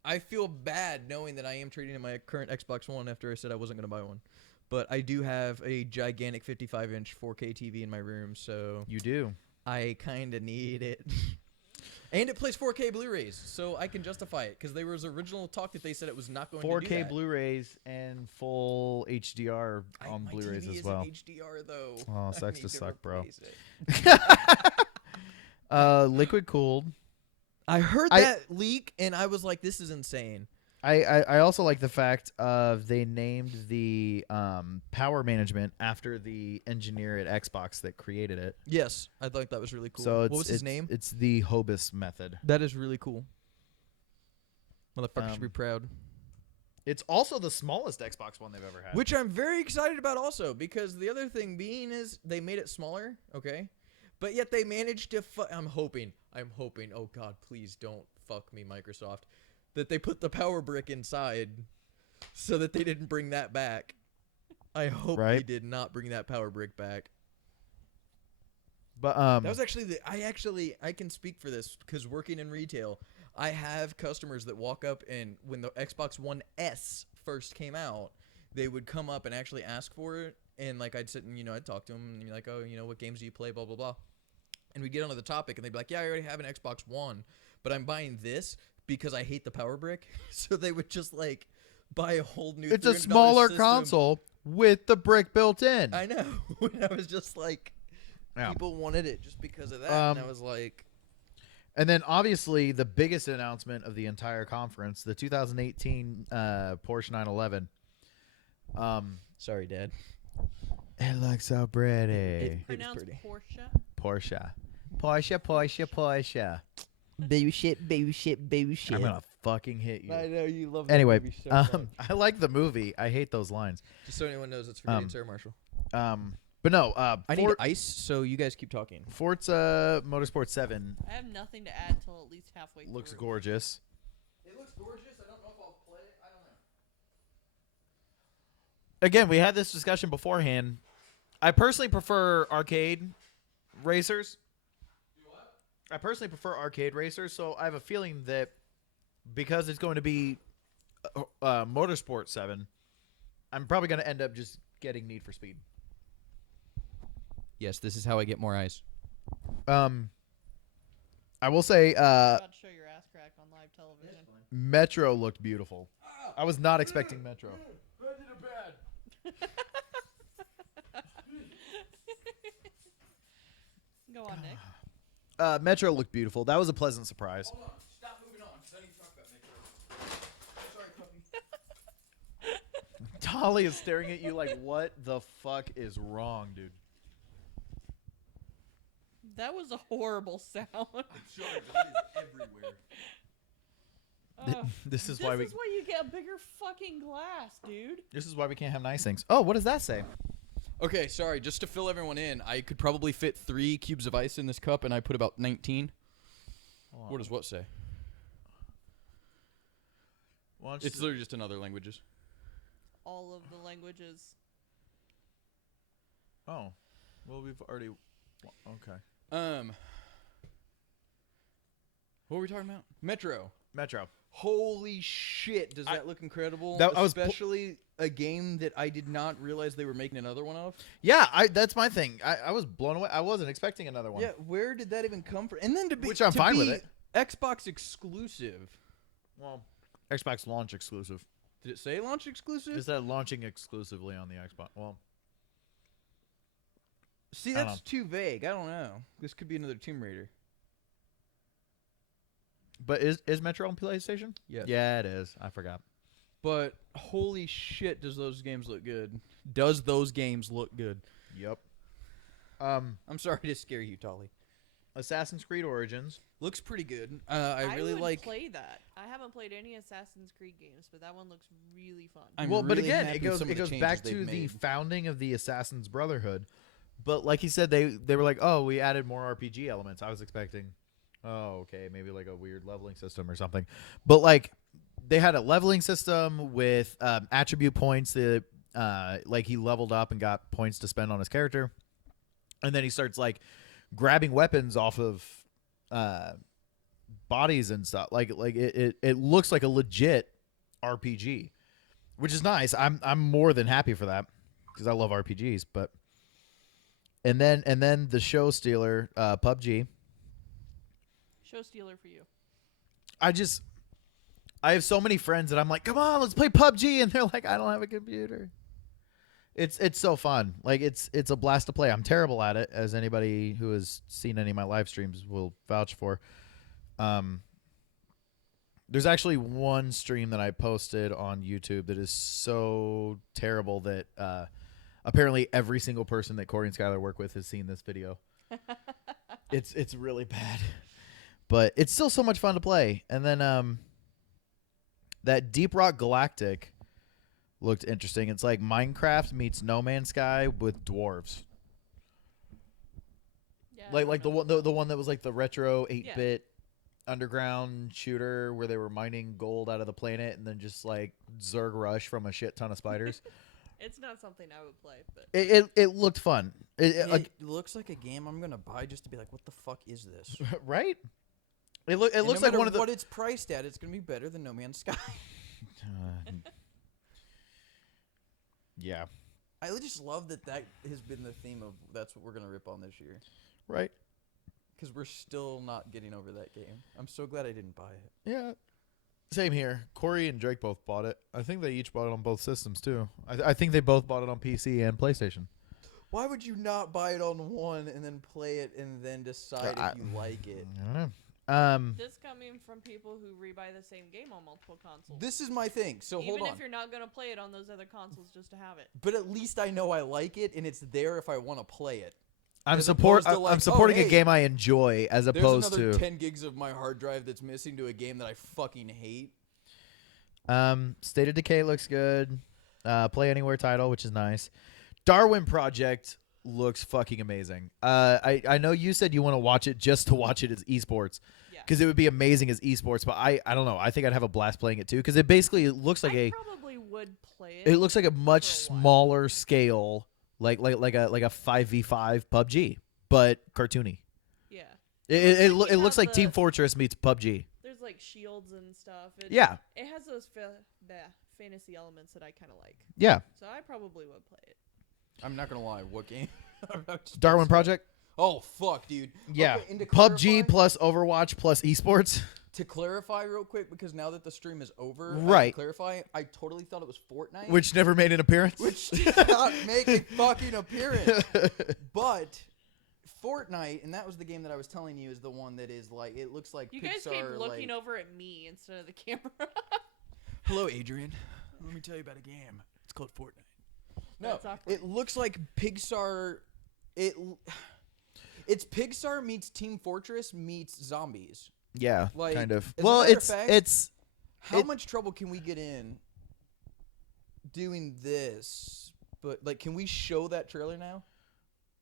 I feel bad knowing that I am trading in my current Xbox One after I said I wasn't gonna buy one. But I do have a gigantic 55-inch 4K TV in my room, so you do. I kind of need it. And it plays 4K Blu-rays, so I can justify it because there was original talk that they said it was not going to do 4K that. Blu-rays and full HDR on My Blu-rays TV as well. isn't HDR though. Oh, I sucks need to suck, bro. replace it. Liquid cooled. I heard that leak and I was like, "This is insane." I also like the fact of they named the power management after the engineer at Xbox that created it. Yes, I thought that was really cool. So what was his name? It's the Hobus method. That is really cool. Motherfucker should be proud. It's also the smallest Xbox One they've ever had. Which I'm very excited about also, because the other thing being is they made it smaller, okay? But yet they managed to I'm hoping, oh God, please don't fuck me, Microsoft, that they put the power brick inside so that they didn't bring that back. I hope they did not bring that power brick back. But that was actually I can speak for this because working in retail, I have customers that walk up and when the Xbox One S first came out, they would come up and actually ask for it, and like I'd sit and I'd talk to them and be like, oh, what games do you play, blah blah blah, and we'd get onto the topic and they'd be like, yeah, I already have an Xbox One, but I'm buying this because I hate the power brick. So they would just like buy a whole new. It's a smaller system. console with the brick built in. I know. And I was just like, people wanted it just because of that, and I was like. And then obviously the biggest announcement of the entire conference, the 2018 Porsche 911. Sorry, Dad. It looks so pretty. It's pronounced Porsche. Porsche. Baby shit. I'm gonna fucking hit you. I know you love. Anyway, that movie so much. I like the movie. I hate those lines. Just so anyone knows, it's for Sarah Marshall. But no, I need ice, so you guys keep talking. Forza Motorsport 7. I have nothing to add till at least halfway through. Looks gorgeous. It looks gorgeous. I don't know if I'll play it. I don't know. Again, we had this discussion beforehand. I personally prefer arcade racers. I personally prefer arcade racers, so I have a feeling that because it's going to be Motorsport 7, I'm probably going to end up just getting Need for Speed. Yes, this is how I get more ice. I will say About to show your ass crack on live television. Metro looked beautiful. I was not expecting Metro. Go on, Nick. Metro looked beautiful. That was a pleasant surprise. Hold on. Stop moving on, because I need to talk about Metro. Sorry, puppy. Dolly is staring at you like, what the fuck is wrong, dude? That was a horrible sound. I'm sorry, but it is everywhere. This is why you get a bigger fucking glass, dude. This is why we can't have nice things. Oh, what does that say? Okay, sorry. Just to fill everyone in, I could probably fit 3 cubes of ice in this cup, and I put about 19. What does what say? It's literally just in other languages. All of the languages. Oh, well, we've already. Okay. What were we talking about? Metro. Holy shit, does that look incredible? That- Especially a game that I did not realize they were making another one of. Yeah, that's my thing. I was blown away. I wasn't expecting another one. Yeah, where did that even come from? And then to be Which I'm fine with it. Xbox exclusive. Well, Xbox launch exclusive. Did it say launch exclusive? Is that launching exclusively on the Xbox? Well, see, that's too vague. I don't know. This could be another Tomb Raider. but is Metro on PlayStation? Yes. Yeah, it is. I forgot. But holy shit, does those games look good? Does those games look good? Yep. I'm sorry to scare you, Tolly. Assassin's Creed Origins looks pretty good. I really would like. play that. I haven't played any Assassin's Creed games, but that one looks really fun. But again, it goes back to the founding of the Assassin's Brotherhood. But like he said, they were like, oh, we added more RPG elements. I was expecting, oh, okay, maybe like a weird leveling system or something. But like they had a leveling system with attribute points that like he leveled up and got points to spend on his character, and then he starts like grabbing weapons off of bodies and stuff. Like it looks like a legit RPG, which is nice. I'm more than happy for that because I love RPGs. But and then the show stealer, PUBG. Show stealer for you. I have so many friends that I'm like, come on, let's play PUBG, and they're like, I don't have a computer. It's so fun. Like it's a blast to play. I'm terrible at it, as anybody who has seen any of my live streams will vouch for. There's actually one stream that I posted on YouTube that is so terrible that apparently every single person that Corey and Skylar work with has seen this video. It's really bad, but it's still so much fun to play. And then that Deep Rock Galactic looked interesting. It's like Minecraft meets No Man's Sky with dwarves. Yeah, like the one that was like the retro 8-bit underground shooter where they were mining gold out of the planet and then just like Zerg rush from a shit ton of spiders. It's not something I would play, but It looked fun. It looks like a game I'm gonna buy just to be like, what the fuck is this? Right? It looks no like matter one of the what it's priced at, it's gonna be better than No Man's Sky. Yeah. I just love that has been the theme of that's what we're gonna rip on this year. Right. Because we're still not getting over that game. I'm so glad I didn't buy it. Yeah. Same here. Corey and Drake both bought it. I think they each bought it on both systems too. I think they both bought it on PC and PlayStation. Why would you not buy it on one and then play it and then decide if you like it? I don't know. This coming from people who rebuy the same game on multiple consoles. This is my thing. So hold on. Even if you're not gonna play it on those other consoles, just to have it. But at least I know I like it and it's there if I want to play it. I'm supporting a game I enjoy as opposed there's another to 10 gigs of my hard drive that's missing to a game that I fucking hate. State of Decay looks good. Play Anywhere title, which is nice. Darwin Project looks fucking amazing. I know you said you want to watch it just to watch it as esports, because it would be amazing as esports. But I don't know. I think I'd have a blast playing it too, because it basically looks like I probably would play it looks like a much smaller scale, like a 5v5 PUBG, but cartoony. Yeah. It looks like Team Fortress meets PUBG. There's like shields and stuff. It has those fantasy elements that I kind of like. Yeah. So I probably would play it. I'm not gonna lie. What game? Darwin Project. Oh fuck, dude. Yeah. Okay, and to PUBG plus Overwatch plus esports. To clarify real quick, because now that the stream is over, right? Clarify. I totally thought it was Fortnite, which never made an appearance. Which did not make a fucking appearance. But Fortnite, and that was the game that I was telling you, is the one that is like it looks like you Pixar, guys keep looking over at me instead of the camera. Hello, Adrian. Let me tell you about a game. It's called Fortnite. No, it looks like Pixar. It's Pixar meets Team Fortress meets zombies. Yeah, like, kind of. As Well, a matter of fact, it's how much trouble can we get in doing this? But like, can we show that trailer now?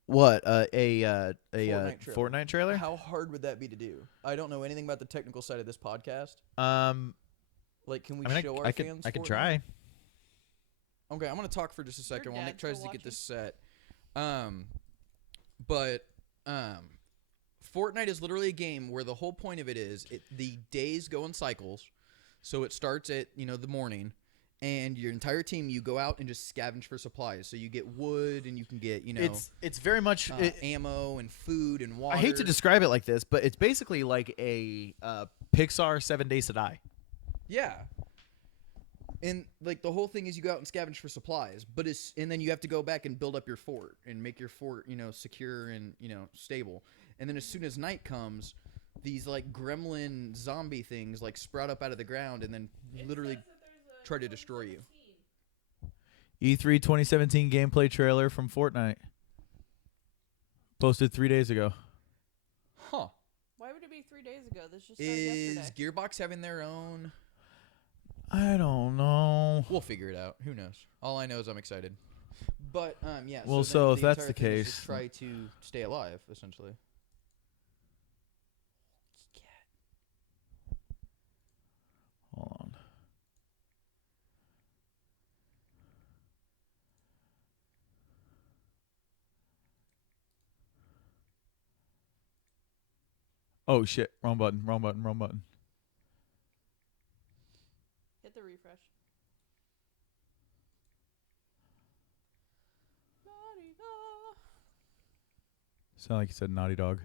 What Fortnite trailer? How hard would that be to do? I don't know anything about the technical side of this podcast. Like, can we show our fans? I could try. Okay, I'm gonna talk for just a second while Nick tries to get this set. Fortnite is literally a game where the whole point of it is the days go in cycles. So it starts at the morning, and your entire team, you go out and just scavenge for supplies. So you get wood, and you can get it's very much ammo and food and water. I hate to describe it like this, but it's basically like a Pixar 7 Days to Die. Yeah. And like the whole thing is you go out and scavenge for supplies, and then you have to go back and build up your fort and make your fort, secure and stable. And then as soon as night comes, these like gremlin zombie things like sprout up out of the ground and then literally try to destroy you. E3 2017 gameplay trailer from Fortnite. Posted 3 days ago. Huh. Why would it be 3 days ago? This just started yesterday. Is Gearbox having their own? I don't know. We'll figure it out. Who knows? All I know is I'm excited. But yeah. Well, so if that's the case, try to stay alive, essentially. Hold on. Oh shit! Wrong button. Wrong button. Wrong button. Hit the refresh. Sound like you said Naughty Dog.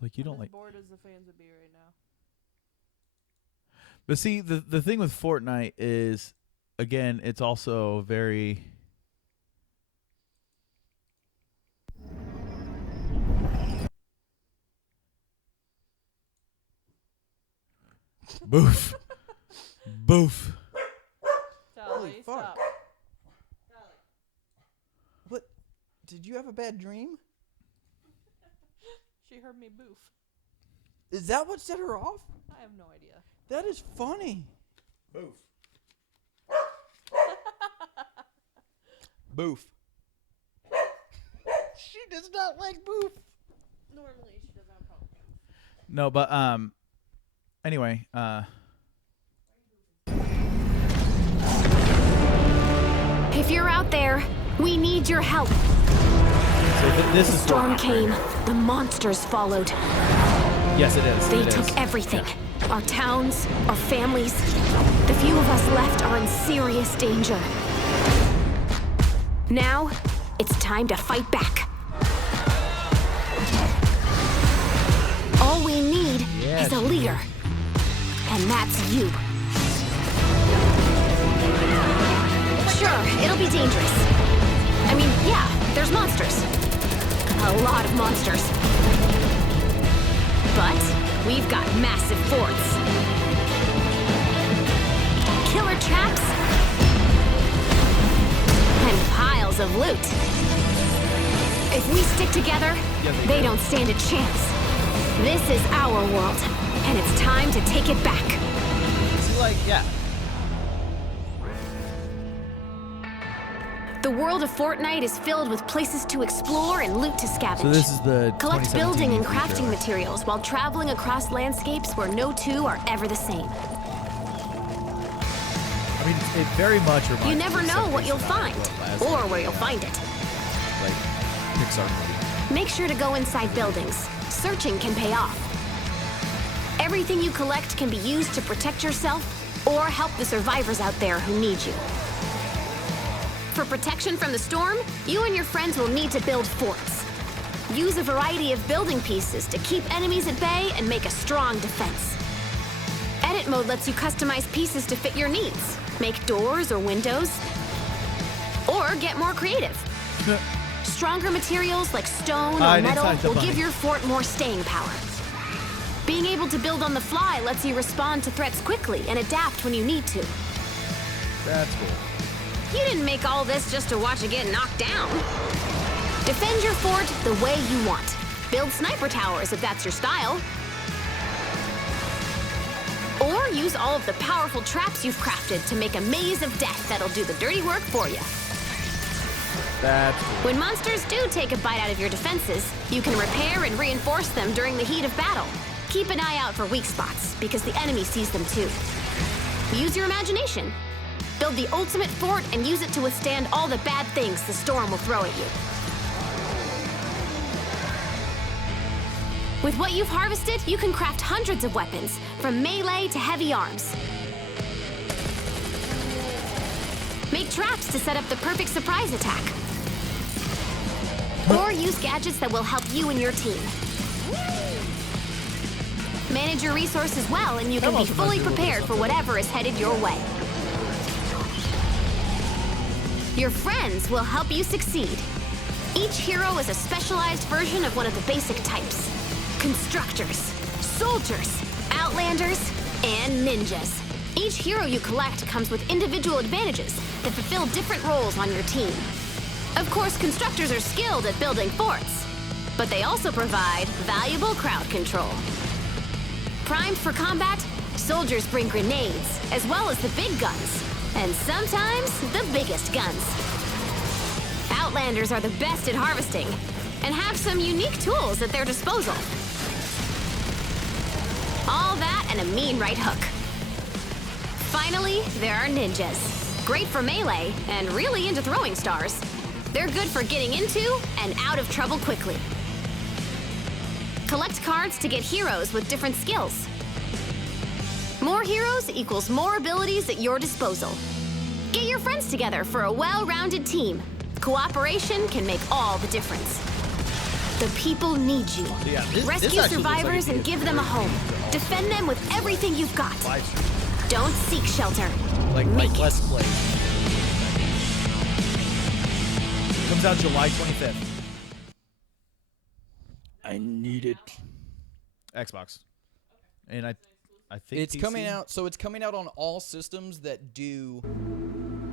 It's like you don't I'm like. as bored as the fans would be right now. But see, the thing with Fortnite is, again, it's also very. Boof. Boof. Holy Sally, fuck. stop. What? Did you have a bad dream? She heard me boof. Is that what set her off? I have no idea. That is funny. Boof. Boof. She does not like boof. Normally she does not call me. No, but anyway, If you're out there, we need your help. so this is Storm Fortnite. came. The monsters followed. Yes, it is. They It took is. everything. Our towns, our families. The few of us left are in serious danger. Now, it's time to fight back. All we need is a leader. And that's you. Sure, it'll be dangerous. I mean, yeah, there's monsters. A lot of monsters. But we've got massive forts. Killer traps. And piles of loot. If we stick together, they don't stand a chance. This is our world, and it's time to take it back. See, like, yeah. The world of Fortnite is filled with places to explore and loot to scavenge. So this is the Collect 2017 building and E3 crafting trailer. materials while traveling across landscapes where no two are ever the same. I mean, it very much reminds You me never of know some what you'll style find, as, or where you'll find it. like Pixar movie. Make sure to go inside buildings. Searching can pay off. Everything you collect can be used to protect yourself or help the survivors out there who need you. For protection from the storm, you and your friends will need to build forts. Use a variety of building pieces to keep enemies at bay and make a strong defense. Edit mode lets you customize pieces to fit your needs. Make doors or windows, or get more creative. Stronger materials like stone or metal will give your fort more staying power. Being able to build on the fly lets you respond to threats quickly and adapt when you need to. That's cool. You didn't make all this just to watch it get knocked down. Defend your fort the way you want. Build sniper towers if that's your style. Or use all of the powerful traps you've crafted to make a maze of death that'll do the dirty work for you. That's cool. When monsters do take a bite out of your defenses, you can repair and reinforce them during the heat of battle. Keep an eye out for weak spots, because the enemy sees them too. Use your imagination. Build the ultimate fort and use it to withstand all the bad things the storm will throw at you. With what you've harvested, you can craft hundreds of weapons, from melee to heavy arms. Make traps to set up the perfect surprise attack. Or use gadgets that will help you and your team. Manage your resources well, and you can be fully prepared for whatever is headed your way. Your friends will help you succeed. Each hero is a specialized version of one of the basic types. Constructors, soldiers, outlanders, and ninjas. Each hero you collect comes with individual advantages that fulfill different roles on your team. Of course, constructors are skilled at building forts, but they also provide valuable crowd control. Primed for combat, soldiers bring grenades, as well as the big guns, and sometimes the biggest guns. Outlanders are the best at harvesting, and have some unique tools at their disposal. All that and a mean right hook. Finally, there are ninjas. Great for melee, and really into throwing stars. They're good for getting into and out of trouble quickly. Collect cards to get heroes with different skills. More heroes equals more abilities at your disposal. Get your friends together for a well-rounded team. Cooperation can make all the difference. The people need you. Yeah, this Rescue actually looks like survivors it'd and be a give them a home. Defend them with everything you've got. Don't seek shelter. Like Make it. Let's Play. Comes out July 25th. I need it. Xbox. And I think It's PC? coming out. So it's coming out on all systems that do.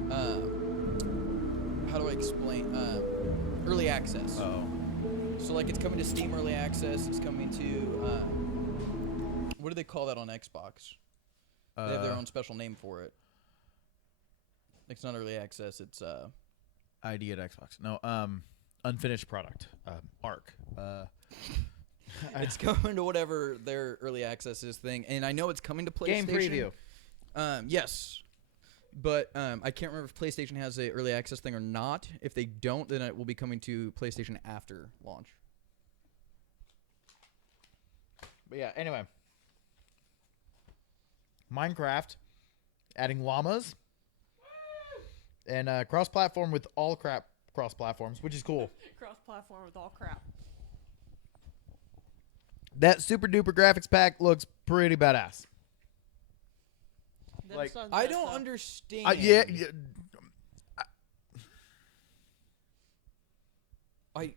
How do I explain? Early access. Oh. So like it's coming to Steam Early Access. It's coming to. What do they call that on Xbox? They have their own special name for it. It's not early access. It's ID at Xbox. No, unfinished product. ARC. It's coming to whatever their early access is thing, and I know it's coming to PlayStation. Game preview. Yes, but I can't remember if PlayStation has a early access thing or not. If they don't, then it will be coming to PlayStation after launch. But yeah, anyway. Minecraft, adding llamas, and cross-platform with all crap cross-platforms, which is cool. Cross-platform with all crap. That super duper graphics pack looks pretty badass. Like, I don't understand. Yeah.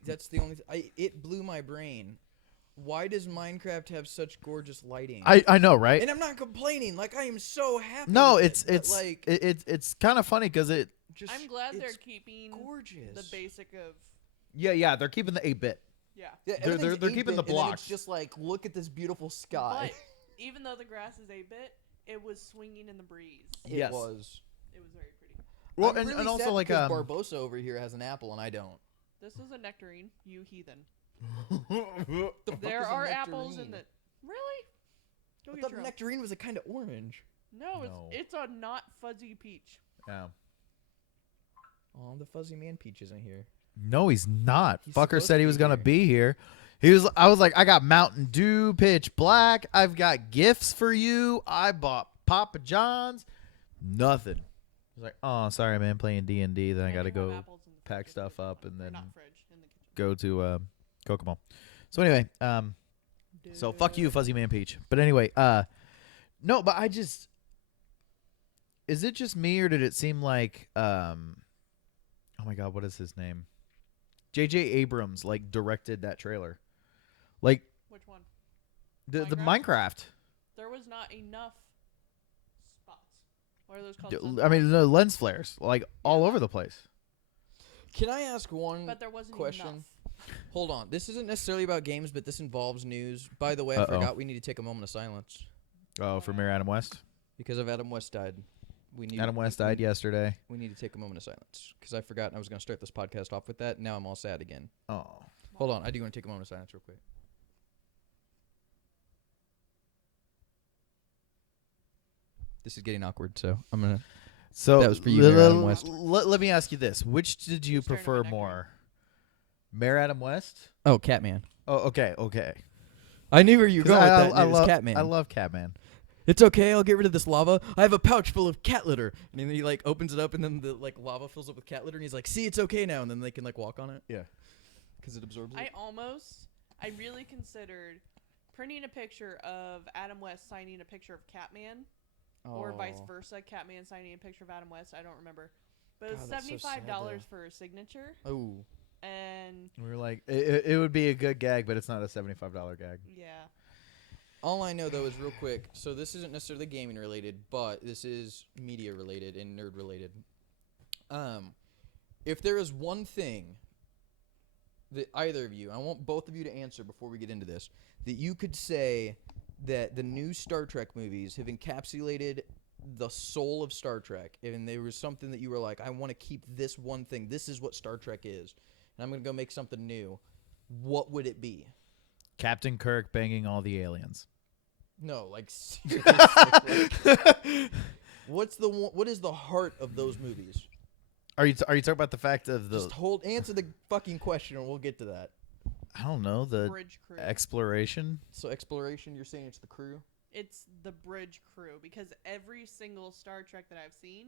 That's the only. It blew my brain. Why does Minecraft have such gorgeous lighting? I know, right? And I'm not complaining. Like I am so happy. No, with it's kind of funny because it. I'm glad they're keeping the basic of. Yeah, they're keeping the 8-bit. Yeah. They're keeping the blocks. It's just like look at this beautiful sky. But even though the grass is 8-bit, it was swinging in the breeze. It was. It was very pretty. Well, I'm and really also sad like because Barbosa over here has an apple and I don't. This is a nectarine, you heathen. There are apples in the. Really? Go I get thought your own. nectarine was a kind of orange. No, it's a not fuzzy peach. Yeah. Oh, the fuzzy man peach isn't here. No, he's not. He's Fucker supposed said to he be was gonna here. be here. I was like, I got Mountain Dew, Pitch Black. I've got gifts for you. I bought Papa John's. Nothing. I was like, oh, sorry, man, playing D&D. Then I gotta go pack stuff up and then go to Kokomo. So anyway, so fuck you, Fuzzy Man Peach. But anyway, no, but is it just me or did it seem like oh my god, what is his name? J.J. Abrams directed that trailer. Like Which one? The Minecraft. There was not enough spots. What are those called? I mean, the lens flares all over the place. Can I ask one But there wasn't question? enough. Hold on. This isn't necessarily about games, but this involves news. By the way, I forgot we need to take a moment of silence. Oh, for Mayor Adam West? Because of Adam West died. Adam West died yesterday. We need to take a moment of silence. Because I forgot and I was going to start this podcast off with that. Now I'm all sad again. Oh. Hold on. I do want to take a moment of silence real quick. This is getting awkward, so I'm going to... So that was for you, Mayor Adam West. Let me ask you this. Which did you prefer more? Mayor Adam West? Oh, Catman. Oh, okay. I knew where you were going with that. I It was Catman. I love Catman. It's okay. I'll get rid of this lava. I have a pouch full of cat litter. And then he opens it up, and then the lava fills up with cat litter, and he's like, "See, it's okay now." And then they can walk on it. Yeah. Because it absorbs it. I really considered printing a picture of Adam West signing a picture of Catman, or vice versa, Catman signing a picture of Adam West. I don't remember, but it was God, that's so sad, $75 for a signature. Oh. And we were like, it would be a good gag, but it's not a $75 gag. Yeah. All I know, though, is real quick. So this isn't necessarily gaming related, but this is media related and nerd related. If there is one thing that either of you, I want both of you to answer before we get into this, that you could say that the new Star Trek movies have encapsulated the soul of Star Trek, and there was something that you were like, I want to keep this one thing. This is what Star Trek is, and I'm going to go make something new. What would it be? Captain Kirk banging all the aliens. No, seriously, what is the heart of those movies? Are you talking about the fact of the? Just answer the fucking question, and we'll get to that. I don't know, the Bridge crew. exploration. So exploration, you're saying it's the crew? It's the bridge crew, because every single Star Trek that I've seen,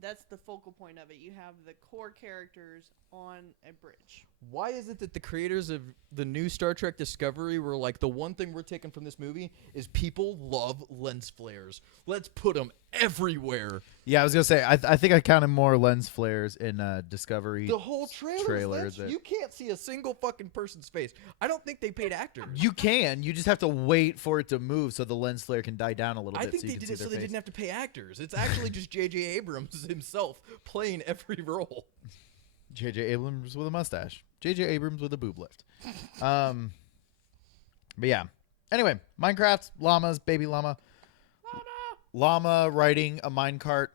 that's the focal point of it. You have the core characters on a bridge. Why is it that the creators of the new Star Trek Discovery were like, the one thing we're taking from this movie is people love lens flares. Let's put them everywhere. Yeah, I was gonna say I think I counted more lens flares in Discovery. The whole trailer. You can't see a single fucking person's face. I don't think they paid actors. You can. You just have to wait for it to move so the lens flare can die down a little I bit. think so they you can did see it so their they face. didn't have to pay actors. It's actually just J.J. Abrams himself playing every role. J.J. Abrams with a mustache. J.J. Abrams with a boob lift. But yeah. Anyway, Minecraft, llamas, baby llama. Llama riding a minecart.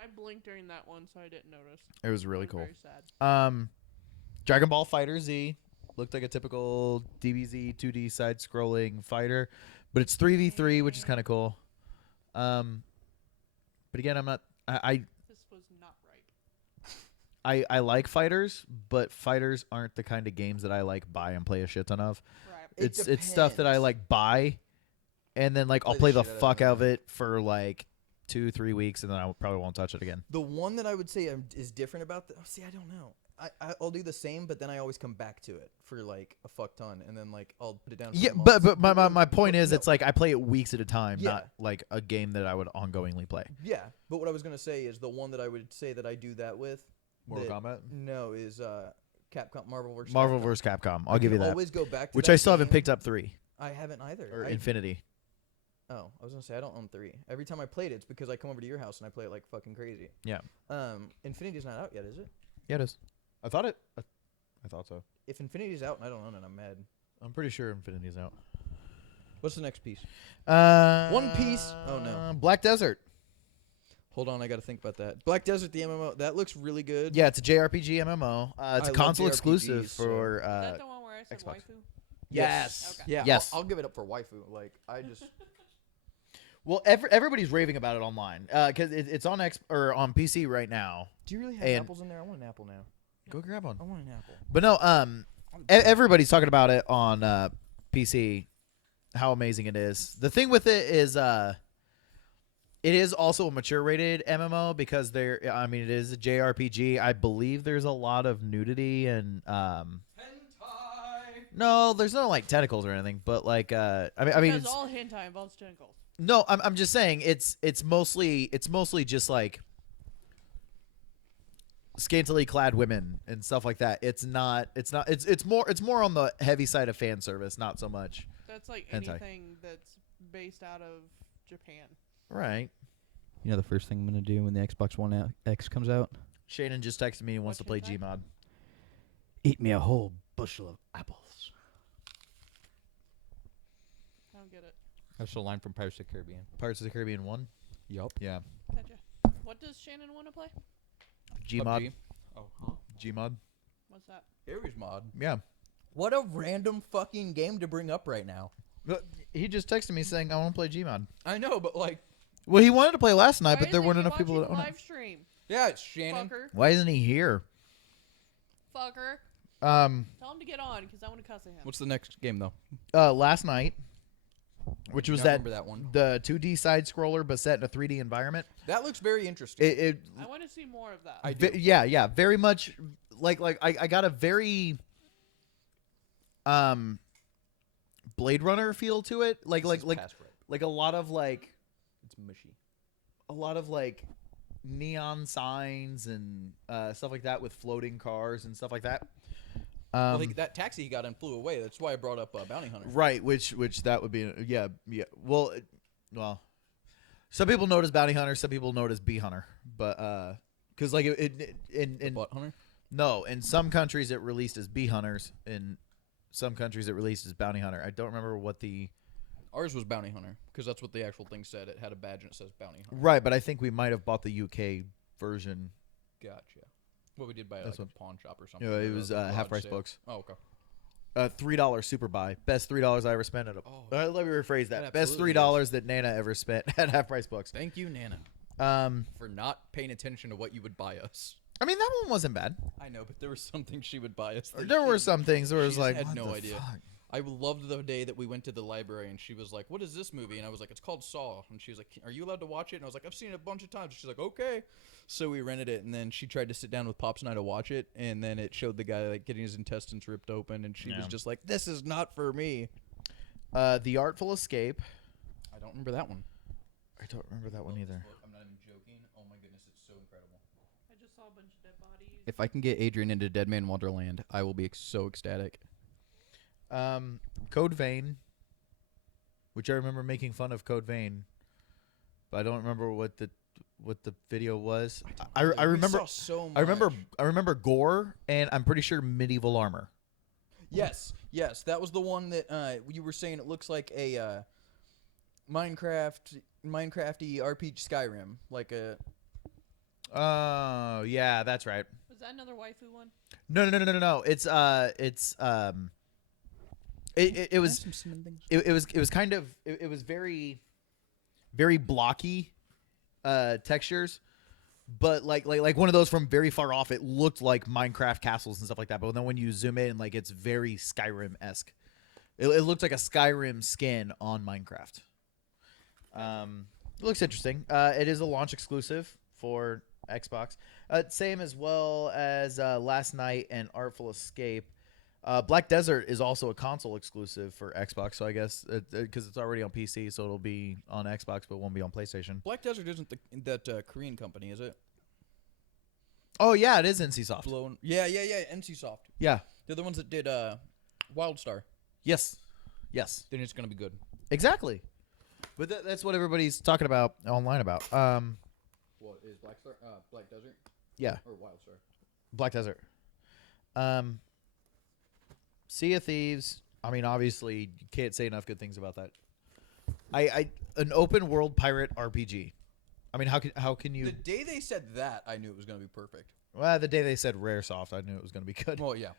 I blinked during that one, so I didn't notice. It was really cool. Very sad. Dragon Ball Fighter Z looked like a typical DBZ 2D side-scrolling fighter, but it's 3v3, which is kind of cool. But again, I'm not. This was not right. I like fighters, but fighters aren't the kind of games that I like buy and play a shit ton of. Right. It's stuff that I like buy, and then like I'll play the fuck out of it for like 2-3 weeks, and then I probably won't touch it again. The one that I would say is different about see, I don't know. I'll do the same, but then I always come back to it for like a fuck ton, and then like I'll put it down. For Yeah, months. but my point is, it's like I play it weeks at a time, Yeah. not like a game that I would ongoingly play. Yeah, but what I was gonna say is the one that I would say that I do that with. Mortal Kombat? No, is Capcom Marvel vs. Marvel vs. Capcom. I'll give you that. Always go back to which that I still haven't game. picked up 3. I haven't either. Or Infinity. Oh, I was gonna say I don't own 3. Every time I played it, it's because I come over to your house and I play it like fucking crazy. Yeah. Infinity's not out yet, is it? Yeah, it is. I thought so. If Infinity's out and I don't own it, I'm mad. I'm pretty sure Infinity's out. What's the next piece? One Piece. Oh no. Black Desert. Hold on, I got to think about that. Black Desert, the MMO, that looks really good. Yeah, it's a JRPG MMO. It's a console JRPGs, exclusive so- for Is that the one where I said Xbox. waifu? Yes. Okay. Yeah. Yes. I'll give it up for waifu. Like I just. Well, everybody's raving about it online because it's on on PC right now. Do you really have And- apples in there? I want an apple now. Go grab one. I want an apple. But no, everybody's talking about it on PC, how amazing it is. The thing with it is, it is also a mature rated MMO because it is a JRPG. I believe there's a lot of nudity and no, there's no like tentacles or anything, but like I mean, Because all hentai involves tentacles. no, I'm just saying it's mostly just like scantily clad women and stuff like that. It's more on the heavy side of fan service, not so much. That's like hentai. anything that's based out of Japan. Right. You know the first thing I'm gonna do when the Xbox One X comes out? Shannon just texted me and wants to play Gmod. Eat me a whole bushel of apples. I don't get it. That's a line from Pirates of the Caribbean. Pirates of the Caribbean 1? Yup. Yeah. Gotcha. What does Shannon want to play? Gmod. PUBG. Oh. Gmod. What's that? Ares mod. Yeah. What a random fucking game to bring up right now. But he just texted me saying I want to play Gmod. I know, but like. Well, he wanted to play last night, Why but there isn't weren't he enough people watching that own it. live stream? Yeah, it's Shannon. Fucker. Why isn't he here? Fucker. Tell him to get on because I want to cuss at him. What's the next game though? Last night, which was I that remember that one. the 2D side scroller but set in a 3D environment. That looks very interesting. I want to see more of that. I do. Yeah, very much like I got a very Blade Runner feel to it. Like a lot of like it's mushy. A lot of like neon signs and stuff like that with floating cars and stuff like that. Well, that taxi he got in flew away. That's why I brought up Bounty Hunter. Right, which that would be yeah. Well, some people know it as Bounty Hunter, some people know it as Bee Hunter, but because like in Butt Hunter. No, in some countries it released as Bee Hunters. In some countries it released as Bounty Hunter. I don't remember what the. Ours was Bounty Hunter because that's what the actual thing said. It had a badge and it says Bounty Hunter. Right, but I think we might have bought the UK version. Gotcha. Well, we did buy like a pawn shop or something. Yeah, it was half price sale. books. Oh, okay. $3 super buy. Best $3 I ever spent at a. let me rephrase that. Best $3 that Nana ever spent at half price books. Thank you, Nana. For not paying attention to what you would buy us. I mean, that one wasn't bad. I know, but there were some things she would buy us. There were some things where it was she like, had what no the idea. fuck? I loved the day that we went to the library and she was like, "What is this movie?" And I was like, "It's called Saw." And she was like, "Are you allowed to watch it?" And I was like, "I've seen it a bunch of times." She's like, "Okay." So we rented it, and then she tried to sit down with Pops and I to watch it, and then it showed the guy like getting his intestines ripped open, and she was just like, "This is not for me." The Artful Escape. I don't remember that one. I don't remember that one either. I'm not even joking. Oh my goodness, it's so incredible. I just saw a bunch of dead bodies. If I can get Adrian into Dead Man Wonderland, I will be so ecstatic. Code Vein, which I remember making fun of Code Vein, but I don't remember what the video was. I remember so I remember gore, and I'm pretty sure Medieval Armor. Yes, that was the one that you were saying. It looks like a Minecrafty RPG Skyrim, like a. Oh yeah, that's right. Was that another waifu one? No. It was kind of it was very blocky textures, but like one of those from very far off. It looked like Minecraft castles and stuff like that. But then when you zoom in, like it's very Skyrim-esque. It looked like a Skyrim skin on Minecraft. It looks interesting. It is a launch exclusive for Xbox. Same as well as Last Night and Artful Escape. Black Desert is also a console exclusive for Xbox, so I guess because it's already on PC, so it'll be on Xbox, but won't be on PlayStation. Black Desert isn't that Korean company, is it? Oh yeah, it is NCSoft. Yeah, NCSoft. Yeah, they're the ones that did WildStar. Yes. Then it's gonna be good. Exactly. But that's what everybody's talking about online about. What is Black Desert? Yeah. Or WildStar. Black Desert. Sea of Thieves. I mean, obviously, you can't say enough good things about that. An open world pirate RPG. I mean, how can you? The day they said that, I knew it was going to be perfect. Well, the day they said Raresoft, I knew it was going to be good. Well, yeah.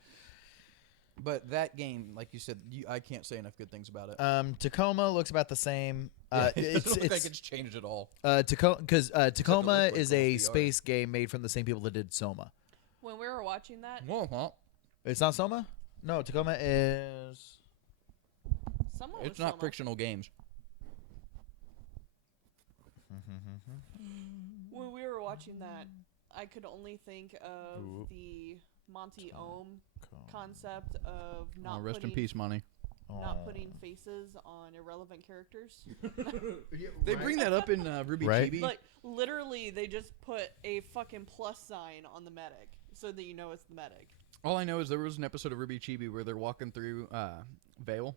But that game, like you said, I can't say enough good things about it. Tacoma looks about the same. It doesn't look like it's changed at all. Tacoma is a space game made from the same people that did Soma. When we were watching that, It's not Soma? No, Tacoma is. It's not Frictional Games. When we were watching that, I could only think of the Monty Ohm concept of not rest putting, in peace, Monty. Not putting faces on irrelevant characters. They bring that up in Ruby Chibi. Like literally, they just put a fucking plus sign on the medic so that you know it's the medic. All I know is there was an episode of Ruby Chibi where they're walking through Vale,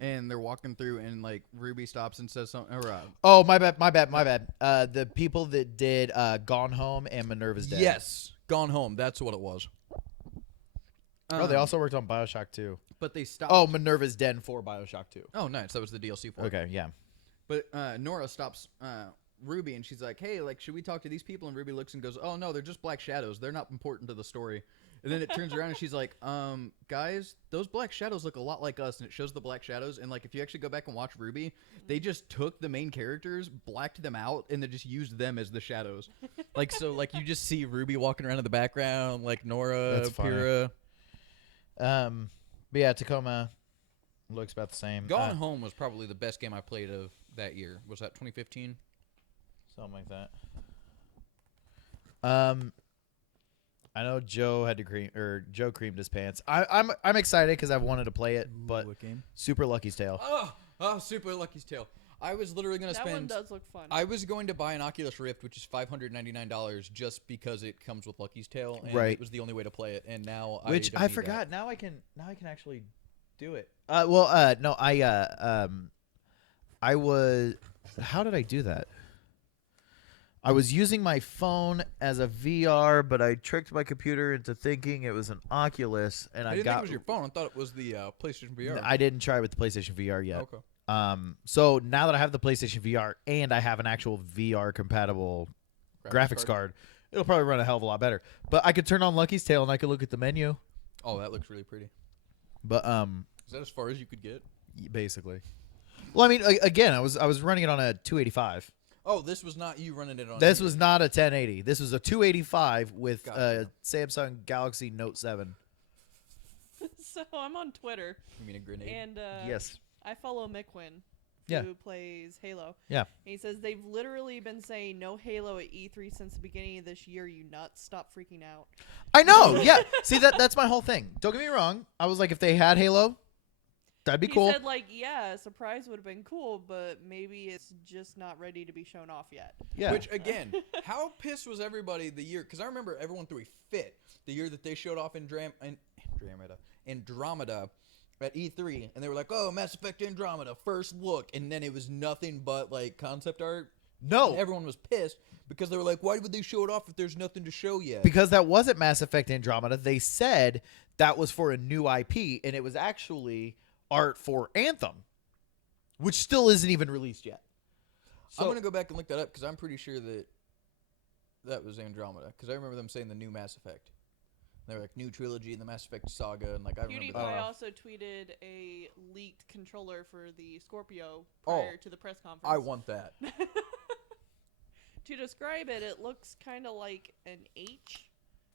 and they're walking through, and like Ruby stops and says something. Or, oh, my bad. The people that did Gone Home and Minerva's Dead. Yes, Gone Home. That's what it was. They also worked on BioShock 2. But they stopped. Oh, Minerva's Den for BioShock 2. Oh, nice. That was the DLC for it. Okay, yeah. But Nora stops Ruby, and she's like, "Hey, like, should we talk to these people?" And Ruby looks and goes, "Oh no, they're just black shadows. They're not important to the story." And then it turns around and she's like, guys, those black shadows look a lot like us. And it shows the black shadows. And like, if you actually go back and watch Ruby, they just took the main characters, blacked them out, and then just used them as the shadows. Like, so like you just see Ruby walking around in the background, like Nora, Pyrrha. But yeah, Tacoma looks about the same. Gone Home was probably the best game I played of that year. Was that 2015? Something like that. I know Joe had to Joe creamed his pants. I'm excited because I've wanted to play it, but what game? Super Lucky's Tale. Oh, Super Lucky's Tale. I was literally going to spend. That one does look fun. I was going to buy an Oculus Rift, which is $599, just because it comes with Lucky's Tale, and right. It was the only way to play it. And now which I I forgot. That. Now I can actually do it. No, I was. How did I do that? I was using my phone as a VR, but I tricked my computer into thinking it was an Oculus, and I didn't think it was your phone. I thought it was the PlayStation VR. I didn't try with the PlayStation VR yet. Okay. So now that I have the PlayStation VR and I have an actual VR compatible graphics card, it'll probably run a hell of a lot better. But I could turn on Lucky's Tale and I could look at the menu. Oh, that looks really pretty. But is that as far as you could get? Basically. Well, I mean, again, I was running it on a 285. Oh, this was not you running it on. This was not a 1080. This was a 285 with Samsung Galaxy Note 7. So I'm on Twitter. You mean a grenade? And Yes. I follow McQuinn, Yeah. who plays Halo. Yeah. And he says they've literally been saying no Halo at E3 since the beginning of this year. You nuts! Stop freaking out. I know. Yeah. See, that's my whole thing. Don't get me wrong. I was like, if they had Halo, that'd be He cool. said like, yeah, a surprise would have been cool, but maybe it's just not ready to be shown off yet. Yeah. Which again, how pissed was everybody the year? Because I remember everyone threw a fit the year that they showed off Andromeda at E3, and they were like, "Oh, Mass Effect Andromeda, first look," and then it was nothing but like concept art. No. And everyone was pissed because they were like, "Why would they show it off if there's nothing to show yet?" Because that wasn't Mass Effect Andromeda. They said that was for a new IP, and it was actually art for Anthem, which still isn't even released yet. So, I'm gonna go back and look that up because I'm pretty sure that was Andromeda because I remember them saying the new Mass Effect. They were like new trilogy in the Mass Effect saga, and like I remember PewDiePie that. also tweeted a leaked controller for the Scorpio prior to the press conference. I want that. To describe it, it looks kind of like an H.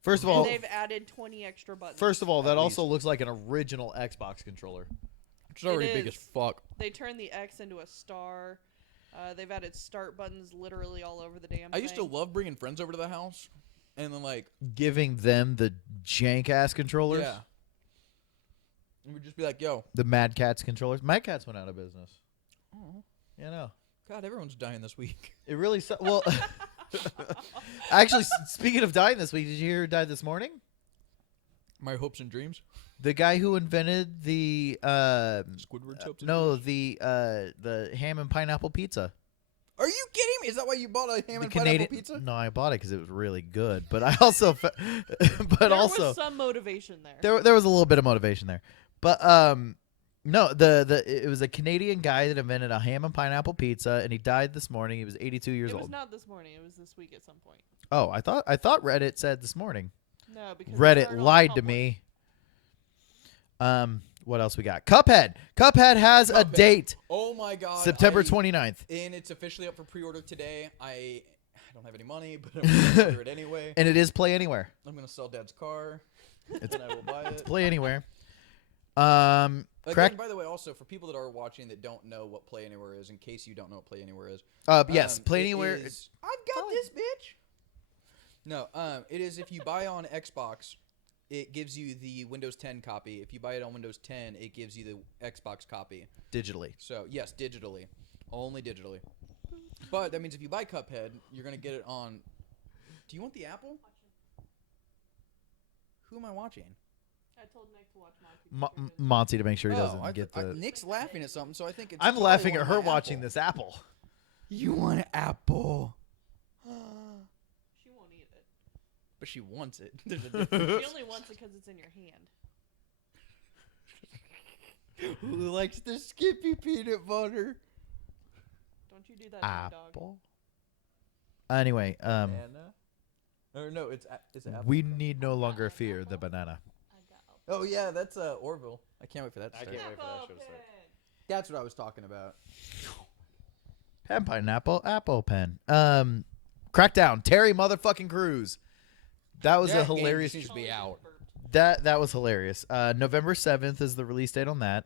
First of all, and they've added 20 extra buttons. First of all, that also looks like an original Xbox controller. It's already big as fuck. They turned the X into a star. They've added start buttons literally all over the damn I thing. used to love bringing friends over to the house, and then like Giving them the jank ass controllers. yeah, and we'd just be like, "Yo, The Mad Cats controllers. Mad Cats went out of business. oh, You know. God, everyone's dying this week." It really well. Actually, speaking of dying this week, did you hear who died this morning? My hopes and dreams. The guy who invented the Squidward's hopes and no, the ham and pineapple pizza. Are you kidding me? Is that why you bought a ham The and Canadian pineapple pizza? No, I bought it because it was really good. But I also, there was some motivation there. There was a little bit of motivation there, but no, it was a Canadian guy that invented a ham and pineapple pizza, and he died this morning. He was 82 years It old. was not this morning. It was this week at some point. Oh, I thought Reddit said this morning. No, because Reddit lied to me. What else we got? Cuphead. Cuphead has a date. Oh my God! September 29th. And it's officially up for pre-order today. I don't have any money, but I'm gonna order it anyway. And it is Play Anywhere. I'm gonna sell Dad's car, It's, and I will buy it. It's Play Anywhere. Again, by the way, also for people that are watching that don't know what Play Anywhere is, in case you don't know what Play Anywhere is. Yes, Play it Anywhere. is- I've got this, bitch. No, it is if you buy on Xbox, it gives you the Windows 10 copy. If you buy it on Windows 10, it gives you the Xbox copy. Digitally. So, yes, digitally. Only digitally. But that means if you buy Cuphead, you're going to get it on... Do you want the Apple? Who am I watching? I told Nick to watch Monty. Monty to make sure he doesn't I get the... Nick's laughing at something, so I think it's... I'm probably laughing one at of her my watching Apple. this apple. You want an apple. She won't eat it. But she wants it. There's a difference. She only wants it because it's in your hand. Who likes the Skippy peanut butter? Don't you do that to my dog. Apple. Anyway, Banana? Or no, it's apple. we need no longer fear the banana. Oh yeah, that's Orville. I can't wait for that to I start. can't wait for that show to start. That's what I was talking about. Pen pineapple apple pen. Crackdown. Terry motherfucking Crews. That was a That game hilarious. seems to be out. That was hilarious. November 7th is the release date on that.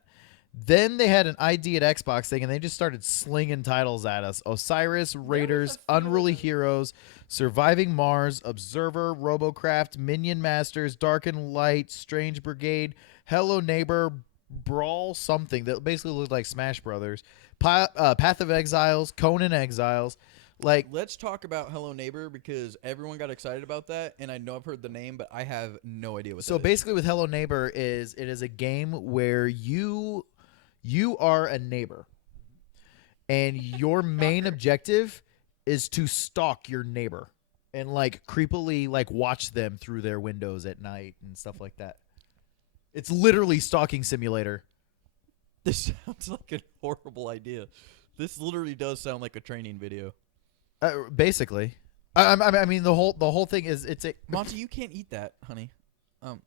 Then they had an ID at Xbox thing, and they just started slinging titles at us. Osiris, Raiders, Unruly Heroes, Surviving Mars, Observer, Robocraft, Minion Masters, Dark and Light, Strange Brigade, Hello Neighbor, Brawl something that basically looked like Smash Brothers, Path of Exiles, Conan Exiles. Like, let's talk about Hello Neighbor because everyone got excited about that, and I know I've heard the name, but I have no idea what. So that is. basically, with Hello Neighbor it is a game where you are a neighbor, and your main objective is to stalk your neighbor and like creepily like watch them through their windows at night and stuff like that. It's literally stalking simulator. This sounds like a horrible idea. This literally does sound like a training video. Basically, I mean the whole thing is it's a Monty, you can't eat that, honey. Oh,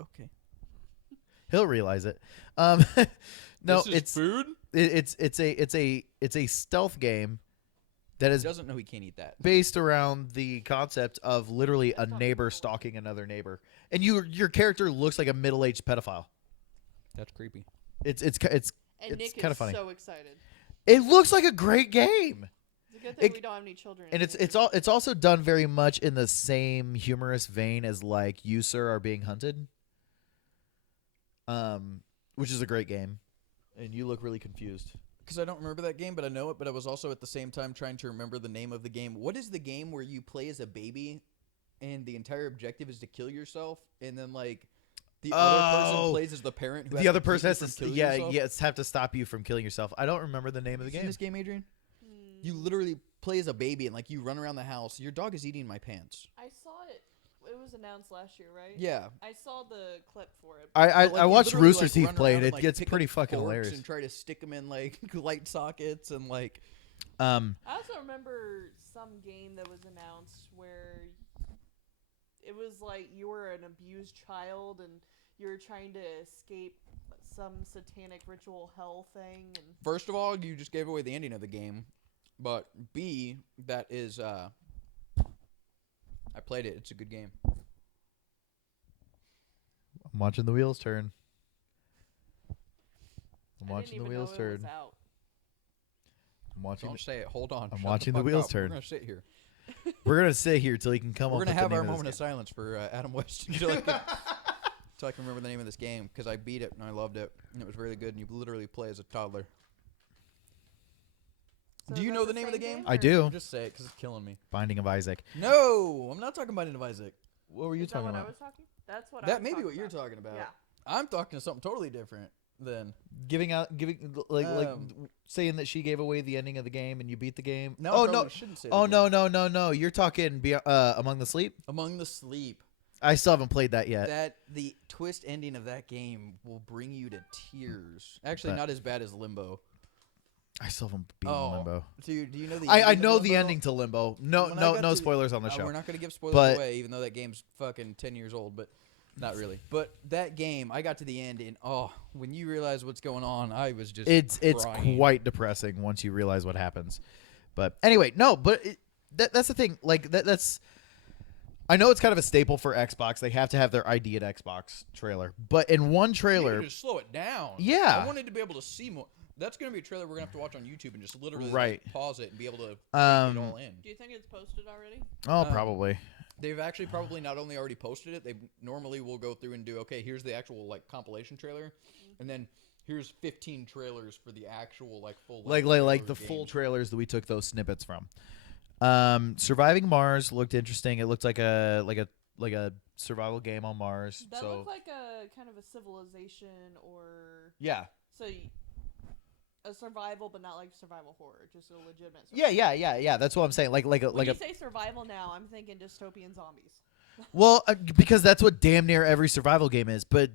okay. He'll realize it. No, This is it's food. It's a stealth game that is He doesn't know he can't eat that. based around the concept of literally a neighbor stalking another neighbor, and your character looks like a middle-aged pedophile. That's creepy. It's And Nick kind of is funny. so excited. It looks like a great game. It's a good thing we don't have any children. And it's also done very much in the same humorous vein as like You Sir Are Being Hunted. Which is a great game. And you look really confused. Because I don't remember that game, but I know it. But I was also at the same time trying to remember the name of the game. What is the game where you play as a baby, and the entire objective is to kill yourself, and then like the other person plays as the parent. Who The has other to person keep has you to from killing yourself? have to stop you from killing yourself. I don't remember the name of the Seen game. this game, Adrian? You literally play as a baby, and like you run around the house. Your dog is eating my pants. I saw it. It was announced last year, right? Yeah. I saw the clip for it. I watched literally, Rooster like, Teeth run play it. around It and, like, gets pick pretty up fucking corks hilarious. and try to stick them in like light sockets and like. I also remember some game that was announced where it was like you were an abused child and you were trying to escape some satanic ritual hell thing. And First of all, you just gave away the ending of the game, but B, that is I played it. It's a good game. I'm watching the wheels turn. I'm I watching didn't the even wheels know it turn. was out. I'm watching. Don't say it. Hold on. I'm Shut watching the the fuck wheels up. turn. We're gonna sit here. We're gonna sit here till he can come We're up gonna with have the our name of moment this of silence for Adam West until I can remember the name of this game because I beat it and I loved it and it was really good and you literally play as a toddler. So Do you is know that the the name of the same game? I do. Just say it because it's killing me. Binding of Isaac. No, I'm not talking about Binding of Isaac. What were you Is that talking what about? I was talking? That's what I That was may be talking what you're about. talking about. Yeah. I'm talking something totally different then. Giving saying that she gave away the ending of the game and you beat the game. No, oh probably no! shouldn't say Oh the no! You're talking Among the Sleep. Among the Sleep. I still haven't played that yet. That the twist ending of that game will bring you to tears. Actually, But- not as bad as Limbo. I still haven't beaten Limbo. Dude, do you know the? I ending know of the Limbo? ending to Limbo. No, When I no, got no to- spoilers on the show. We're not going to give spoilers But- away, even though that game's fucking 10 years old. But not really. But that game, I got to the end, and when you realize what's going on, I was just It's crying. quite depressing once you realize what happens. But anyway, no. But that's the thing. Like that's. I know it's kind of a staple for Xbox. They have to have their ID at Xbox trailer. But in one You trailer, need to slow it down. Yeah. I wanted to be able to see more. That's going to be a trailer we're going to have to watch on YouTube and just literally Right. like, pause it and be able to take it all in. Do you think it's posted already? oh, probably. They've actually probably not only already posted it, they normally will go through and do, okay, here's the actual like compilation trailer, and then here's 15 trailers for the actual like full Like the full trailers that we took those snippets from. Surviving Mars looked interesting. It looked like a survival game on Mars. That so looked like a kind of a civilization or yeah. So a survival, but not like survival horror, just a legitimate. Yeah. That's what I'm saying. Like When a you say survival now, I'm thinking dystopian zombies. well, because that's what damn near every survival game is. But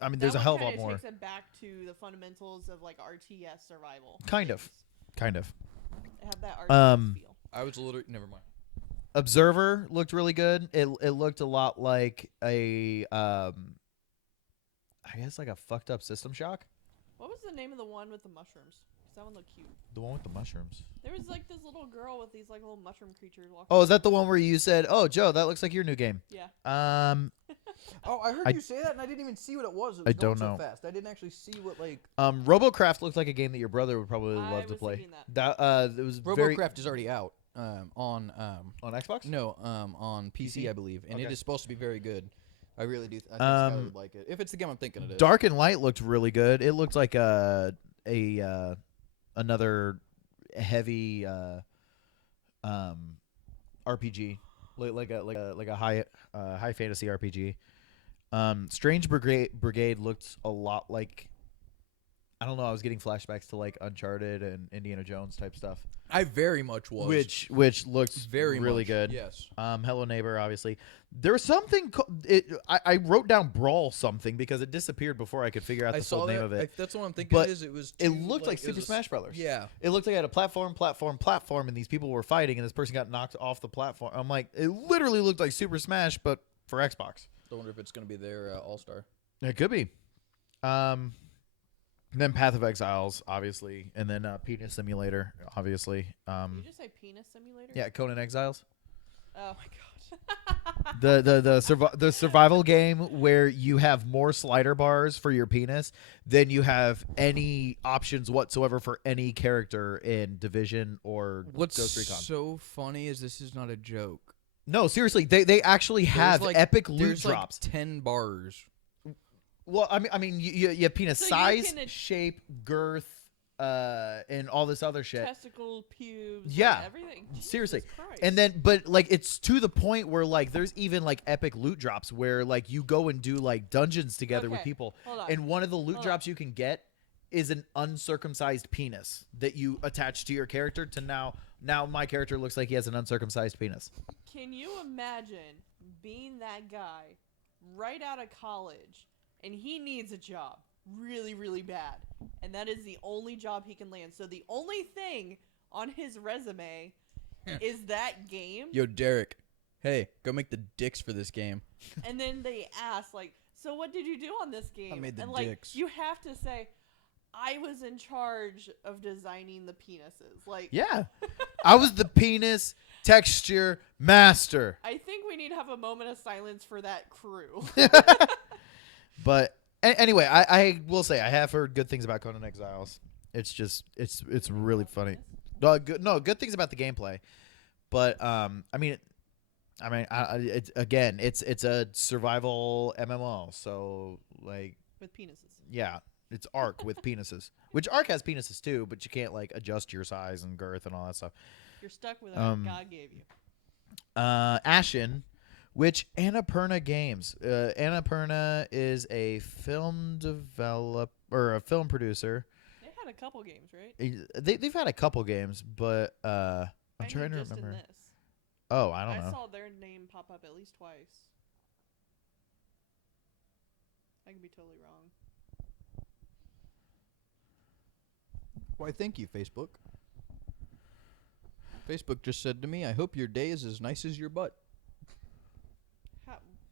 I mean, there's That a hell one of a lot kinda more. takes it back to the fundamentals of like RTS survival. Kind of. They have that RTS feel. I was literally never mind. Observer looked really good. It looked a lot like a I guess like a fucked up System Shock. What was the name of the one with the mushrooms? 'Cause that one looked cute. The one with the mushrooms. There was like this little girl with these like little mushroom creatures walking. Oh, is that the one where you said, "Oh, Joe, that looks like your new game"? Yeah. Oh, I heard you say that, and I didn't even see what it was. It was I going don't know. so fast. I didn't actually see what like. Robocraft looked like a game that your brother would probably I love to was play. thinking It was very Robocraft is already out on Xbox. No, on PC, I believe, and it Okay. is supposed to be very good. I really do. I think Skylar would like it if it's the game I'm thinking it is. Dark and Light looked really good. It looked like another heavy RPG, like a high fantasy RPG. Strange Brigade looked a lot like, I don't know. I was getting flashbacks to like Uncharted and Indiana Jones type stuff. I very much was. Which looks Very really much, good. yes. Hello Neighbor, obviously. There was something. I wrote down Brawl something because it disappeared before I could figure out I the full saw name that. of it. That's what I'm thinking. But It was. it too, looked like it was Super Smash Brothers. Yeah. It looked like I had a platform, and these people were fighting, and this person got knocked off the platform. I'm like, it literally looked like Super Smash, but for Xbox. I wonder if it's going to be their All Star. It could be. Then Path of Exiles, obviously, and then Penis Simulator, obviously. Did you just say penis simulator? Yeah, Conan Exiles. Oh my god. The survival game where you have more slider bars for your penis than you have any options whatsoever for any character in Division or What's Ghost Recon. so funny is this is not a joke. No, seriously, they actually have epic loot there's drops. Like 10 bars. Well, I mean, you have penis So you size, can shape, girth, and all this other shit. Testicle, pubes, Yeah, like everything. seriously. Jesus Christ. And then, but like, it's to the point where like, there's even like epic loot drops where like you go and do like dungeons together with Okay, people, hold on. and one of the loot Hold drops you can get is an uncircumcised penis that you attach to your character. To now my character looks like he has an uncircumcised penis. Can you imagine being that guy right out of college and he needs a job really, really bad, and that is the only job he can land? So the only thing on his resume is that game. Yo, Derek. Hey, go make the dicks for this game. And then they ask, like, so what did you do on this game? I made the and like, dicks. you have to say, I was in charge of designing the penises. Like, Yeah, I was the penis texture master. I think we need to have a moment of silence for that crew. But anyway, I will say I have heard good things about Conan Exiles. It's just it's really funny. Good things about the gameplay. But it's again, it's a survival MMO. So like with penises. Yeah, it's Ark with penises. Which Ark has penises too, but you can't like adjust your size and girth and all that stuff. You're stuck with what God gave you. Ashen, which Annapurna Games. Annapurna is a film a film producer. They had a couple games, right? They've had a couple games, but I'm trying to just remember. In this. Oh, I don't know. I saw their name pop up at least twice. I could be totally wrong. Why, thank you, Facebook. Facebook just said to me, I hope your day is as nice as your butt.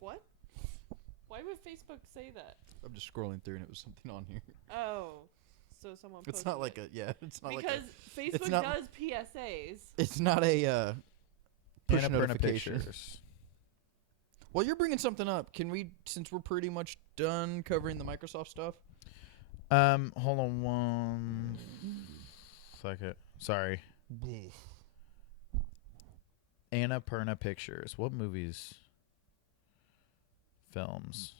What? Why would Facebook say that? I'm just scrolling through and it was something on here. Oh, so someone posted It's not like it. it's not like because Facebook does PSAs. It's not a push Annapurna notification. Pictures. Well, you're bringing something up. Can we, since we're pretty much done covering the Microsoft stuff? Hold on one second. Sorry. Annapurna Pictures. What movies? Films.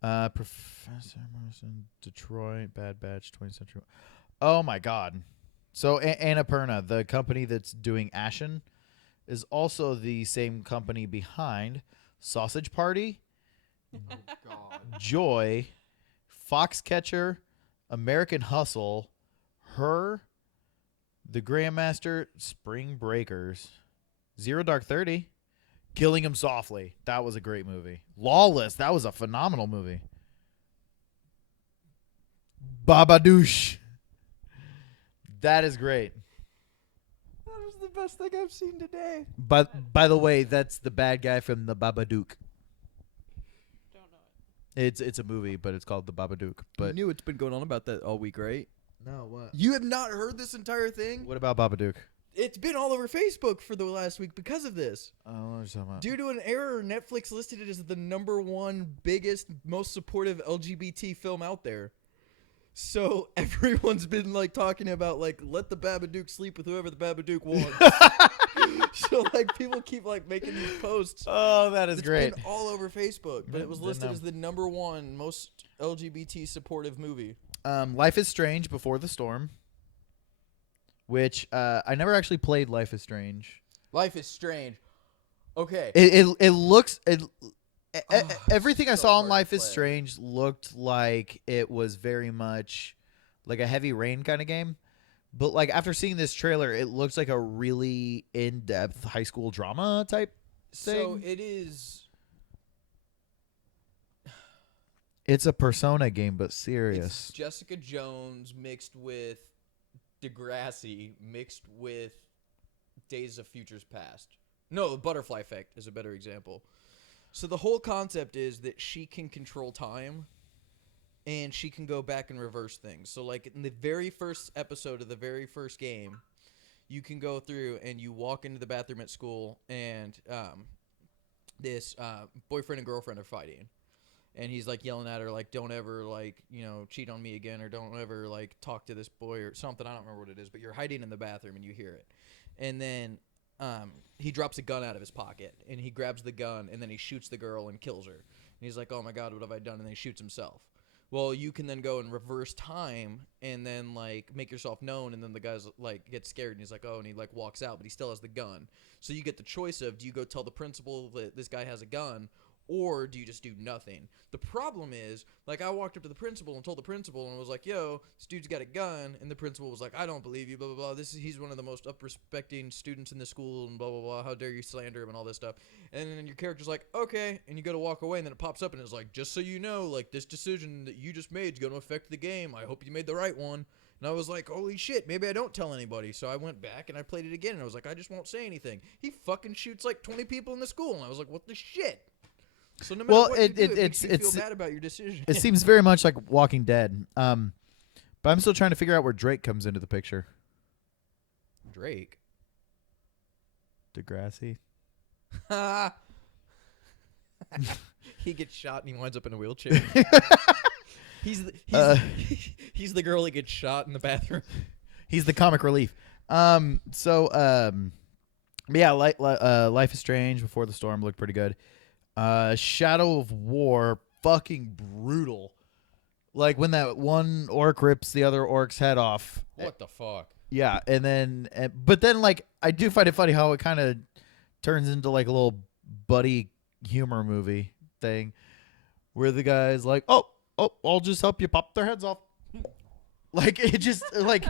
Professor Morrison, Detroit, Bad Batch, 20th Century. Oh my God. So Annapurna, the company that's doing Ashen, is also the same company behind Sausage Party, Joy, Foxcatcher, American Hustle, Her, The Grandmaster, Spring Breakers, Zero Dark 30, Killing Him Softly. That was a great movie. Lawless. That was a phenomenal movie. Babadoosh. That is great. That was the best thing I've seen today. But by the way, that's the bad guy from the Babadook. Don't know it. It's a movie, but it's called the Babadook. But you knew it's been going on about that all week, right? No, what? You have not heard this entire thing? What about Babadook? It's been all over Facebook for the last week because of this. I don't know what you're talking about. Due to an error, Netflix listed it as the #1 biggest, most supportive LGBT film out there. So everyone's been like talking about like let the Babadook sleep with whoever the Babadook wants. So like people keep like making these posts. Oh, that is great. It's been all over Facebook, but it was Didn't listed know. as the #1 most LGBT supportive movie. Life is Strange Before the Storm, which I never actually played Life is Strange. Life is Strange. Okay. It looks everything I so saw hard in to Life is play. Strange looked like it was very much like a Heavy Rain kind of game. But like after seeing this trailer, it looks like a really in-depth high school drama type thing. So it is. It's a Persona game, but serious. It's Jessica Jones mixed with Degrassi mixed with Days of Futures Past. No, the Butterfly Effect is a better example. So the whole concept is that she can control time and she can go back and reverse things. So like in the very first episode of the very first game, you can go through and you walk into the bathroom at school, and this boyfriend and girlfriend are fighting. And he's like yelling at her, like, don't ever, like, cheat on me again, or don't ever, like, talk to this boy or something. I don't remember what it is, but you're hiding in the bathroom and you hear it. And then he drops a gun out of his pocket, and he grabs the gun, and then he shoots the girl and kills her. And he's like, oh my God, what have I done? And then he shoots himself. Well, you can then go and reverse time and then, like, make yourself known, and then the guy's, like, gets scared, and he's like, oh, and he, like, walks out, but he still has the gun. So you get the choice of, do you go tell the principal that this guy has a gun, or do you just do nothing? The problem is, like, I walked up to the principal and told the principal and was like, yo, this dude's got a gun. And the principal was like, I don't believe you, blah, blah, blah. He's one of the most up-respecting students in the school and blah, blah, blah. How dare you slander him and all this stuff. And then your character's like, okay. And you go to walk away, and then it pops up and it's like, just so you know, like, this decision that you just made is going to affect the game. I hope you made the right one. And I was like, holy shit, maybe I don't tell anybody. So I went back and I played it again, and I was like, I just won't say anything. He fucking shoots like 20 people in the school. And I was like, what the shit? So no matter what you do, it makes you feel bad about your decision. It seems very much like Walking Dead. But I'm still trying to figure out where Drake comes into the picture. Drake? Degrassi? He gets shot and he winds up in a wheelchair. He's the girl that gets shot in the bathroom. He's the comic relief. Yeah, Life is Strange, Before the Storm looked pretty good. Shadow of War, fucking brutal. Like when that one orc rips the other orc's head off. What the fuck? Yeah, but then like I do find it funny how it kind of turns into like a little buddy humor movie thing, where the guy's like, "Oh, I'll just help you pop their heads off." Like it just like.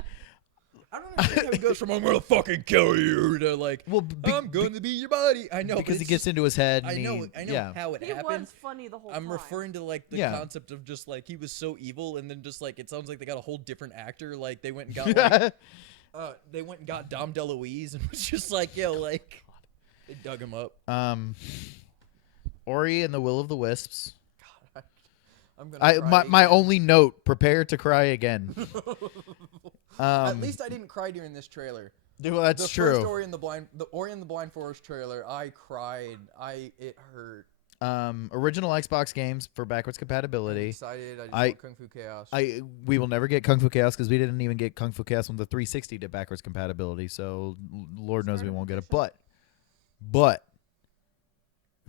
I don't understand how he goes from "I'm gonna fucking kill you" to like, "I'm going to be your buddy." I know because he gets into his head. I know yeah. how it He happened. was funny the whole I'm time. referring to like the concept of just like he was so evil, and then just like it sounds like they got a whole different actor. Like they went and got Dom DeLuise, and was just like, yo, like they dug him up. Ori and the Will of the Wisps. God, I'm gonna cry my again. only note: prepare to cry again. At least I didn't cry during this trailer. Well, that's the true. First Ori and the Blind Forest trailer, I cried. It hurt. Original Xbox games for backwards compatibility. I'm excited. I just want Kung Fu Chaos. We will never get Kung Fu Chaos because we didn't even get Kung Fu Chaos when the 360 did backwards compatibility. So Lord knows we won't get it. But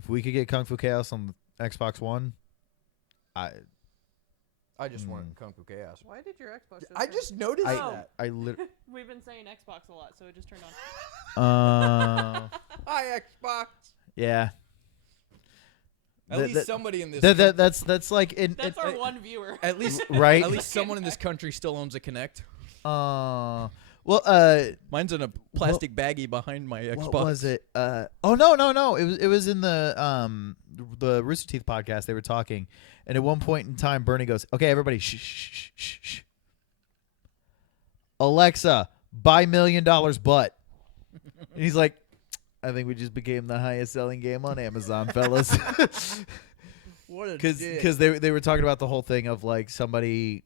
if we could get Kung Fu Chaos on the Xbox One, I just want Kung Fu Chaos. Why did your Xbox? I just noticed that. We've been saying Xbox a lot, so it just turned on. Hi, Xbox. Yeah. At least somebody in this. That's like that's our one viewer. At least right. At least someone in this country still owns a Kinect. Mine's in a plastic baggie behind my Xbox. What was it? No. It was in the Rooster Teeth podcast. They were talking, and at one point in time, Bernie goes, "Okay, everybody, shh. Alexa, buy $1 million butt." And he's like, "I think we just became the highest selling game on Amazon, fellas." What a because they were talking about the whole thing of like somebody.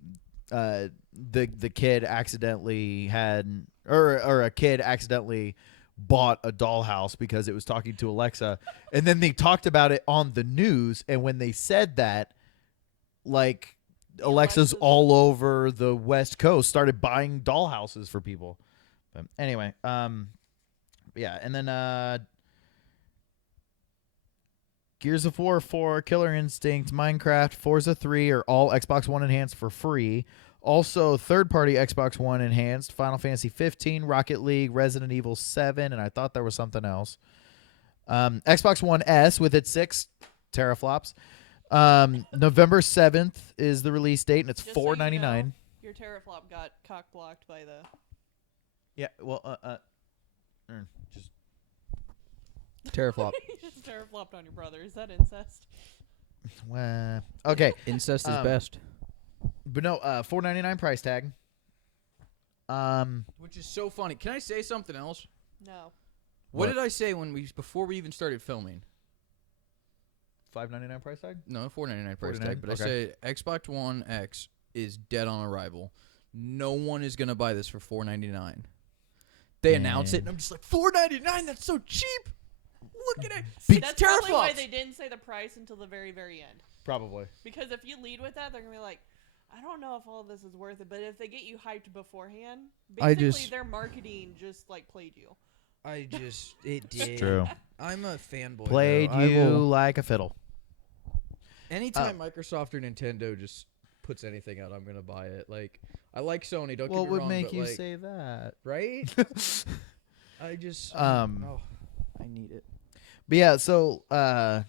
The kid accidentally had or a kid accidentally bought a dollhouse because it was talking to Alexa, and then they talked about it on the news, and when they said that, like Alexa's all over the West Coast started buying dollhouses for people. But anyway, yeah, and then Gears of War 4, Killer Instinct, Minecraft, Forza 3 are all Xbox One enhanced for free. Also, third-party Xbox One enhanced, Final Fantasy 15, Rocket League, Resident Evil 7, and I thought there was something else. Xbox One S with its 6 teraflops. November 7th is the release date, and it's $4.99. So you know, your teraflop got cock-blocked by the... Yeah, well, just... Teraflop. You just teraflopped on your brother. Is that incest? Well, okay. Incest is best. But no, $4.99 price tag. Which is so funny. Can I say something else? No. What did I say before we even started filming? $5.99 price tag? No, $4.99 price tag. But okay. I say Xbox One X is dead on arrival. No one is gonna buy this for $4.99. They announce it, and I'm just like, $4.99. That's so cheap. Look at it. That's probably why they didn't say the price until the very, very end. Probably. Because if you lead with that, they're gonna be like, I don't know if all of this is worth it. But if they get you hyped beforehand, basically their marketing just like played you. It did. It's true. I'm a fanboy. Played though. you like a fiddle. Anytime Microsoft or Nintendo just puts anything out, I'm gonna buy it. Like, I like Sony. Don't get me wrong. What would make but, you like, say that? Right? I just. I need it. But yeah, so yeah,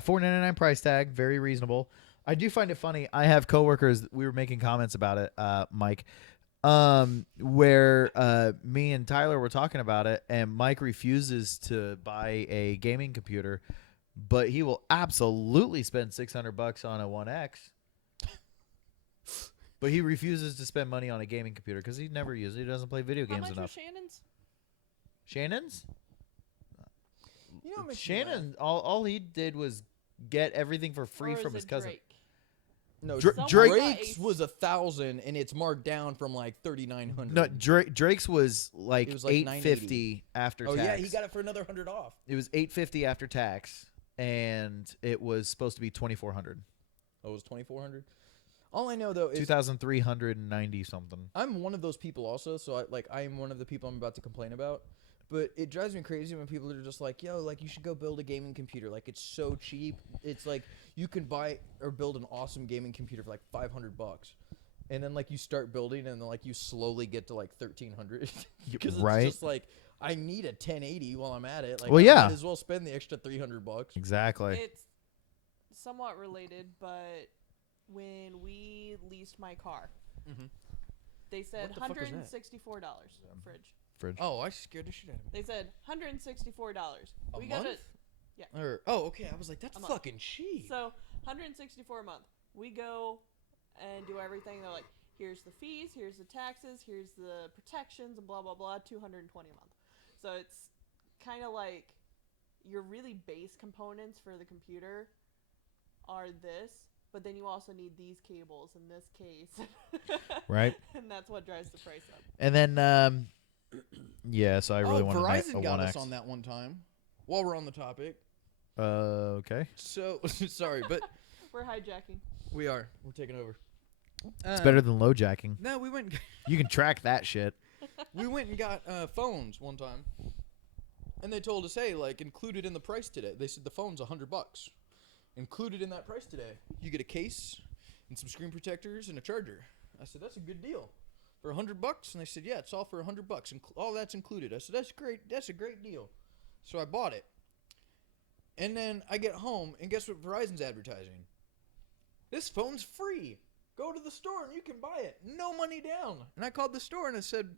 $4.99 price tag, very reasonable. I do find it funny. I have coworkers. We were making comments about it, Mike, where me and Tyler were talking about it, and Mike refuses to buy a gaming computer, but he will absolutely spend $600 on a 1X. But he refuses to spend money on a gaming computer because he never uses it. He doesn't play video games How much enough. was Shannon's? Shannon's? You know what makes me Shannon, all he did was get everything for free Or from is his it cousin. Drake? No, Drake- Drake's was 1,000, and it's marked down from like 3,900. No, Drake's was like, It was like $850 after Oh tax. yeah, he got it for another $100 off. It was $850 after tax, and it was supposed to be $2,400. Oh, it was 2,400. All I know though is 2,390 something. I'm one of those people also. So I am one of the people I'm about to complain about. But it drives me crazy when people are just like, yo, like, you should go build a gaming computer. Like, it's so cheap. It's like you can buy or build an awesome gaming computer for like $500. And then like you start building and then like you slowly get to like 1,300 because Right. it's just like I need a 1080 while I'm at it. Like, Well, I yeah. might as well spend the extra $300. Exactly. It's somewhat related, but when we leased my car, they said What the fuck was that? $164 fridge. Oh, I scared the shit out of me. They said $164. A we month? got it. Yeah. Okay, I was like, that's A month. fucking cheap. So $164 a month. We go and do everything. They're like, here's the fees, here's the taxes, here's the protections, and blah blah blah. $220 a month. So it's kind of like your really base components for the computer are this, but then you also need these cables in this case. Right. And that's what drives the price up. And then, yeah, so I really wanted Verizon a got 1X. us on that one time. While we're on the topic. Okay. So, sorry, but We're hijacking. we are. We're taking over. It's better than low jacking. No, we went. You can track that shit. We went and got phones one time, and they told us, hey, like included in the price today. They said the phone's $100. Included in that price today, you get a case and some screen protectors and a charger. I said that's a good deal for $100. And they said, yeah, it's all for $100. All that's included. I said that's great. That's a great deal. So I bought it. And then I get home, and guess what Verizon's advertising? This phone's free. Go to the store and you can buy it. No money down. And I called the store and I said,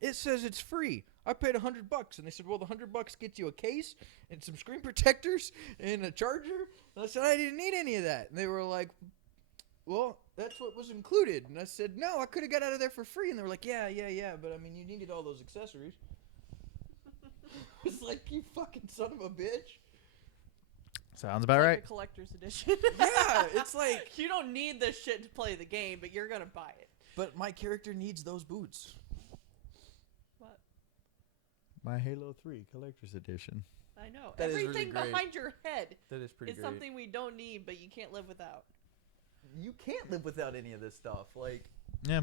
it says it's free. I paid $100. And they said, well, the $100 gets you a case and some screen protectors and a charger. And I said, I didn't need any of that. And they were like, well, that's what was included. And I said, no, I could have got out of there for free. And they were like, yeah. But I mean, you needed all those accessories. It's like, you fucking son of a bitch. Sounds about It's right. like a collector's edition. Yeah, it's like you don't need this shit to play the game, but you're gonna buy it. But my character needs those boots. What? My Halo 3 Collector's Edition. I know. That is really Everything great. behind your head That is pretty is great. something we don't need, but you can't live without. You can't live without any of this stuff. Like, Yeah.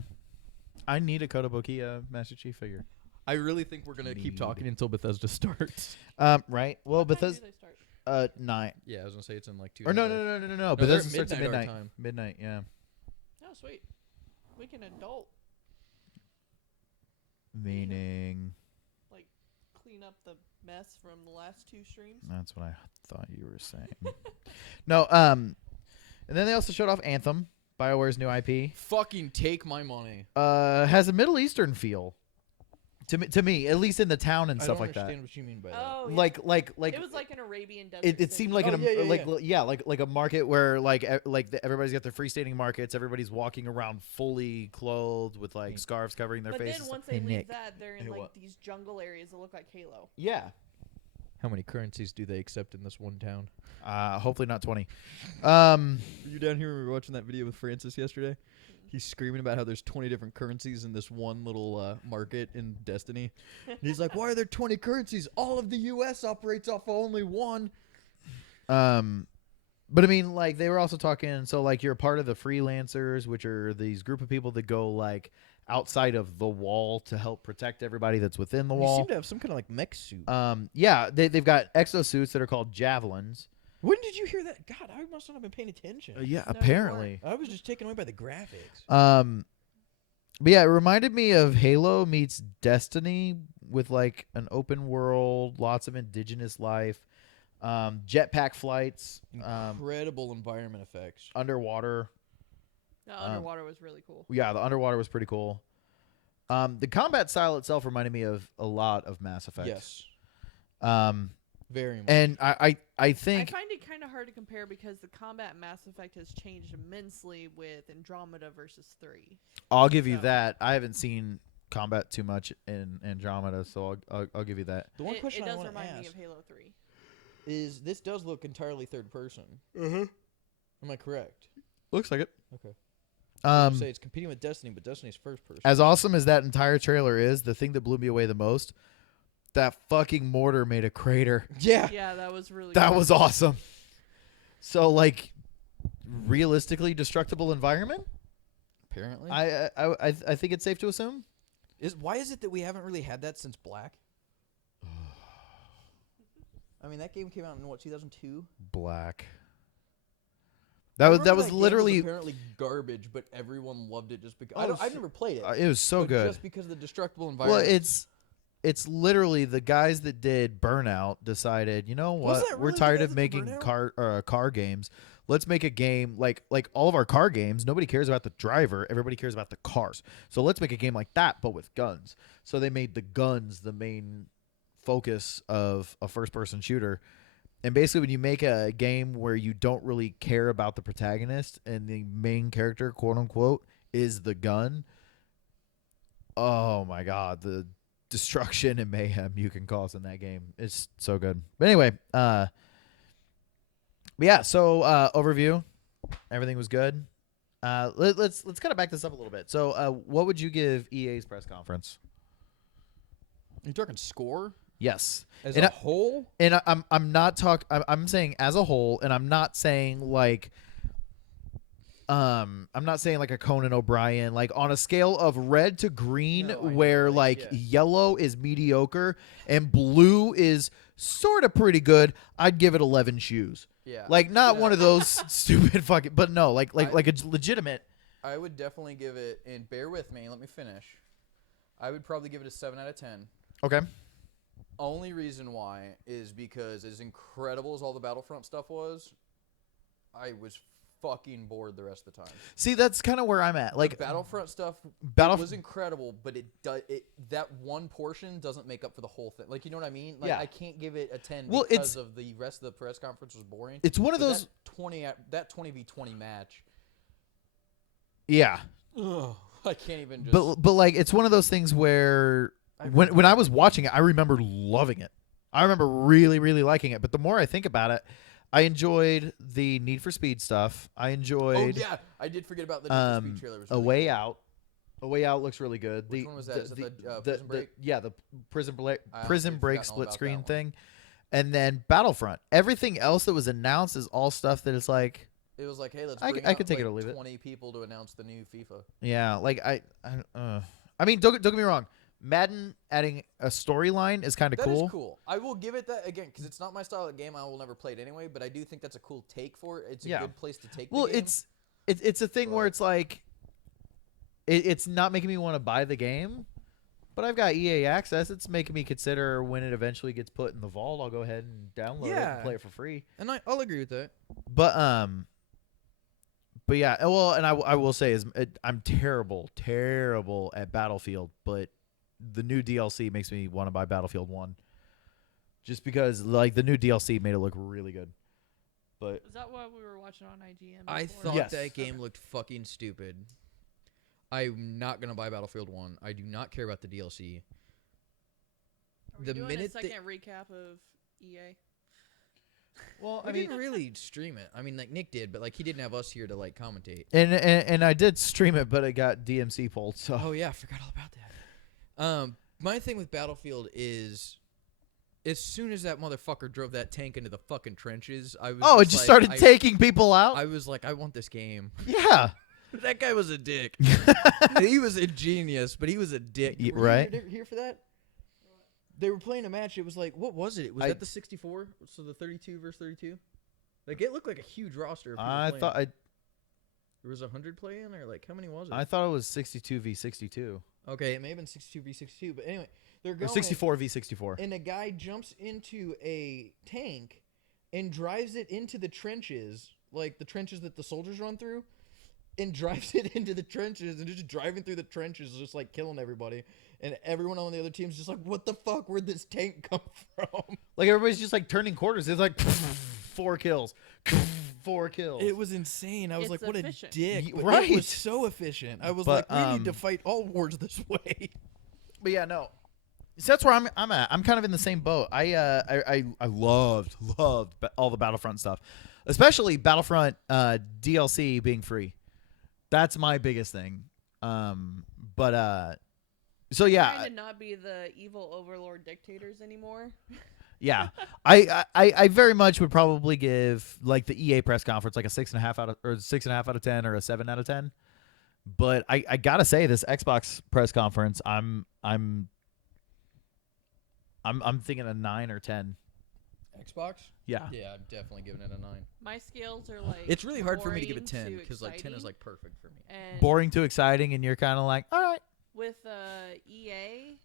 I need a Kotobukiya Master Chief figure. I really think we're gonna keep talking until Bethesda starts. Right. Well, What time Bethesda. do they start? 9. Yeah, I was gonna say it's in like 2. Or no. they're Bethesda at starts at midnight our midnight. time. Midnight, yeah. Oh, sweet. We can adult, Meaning. like, clean up the mess from the last 2 streams. That's what I thought you were saying. No, and then they also showed off Anthem, BioWare's new IP. Fucking take my money. Has a Middle Eastern feel. To me, at least in the town and stuff like that. I don't understand what you mean by that. Oh, yeah. Like it was like an Arabian desert. It city. seemed like like a market where everybody's got their freestanding markets. Everybody's walking around fully clothed with like scarves covering their But faces. then once they leave that, they're in like these jungle areas that look like Halo. Yeah. How many currencies do they accept in this one town? Hopefully not 20. Were you down here when we were watching that video with Francis yesterday? He's screaming about how there's 20 different currencies in this one little market in Destiny. And he's like, why are there 20 currencies? All of the U.S. operates off of only one. But I mean, like, they were also talking, so, like, you're a part of the freelancers, which are these group of people that go, like, outside of the wall to help protect everybody that's within the You wall. seem to have some kind of, like, mech suit. Yeah, they've got exosuits that are called javelins. When did you hear that? God, I must not have been paying attention. Yeah, apparently. I was just taken away by the graphics. But yeah, it reminded me of Halo meets Destiny with, like, an open world, lots of indigenous life. Jetpack flights, Incredible environment effects. Underwater. The underwater was really cool. Yeah, the underwater was pretty cool. The combat style itself reminded me of a lot of Mass Effect. Yes. Very much. And I think I find it kind of hard to compare because the combat in Mass Effect has changed immensely with Andromeda versus 3. I'll give you that. I haven't seen combat too much in Andromeda, so I'll give you that. The one question it I does want to remind me ask of Halo 3. is this does look entirely third person. Mhm. Am I correct? Looks like it. Okay. I was gonna say it's competing with Destiny, but Destiny's first person. As awesome as that entire trailer is, the thing that blew me away the most, that fucking mortar made a crater. Yeah. Yeah, that was really That cool. was awesome. So, like, realistically destructible environment? Apparently. I think it's safe to assume. Why is it that we haven't really had that since Black? I mean, that game came out in what, 2002? Black. That was game literally apparently garbage, but everyone loved it just because. Oh, I've never played it. It was so but good. just because of the destructible Well, environment. it's literally the guys that did Burnout decided, you know what? that We're really the tired guys of that did making Burnout? car games. Let's make a game like all of our car games. Nobody cares about the driver. Everybody cares about the cars. So let's make a game like that, but with guns. So they made the guns the main focus of a first-person shooter. And basically, when you make a game where you don't really care about the protagonist and the main character, quote unquote, is the gun, oh my god, the destruction and mayhem you can cause in that game is so good. But anyway, but yeah. So overview, everything was good. Let's kind of back this up a little bit. So, what would you give EA's press conference? You're talking score? Yes. As a whole? And I'm not I'm saying as a whole, and I'm not saying like I'm not saying like a Conan O'Brien, like on a scale of red to green, where yellow is mediocre and blue is sort of pretty good. I'd give it 11 shoes. Yeah. Like not one of those stupid fucking, but no, like a legitimate. I would definitely give it, and bear with me, let me finish. I would probably give it a 7 out of 10. Okay. Only reason why is because as incredible as all the Battlefront stuff was, I was fucking bored the rest of the time. See, that's kind of where I'm at. Like the Battlefront stuff was incredible, but that one portion doesn't make up for the whole thing. Like, you know what I mean? Like, Yeah. I can't give it a 10 Well, because of the rest of the press conference was boring. It's one of But those- that 20v20 match. Yeah. Ugh, I can't even just. But like it's one of those things where when I was watching it, I remember loving it. I remember really, really liking it. But the more I think about it, I enjoyed the Need for Speed stuff. I enjoyed. Oh yeah, I did forget about the Need for Speed trailer. It was A really Way cool. Out. A Way Out looks really good. Which one was that? Is it the Prison Break? Yeah, the Prison Break honestly split forgotten all about screen that one. thing, and then Battlefront. Everything else that was announced is all stuff that is like. It was like, hey, let's I bring could out, take like it or leave it. 20 people to announce the new FIFA. Yeah, like I mean, don't get me wrong. Madden adding a storyline is kind of cool. That is cool. I will give it that again because it's not my style of game. I will never play it anyway. But I do think that's a cool take for it. It's a good place to take. Well, the game. it's a thing where it's like, it's not making me want to buy the game, but I've got EA access. It's making me consider when it eventually gets put in the vault. I'll go ahead and download it and play it for free. And I'll agree with that. But yeah, well, and I will say I'm terrible at Battlefield, but the new DLC makes me want to buy Battlefield 1. Just because like the new DLC made it look really good. But Is that what we were watching on IGN? I before? thought that game looked fucking stupid. I'm not gonna buy Battlefield 1. I do not care about the DLC. Are we The doing minute a second recap of EA. Well, We didn't really stream it. I mean, like Nick did, but like he didn't have us here to like commentate. And I did stream it, but it got DMC pulled. So Oh yeah, I forgot all about that. My thing with Battlefield is, as soon as that motherfucker drove that tank into the fucking trenches, I was. it just started taking people out. I was like, I want this game. Yeah. That guy was a dick. He was a genius, but he was a dick. Were right. you here for that? They were playing a match. It was like, what was it? Was that the 64? So the 32 versus 32? Like, it looked like a huge roster. Of people playing. There was 100 playing, or like, how many was it? I thought it was 62 v 62. Okay, it may have been 62 v 62, but anyway, they're going. Or 64 v 64. And a guy jumps into a tank and drives it into the trenches, like the trenches that the soldiers run through, and drives it into the trenches, and just driving through the trenches, just like killing everybody. And everyone on the other team's just like, what the fuck? Where'd this tank come from? Like, everybody's just like turning quarters. It's like 4 kills. 4 kills. It was insane. I was like, what efficient. a dick. But Right. It was so efficient. I was like, we need to fight all wars this way. But yeah, no. So that's where I'm at. I'm kind of in the same boat. I loved all the Battlefront stuff, especially Battlefront DLC being free. That's my biggest thing. So yeah, Trying to not be the evil overlord dictators anymore. yeah. I very much would probably give like the EA press conference like a 6.5 out of 10 or a 7 out of 10. But I gotta say, this Xbox press conference, I'm thinking a 9 or 10. Xbox? Yeah. Yeah, I'm definitely giving it a 9. My scales are like. It's really hard for me to give it boring 10 to because like 10 is exciting. like perfect for me. And Boring to exciting, and you're kind of like, all right. with EA,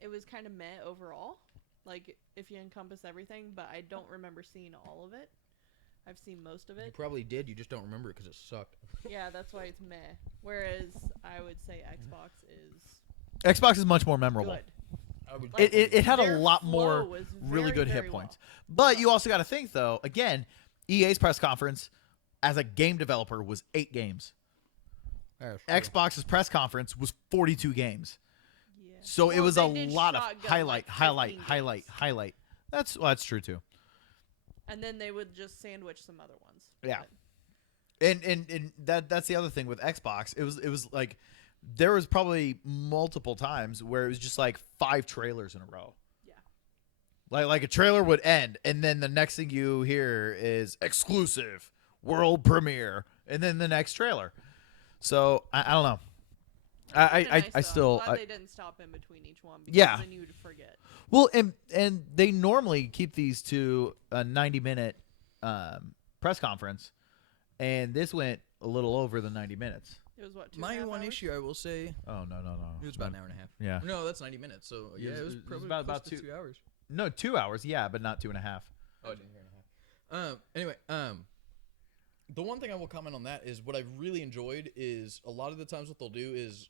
it was kind of meh overall. Like if you encompass everything, but I don't remember seeing all of it. I've seen most of You it. probably did. You just don't remember it because it sucked. Yeah, that's why it's meh. Whereas I would say Xbox is Xbox is much more memorable. good. It had a Their lot flow more was really very, good hit very points. But you also got to think, though, again, EA's press conference as a game developer was 8 games. Xbox's press conference was 42 games. Yeah. So it Well, was a they did lot of shotgun, highlight. like 15 games. That's true, too. And then they would just sandwich some other ones. Yeah. And that's the other thing with Xbox. It was like there was probably multiple times where it was just like 5 trailers in a row. Yeah. Like a trailer would end, and then the next thing you hear is exclusive world premiere, and then the next trailer. So I don't know. I still I'm glad they didn't stop in between each one. Because Yeah. Then you would forget. Well, and they normally keep these to a 90-minute press conference, and this went a little over the 90 minutes. It was what? 2.5 My one hours? issue, I will say. Oh no. It was about an hour and a half. Yeah. No, that's 90 minutes. So yeah, it was probably about close to 2 2 hours. No, 2 hours. Yeah, but not 2.5. Oh, I didn't hear and a half. Anyway, the one thing I will comment on that is what I've really enjoyed is a lot of the times what they'll do is,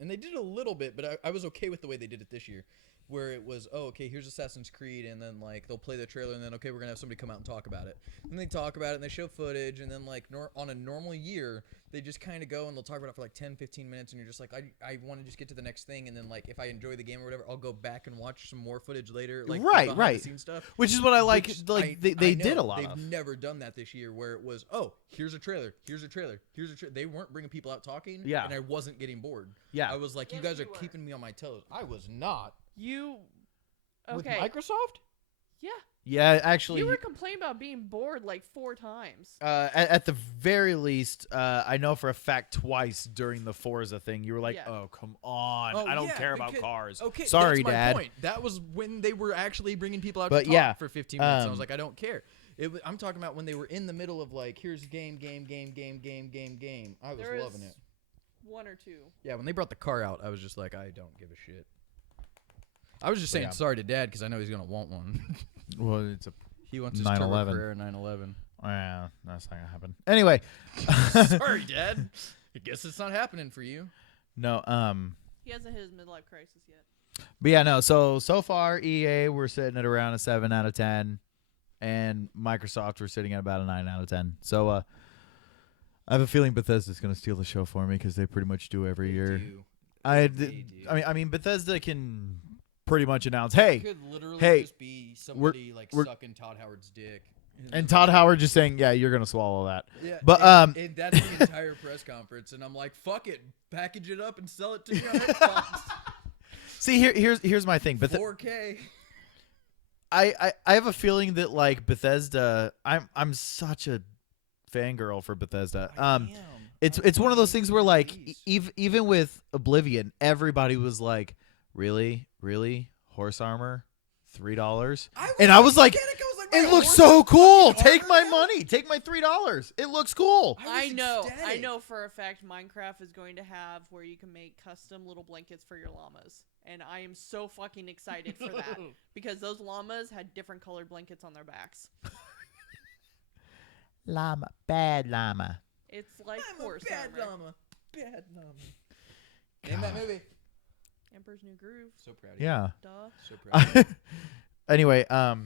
and they did it a little bit, but I was okay with the way they did it this year, where it was, oh, okay, here's Assassin's Creed, and then like they'll play the trailer, and then okay, we're gonna have somebody come out and talk about it, and they talk about it, and they show footage, and then like on a normal year, they just kind of go and they'll talk about it for like 10-15 minutes, and you're just like, I want to just get to the next thing, and then like if I enjoy the game or whatever, I'll go back and watch some more footage later, like Right. behind-the-scenes stuff, Which is what I like. which Like I they know did a lot they've of. never done that this year, where it was, oh, here's a trailer, here's a trailer, here's a trailer. They weren't bringing people out talking, Yeah. and I wasn't getting bored. Yeah. I was like, you guys are keeping me on my toes. I was not. You. With Okay. Microsoft? Yeah. Yeah, actually, You were complaining about being bored like 4 times. at the very least, I know for a fact twice during the Forza thing, you were like, Yeah. "Oh, come on! Oh, I don't yeah, care about because- cars." Okay, Sorry, that's my Dad. point. That was when they were actually bringing people out But to talk yeah, for 15 minutes. And I was um, like, I don't care. I'm talking about when they were in the middle of like, here's game. I was There loving is it. 1 or 2. Yeah, when they brought the car out, I was just like, I don't give a shit. I was just But saying yeah. sorry to Dad because I know he's gonna want one. Well, it's a He wants his 911. Turbo Carrera 911. Yeah, that's not gonna happen. Anyway, Sorry, Dad. I guess it's not happening for you. No, He hasn't hit his midlife crisis yet. but yeah, no. So far, EA we're sitting at around a 7 out of 10, and Microsoft we're sitting at about a 9 out of 10. So I have a feeling Bethesda's gonna steal the show for me because they pretty much do every year. do. I mean, Bethesda can pretty much announce, hey, It could literally hey, just be somebody like sucking Todd Howard's dick. And Todd Howard just saying, yeah, you're gonna swallow that. Yeah, but and that's the entire press conference, and I'm like, fuck it, package it up and sell it to me on Xbox. See, here's my thing. 4K. I have a feeling that like Bethesda, I'm such a fangirl for Bethesda. It's one of those things where like even with Oblivion, everybody was like, really horse armor, $3, and I was like, it looks so cool. Take my money. Take my $3. It looks cool. I know for a fact Minecraft is going to have where you can make custom little blankets for your llamas. And I am so fucking excited for that. Because those llamas had different colored blankets on their backs. Llama. Bad llama. It's like horse bad armor. llama. Bad llama. Name that movie. Emperor's New Groove. So proud of you. Yeah. Duh. So proud of you. Anyway, but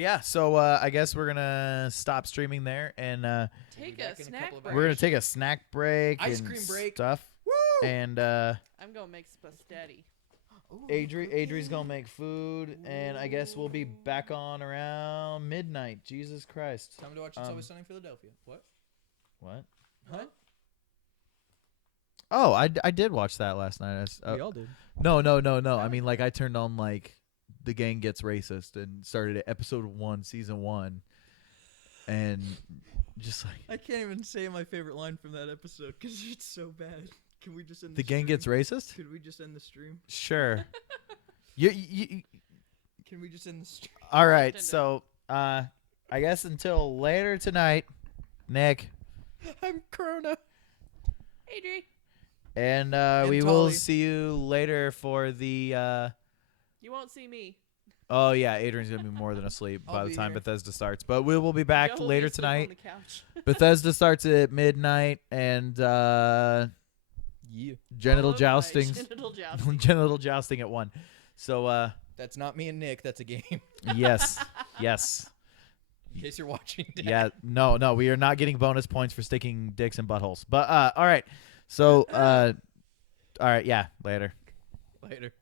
yeah, so I guess we're gonna stop streaming there and take a snack break. we're gonna take a snack break, Ice and cream break. stuff. Woo! And I'm gonna make spaghetti. Adri's gonna make food, and I guess we'll be back on around midnight. Jesus Christ! Time to watch It's Always Sunny in Philadelphia. What? What? Huh? Oh, I did watch that last night. We all did. No. I mean, like I turned on like The Gang Gets Racist and started at episode 1, season 1, and just like I can't even say my favorite line from that episode because it's so bad. Can we just end The Gang Gets Racist? Could we just end the stream? Sure. Can we just end the stream? All right. So, I guess until later tonight, Nick. I'm Corona. Adri. And we Tully. will see you later for the. You won't see me. Oh yeah, Adrian's gonna be more than asleep by I'll the be time here. Bethesda starts. But we will be back Joe will later be asleep on tonight. the couch. Bethesda starts at midnight, and genital Followed by jousting. genital jousting. Genital jousting at 1. So That's not me and Nick. That's a game. yes. In case you're watching. Dad. Yeah, no, we are not getting bonus points for sticking dicks in buttholes. But all right. So all right, yeah, later. Later.